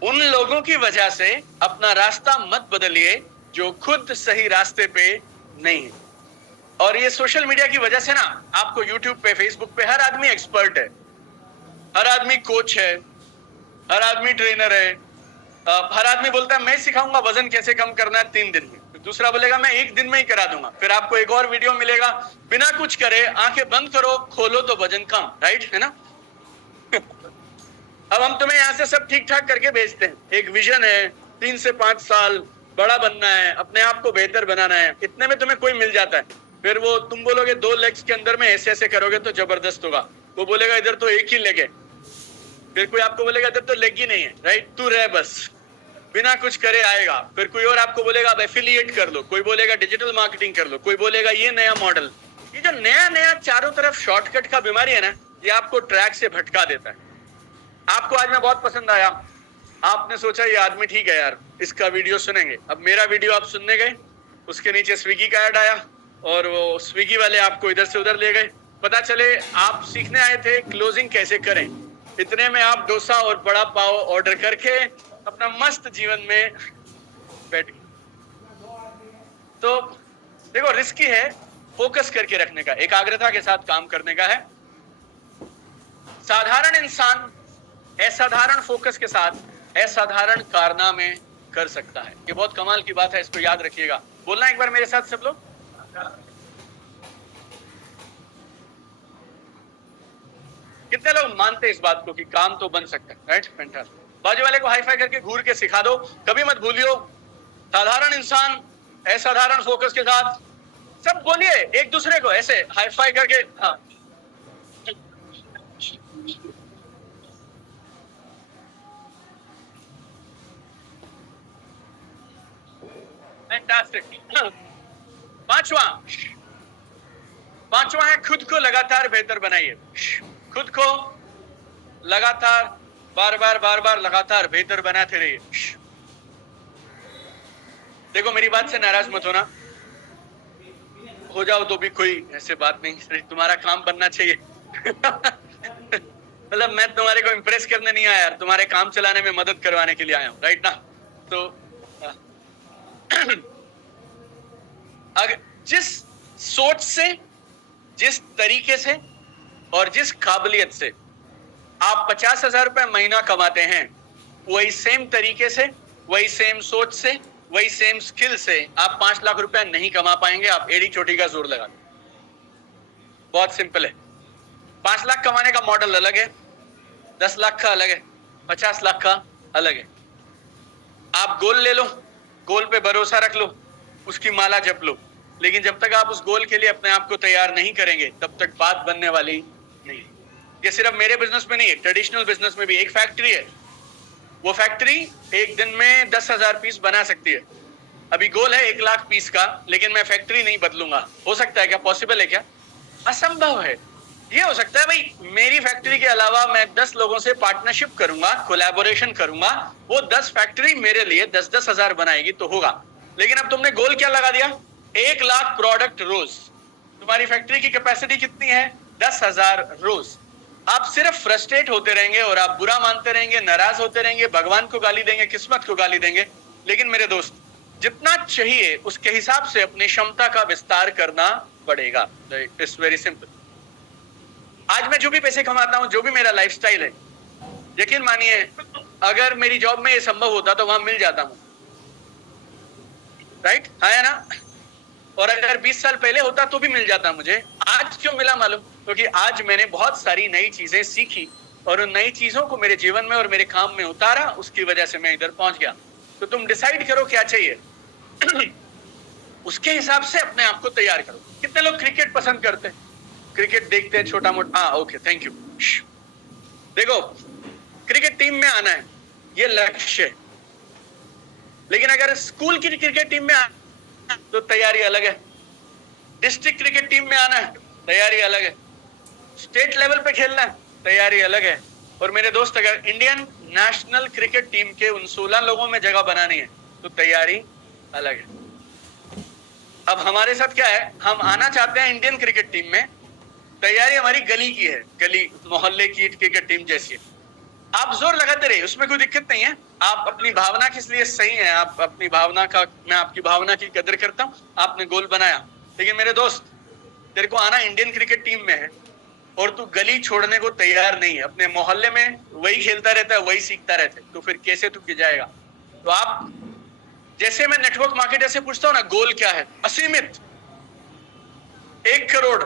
उन लोगों की वजह से अपना रास्ता मत बदलिए जो खुद सही रास्ते पे नहीं है। और ये सोशल मीडिया की वजह से ना, आपको यूट्यूब पे, फेसबुक पे हर आदमी एक्सपर्ट है, हर आदमी कोच है, हर आदमी ट्रेनर है, हर आदमी बोलता है मैं सिखाऊंगा वजन कैसे कम करना है 3 दिन में, दूसरा बोलेगा मैं 1 दिन में ही करा दूंगा। फिर आपको एक और वीडियो मिलेगा, बिना कुछ करे आंखें बंद करो, खोलो तो वजन कम। राइट है ना? अब हम तुम्हें यहाँ से सब ठीक ठाक करके भेजते हैं, एक विजन है, 3 से 5 साल बड़ा बनना है, अपने आप को बेहतर बनाना है, इतने में तुम्हें कोई मिल जाता है। फिर वो तुम बोलोगे 2 लेग्स के अंदर में ऐसे ऐसे करोगे तो जबरदस्त होगा, वो बोलेगा इधर तो एक ही लेग है, फिर कोई आपको बोलेगा इधर तो लेग ही नहीं है। राइट, तू रह बस, बिना कुछ करे आएगा। फिर कोई और आपको बोलेगा अब एफिलिएट कर लो, कोई बोलेगा डिजिटल मार्केटिंग कर लो, कोई बोलेगा ये नया मॉडल। ये जो नया नया चारों तरफ शॉर्टकट का बीमारी है ना, ये आपको ट्रैक से भटका देता है। आपको आज में बहुत पसंद आया, आपने सोचा ये आदमी ठीक है यार, इसका वीडियो सुनेंगे। अब मेरा वीडियो आप सुनने गए, उसके नीचे स्विगी का ऐड आया और वो स्विगी वाले आपको इधर से उधर ले गए। पता चले आप सीखने आए थे क्लोजिंग कैसे करें, इतने में आप डोसा और बड़ा पाव ऑर्डर करके अपना मस्त जीवन में बैठ गए। तो देखो रिस्की है, फोकस करके रखने का, एकाग्रता के साथ काम करने का है। साधारण इंसान असाधारण फोकस के साथ असाधारण कारनामे कर सकता है। ये बहुत कमाल की बात है, इसको याद रखिएगा। बोलना एक बार मेरे साथ सब लोग। कितने लोग मानते हैं इस बात को कि काम तो बन सकता है? Right, fantastic. बाजू वाले को हाई फाई करके घूर के सिखा दो, कभी मत भूलियो, साधारण इंसान असाधारण फोकस के साथ। सब बोलिए एक दूसरे को ऐसे हाई फाई करके। हाँ, फैंटास्टिक। पांचवा है खुद को लगातार बेहतर बनाइए। खुद को लगातार बार बार लगातार बेहतर बनाते रहिए। देखो मेरी बात से नाराज मत होना, हो जाओ तो भी कोई ऐसे बात नहीं, तुम्हारा काम बनना चाहिए। मतलब मैं तुम्हारे को इम्प्रेस करने नहीं आया यार, तुम्हारे काम चलाने में मदद करवाने के लिए आया हूं, राइट ना? तो अगर जिस सोच से, जिस तरीके से और जिस काबिलियत से आप 50,000 रुपए महीना कमाते हैं, वही सेम तरीके से, वही सेम सोच से, वही सेम स्किल से आप 5 लाख रुपया नहीं कमा पाएंगे। आप एड़ी चोटी का जोर लगा, बहुत सिंपल है। 5 लाख कमाने का मॉडल अलग है, 10 लाख का अलग है, 50 लाख का अलग है। आप गोल ले लो, गोल पे भरोसा रख लो, उसकी माला जप लो, लेकिन जब तक आप उस गोल के लिए अपने आप को तैयार नहीं करेंगे तब तक बात बनने वाली नहीं। ये सिर्फ मेरे बिजनेस में नहीं है, ट्रेडिशनल बिजनेस में भी एक फैक्ट्री है, वो फैक्ट्री एक दिन में 10,000 पीस बना सकती है। अभी गोल है 1 लाख पीस का, लेकिन मैं फैक्ट्री नहीं बदलूंगा। हो सकता है क्या? पॉसिबल है क्या? असंभव है। ये हो सकता है भाई मेरी फैक्ट्री के अलावा मैं 10 लोगों से पार्टनरशिप करूंगा, कोलैबोरेशन करूंगा, वो 10 फैक्ट्री मेरे लिए 10-10 हजार बनाएगी तो होगा। लेकिन अब तुमने गोल क्या लगा दिया? 1 लाख प्रोडक्ट रोज। तुम्हारी फैक्ट्री की कैपेसिटी कितनी है? 10,000 रोज। आप सिर्फ फ्रस्ट्रेट होते रहेंगे और आप बुरा मानते रहेंगे, नाराज होते रहेंगे, भगवान को गाली देंगे, किस्मत को गाली देंगे। लेकिन मेरे दोस्त, जितना चाहिए उसके हिसाब से अपनी क्षमता का विस्तार करना पड़ेगा। It's very simple. आज मैं जो भी पैसे कमाता हूं, जो भी मेरा लाइफस्टाइल है, यकीन मानिए अगर मेरी जॉब में ये संभव होता तो वहां मिल जाता हूं, राइट? है ना? और अगर 20 साल पहले होता तो भी मिल जाता मुझे। आज क्यों मिला मालूम? क्योंकि आज मैंने बहुत सारी नई चीजें सीखी और उन नई चीजों को मेरे जीवन में और मेरे काम में उतारा, उसकी वजह से मैं इधर पहुंच गया। तो तुम डिसाइड करो क्या चाहिए, उसके हिसाब से अपने आप को तैयार करो। कितने लोग क्रिकेट पसंद करते हैं? क्रिकेट देखते हैं छोटा मोटा? हाँ, ओके, थैंक यू। देखो, क्रिकेट टीम में आना है, ये लक्ष्य है। लेकिन अगर स्कूल की क्रिकेट टीम में आना तो तैयारी अलग है, डिस्ट्रिक्ट क्रिकेट टीम में आना है तैयारी अलग है, स्टेट लेवल पे खेलना है तैयारी अलग है। और मेरे दोस्त, अगर इंडियन नेशनल क्रिकेट टीम के उन 16 लोगों में जगह बनानी है तो तैयारी अलग है। अब हमारे साथ क्या है, हम आना चाहते हैं इंडियन क्रिकेट टीम में, तैयारी हमारी गली की है, गली मोहल्ले की क्रिकेट टीम जैसी है। आप जोर लगाते रहिए, उसमें कोई दिक्कत नहीं है। आप अपनी भावना किस लिए सही है, आप अपनी भावना का, मैं आपकी भावना की कदर करता हूं। आपने गोल बनाया, लेकिन मेरे दोस्त तेरे को आना इंडियन क्रिकेट टीम में है और तू गली छोड़ने को तैयार नहीं है, अपने मोहल्ले में वही खेलता रहता है, वही सीखता रहता है, तो फिर कैसे तू जाएगा? तो आप, जैसे मैं नेटवर्क मार्केटर से पूछता हूं ना, गोल क्या है? असीमित, 1 करोड़,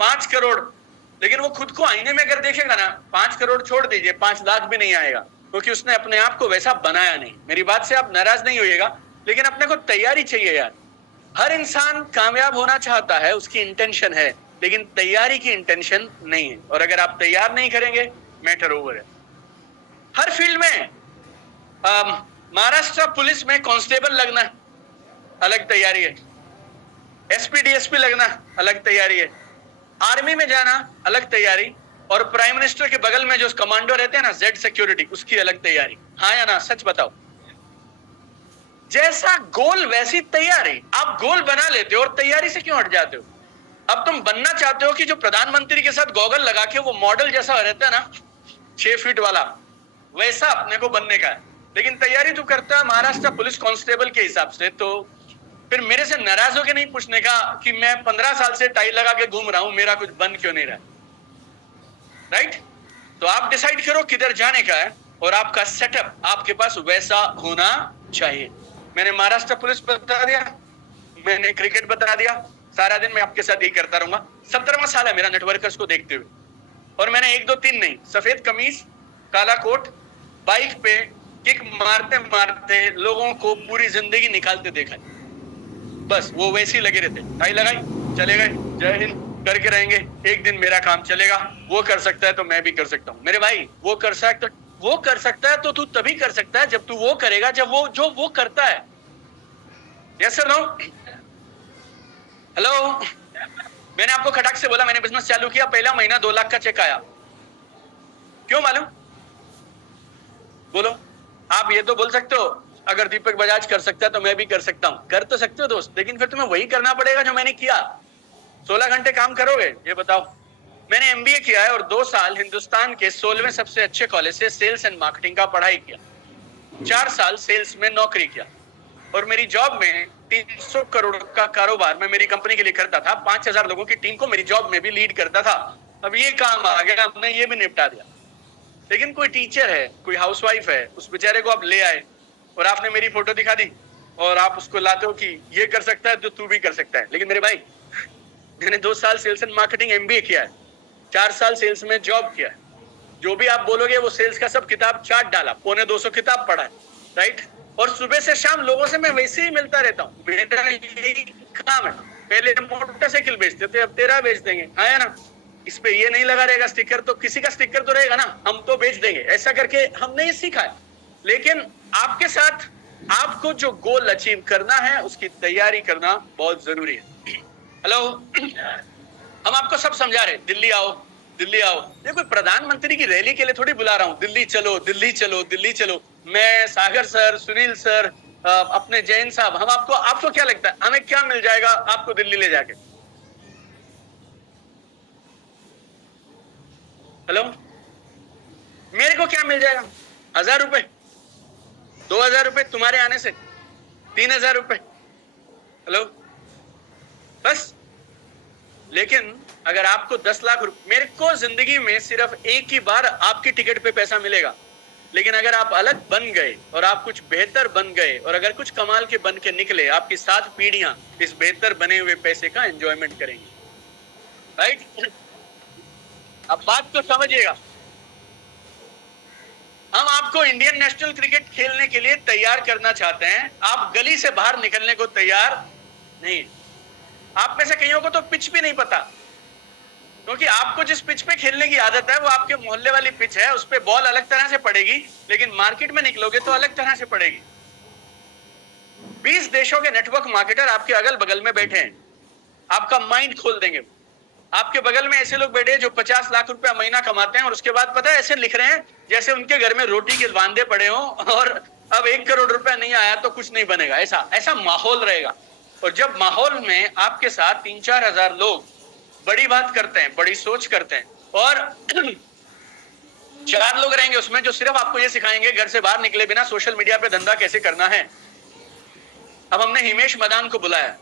5 करोड़। लेकिन वो खुद को आईने में अगर देखेगा ना, 5 करोड़ छोड़ दीजिए, 5 लाख भी नहीं आएगा, क्योंकि उसने अपने आप को वैसा बनाया नहीं। मेरी बात से आप नाराज नहीं होइएगा, लेकिन अपने को तैयारी चाहिए यार। हर इंसान कामयाब होना चाहता है, उसकी इंटेंशन है, लेकिन तैयारी की इंटेंशन नहीं है। और अगर आप तैयार नहीं करेंगे, मैटर ओवर है। हर फील्ड में, महाराष्ट्र पुलिस में कांस्टेबल लगना अलग तैयारी है, एसपी डीएसपी लगना अलग तैयारी है, आर्मी में जाना अलग तैयारी, और प्राइम मिनिस्टर के बगल में जो कमांडो रहते हैं ना, जेड सिक्योरिटी, उसकी अलग तैयारी। हाँ या ना? सच बताओ। जैसा गोल वैसी तैयारी। आप गोल बना लेते हो और तैयारी से क्यों हट जाते हो? अब तुम बनना चाहते हो कि जो प्रधानमंत्री के साथ गॉगल लगा के वो मॉडल जैसा रहता है ना, 6 फीट वाला, वैसा अपने को बनने का है। लेकिन तैयारी तू करता है महाराष्ट्र पुलिस कांस्टेबल के हिसाब से, तो फिर मेरे से नाराज होकर नहीं पूछने का कि मैं 15 साल से टाई लगा के घूम रहा हूं, मेरा कुछ बन क्यों नहीं रहा, राइट? तो आप डिसाइड करो किधर जाने का है और आपका सेटअप आपके पास वैसा होना चाहिए। मैंने महाराष्ट्र पुलिस बता दिया, मैंने क्रिकेट बता दिया, सारा दिन मैं आपके साथ यही करता रहूंगा। 17वां साल है मेरा नेटवर्कर्स को देखते हुए, और मैंने 1 2 3 नहीं, सफेद कमीज, काला कोट, बाइक पे किक मारते मारते लोगों को पूरी जिंदगी निकालते देखा है। बस वो वैसे ही लगे रहते, टाई लगाई चले गए, जय हिंद करके रहेंगे, एक दिन मेरा काम चलेगा। वो कर सकता है तो मैं भी कर सकता हूं। मेरे भाई, वो कर सकता है तो तू तभी कर सकता है जब तू वो करेगा जब वो करता है। Yes sir, no? हेलो, मैंने आपको खटाक से बोला मैंने बिजनेस चालू किया, पहला महीना 2 लाख का चेक आया। क्यों मालूम? बोलो। आप ये तो बोल सकते हो अगर दीपक बजाज कर सकता है तो मैं भी कर सकता हूं। कर तो सकते हो दोस्त, लेकिन फिर तुम्हें वही करना पड़ेगा जो मैंने किया। 16 घंटे काम करोगे? ये बताओ। मैंने एमबीए किया है और 2 साल हिंदुस्तान के 16वें सबसे अच्छे कॉलेज से सेल्स एंड मार्केटिंग का पढ़ाई किया। 4 साल सेल्स में नौकरी किया और मेरी जॉब में 300 करोड़ का कारोबार मैं मेरी कंपनी के लिए करता था। 5000 लोगों की टीम को मेरी जॉब में भी लीड करता था। अब ये काम आ गया, हमने ये भी निपटा दिया। लेकिन कोई टीचर है, कोई हाउसवाइफ है, उस बेचारे को आप ले आए और आपने मेरी फोटो दिखा दी और आप उसको लाते हो कि ये कर सकता है तो तू भी कर सकता है। लेकिन मेरे भाई, मैंने 2 साल सेल्स एंड मार्केटिंग एमबीए किया है, 4 साल सेल्स में जॉब किया है। जो भी आप बोलोगे वो सेल्स का सब किताब चार्ट डाला, 250 किताब पढ़ा है, राइट? और सुबह से शाम लोगों से मैं वैसे ही मिलता रहता हूँ। मेरा यही काम है। पहले मोटरसाइकिल बेचते थे, अब तेरा बेच देंगे, आया ना? इस पे ये नहीं लगा रहेगा स्टिकर, तो किसी का स्टिकर तो रहेगा ना, हम तो बेच देंगे। ऐसा करके हमने ये सीखा है। लेकिन आपके साथ आपको जो गोल अचीव करना है उसकी तैयारी करना बहुत जरूरी है। हेलो, हम आपको सब समझा रहे, दिल्ली आओ, दिल्ली आओ। ये कोई प्रधानमंत्री की रैली के लिए थोड़ी बुला रहा हूं, दिल्ली चलो, दिल्ली चलो, दिल्ली चलो। मैं, सागर सर, सुनील सर, अपने जैन साहब, हम आपको क्या लगता है हमें क्या मिल जाएगा आपको दिल्ली ले जाके? हेलो, मेरे को क्या मिल जाएगा? 1000 रुपए, 2000 रुपए तुम्हारे आने से, 3000 रुपए। हेलो, बस। लेकिन अगर आपको 10 लाख रुपए, मेरे को जिंदगी में सिर्फ एक ही बार आपकी टिकट पे पैसा मिलेगा। लेकिन अगर आप अलग बन गए और आप कुछ बेहतर बन गए और अगर कुछ कमाल के बन के निकले, आपकी 7 पीढ़ियां इस बेहतर बने हुए पैसे का एंजॉयमेंट करेंगी, राइट? अब बात तो समझिएगा। हम आपको इंडियन नेशनल क्रिकेट खेलने के लिए तैयार करना चाहते हैं, आप गली से बाहर निकलने को तैयार नहीं। आप में से कईयों को तो पिच भी नहीं पता, क्योंकि आपको जिस पिच पे खेलने की आदत है वो आपके मोहल्ले वाली पिच है, उस पे बॉल अलग तरह से पड़ेगी, लेकिन मार्केट में निकलोगे तो अलग तरह से पड़ेगी। 20 देशों के नेटवर्क मार्केटर आपके अगल बगल में बैठे हैं, आपका माइंड खोल देंगे। आपके बगल में ऐसे लोग बैठे हैं जो 50 लाख रुपया महीना कमाते हैं और उसके बाद पता है ऐसे लिख रहे हैं जैसे उनके घर में रोटी के वांदे पड़े हो और अब 1 करोड़ रुपया नहीं आया तो कुछ नहीं बनेगा। ऐसा माहौल रहेगा। और जब माहौल में आपके साथ 3-4 हजार लोग बड़ी बात करते हैं, बड़ी सोच करते हैं, और 4 लोग रहेंगे उसमें जो सिर्फ आपको ये सिखाएंगे घर से बाहर निकले बिना सोशल मीडिया पे धंधा कैसे करना है। अब हमने हिमेश मदान को बुलाया।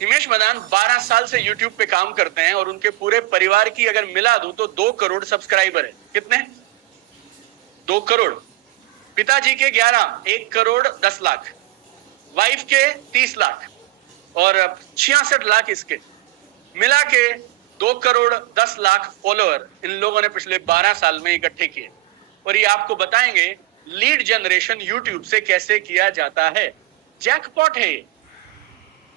हिमेश मदान 12 साल से YouTube पे काम करते हैं और उनके पूरे परिवार की अगर मिला दूं तो 2 करोड़ सब्सक्राइबर है। कितने? 2 करोड़। पिताजी के 11, 1 करोड़ 10 लाख, वाइफ के 30 लाख और 66 लाख इसके मिला के 2 करोड़ 10 लाख फॉलोअर इन लोगों ने पिछले 12 साल में इकट्ठे किए। और ये आपको बताएंगे लीड जनरेशन YouTube से कैसे किया जाता है। जैकपॉट है ये।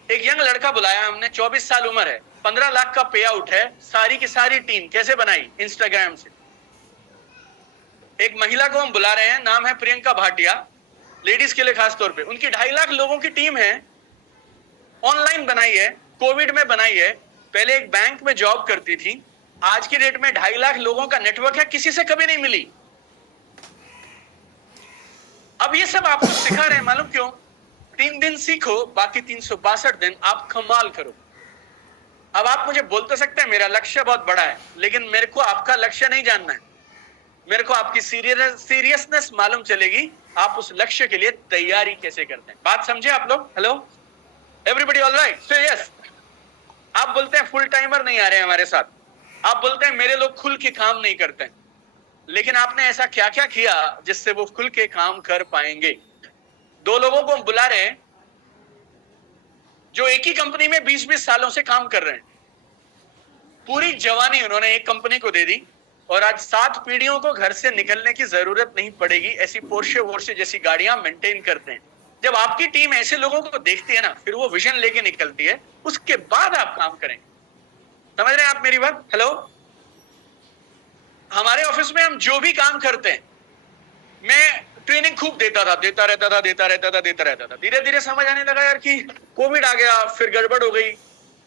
एक यंग लड़का बुलाया हमने, 24 साल उम्र है, 15 लाख का पे आउट है। सारी की सारी टीम कैसे बनाई? इंस्टाग्राम से। एक महिला को हम बुला रहे हैं, नाम है प्रियंका भाटिया, लेडीज के लिए खास तौर पे। उनकी 2.5 लाख लोगों की टीम है, ऑनलाइन बनाई है, कोविड में बनाई है। पहले एक बैंक में जॉब करती थी, आज की डेट में 2.5 लाख लोगों का नेटवर्क है, किसी से कभी नहीं मिली। अब ये सब आपको सिखा रहे हैं, मालूम क्यों? 3 दिन सीखो, बाकी 362 दिन आप कमाल करो। अब आप मुझे बोल तो सकते हैं मेरा लक्ष्य बहुत बड़ा है, लेकिन मेरे को आपका लक्ष्य नहीं जानना है। मेरे को आपकी सीरियसनेस मालूम चलेगी, आप उस लक्ष्य के लिए तैयारी कैसे करते हैं। बात समझे आप लोग? Hello, everybody all right? So yes, आप बोलते हैं फुल टाइमर नहीं आ रहे हैं हमारे साथ, आप बोलते हैं मेरे लोग खुल के काम नहीं करते, लेकिन आपने ऐसा क्या क्या किया जिससे वो खुल के काम कर पाएंगे? 2 लोगों को हम बुला रहे हैं जो एक ही कंपनी में 20-20 सालों से काम कर रहे हैं। पूरी जवानी उन्होंने एक कंपनी को दे दी और आज 7 पीढ़ियों को घर से निकलने की जरूरत नहीं पड़ेगी, ऐसी पोर्शे वोर्शे जैसी गाड़ियां मेंटेन करते हैं। जब आपकी टीम ऐसे लोगों को देखती है ना, फिर वो विजन लेके निकलती है, उसके बाद आप काम करें। समझ रहे हैं आप मेरी बात? हेलो, हमारे ऑफिस में हम जो भी काम करते हैं, मैं ट्रेनिंग खूब देता रहता था। धीरे धीरे समझ आने लगा यार कि कोविड आ गया, फिर गड़बड़ हो गई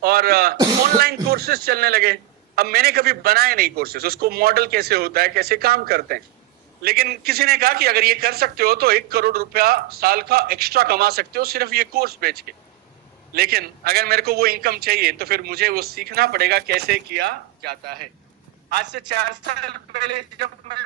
और ऑनलाइन कोर्सेज चलने लगे। अब मैंने कभी बनाए नहीं कोर्सेज, उसको मॉडल कैसे होता है, कैसे काम करते हैं, लेकिन किसी ने कहा कि अगर ये कर सकते हो तो 1 करोड़ रुपया साल का एक्स्ट्रा कमा सकते हो सिर्फ ये कोर्स बेच के। लेकिन अगर मेरे को वो इनकम चाहिए तो फिर मुझे वो सीखना पड़ेगा कैसे किया जाता है। आज से 4 साल पहले जब मैं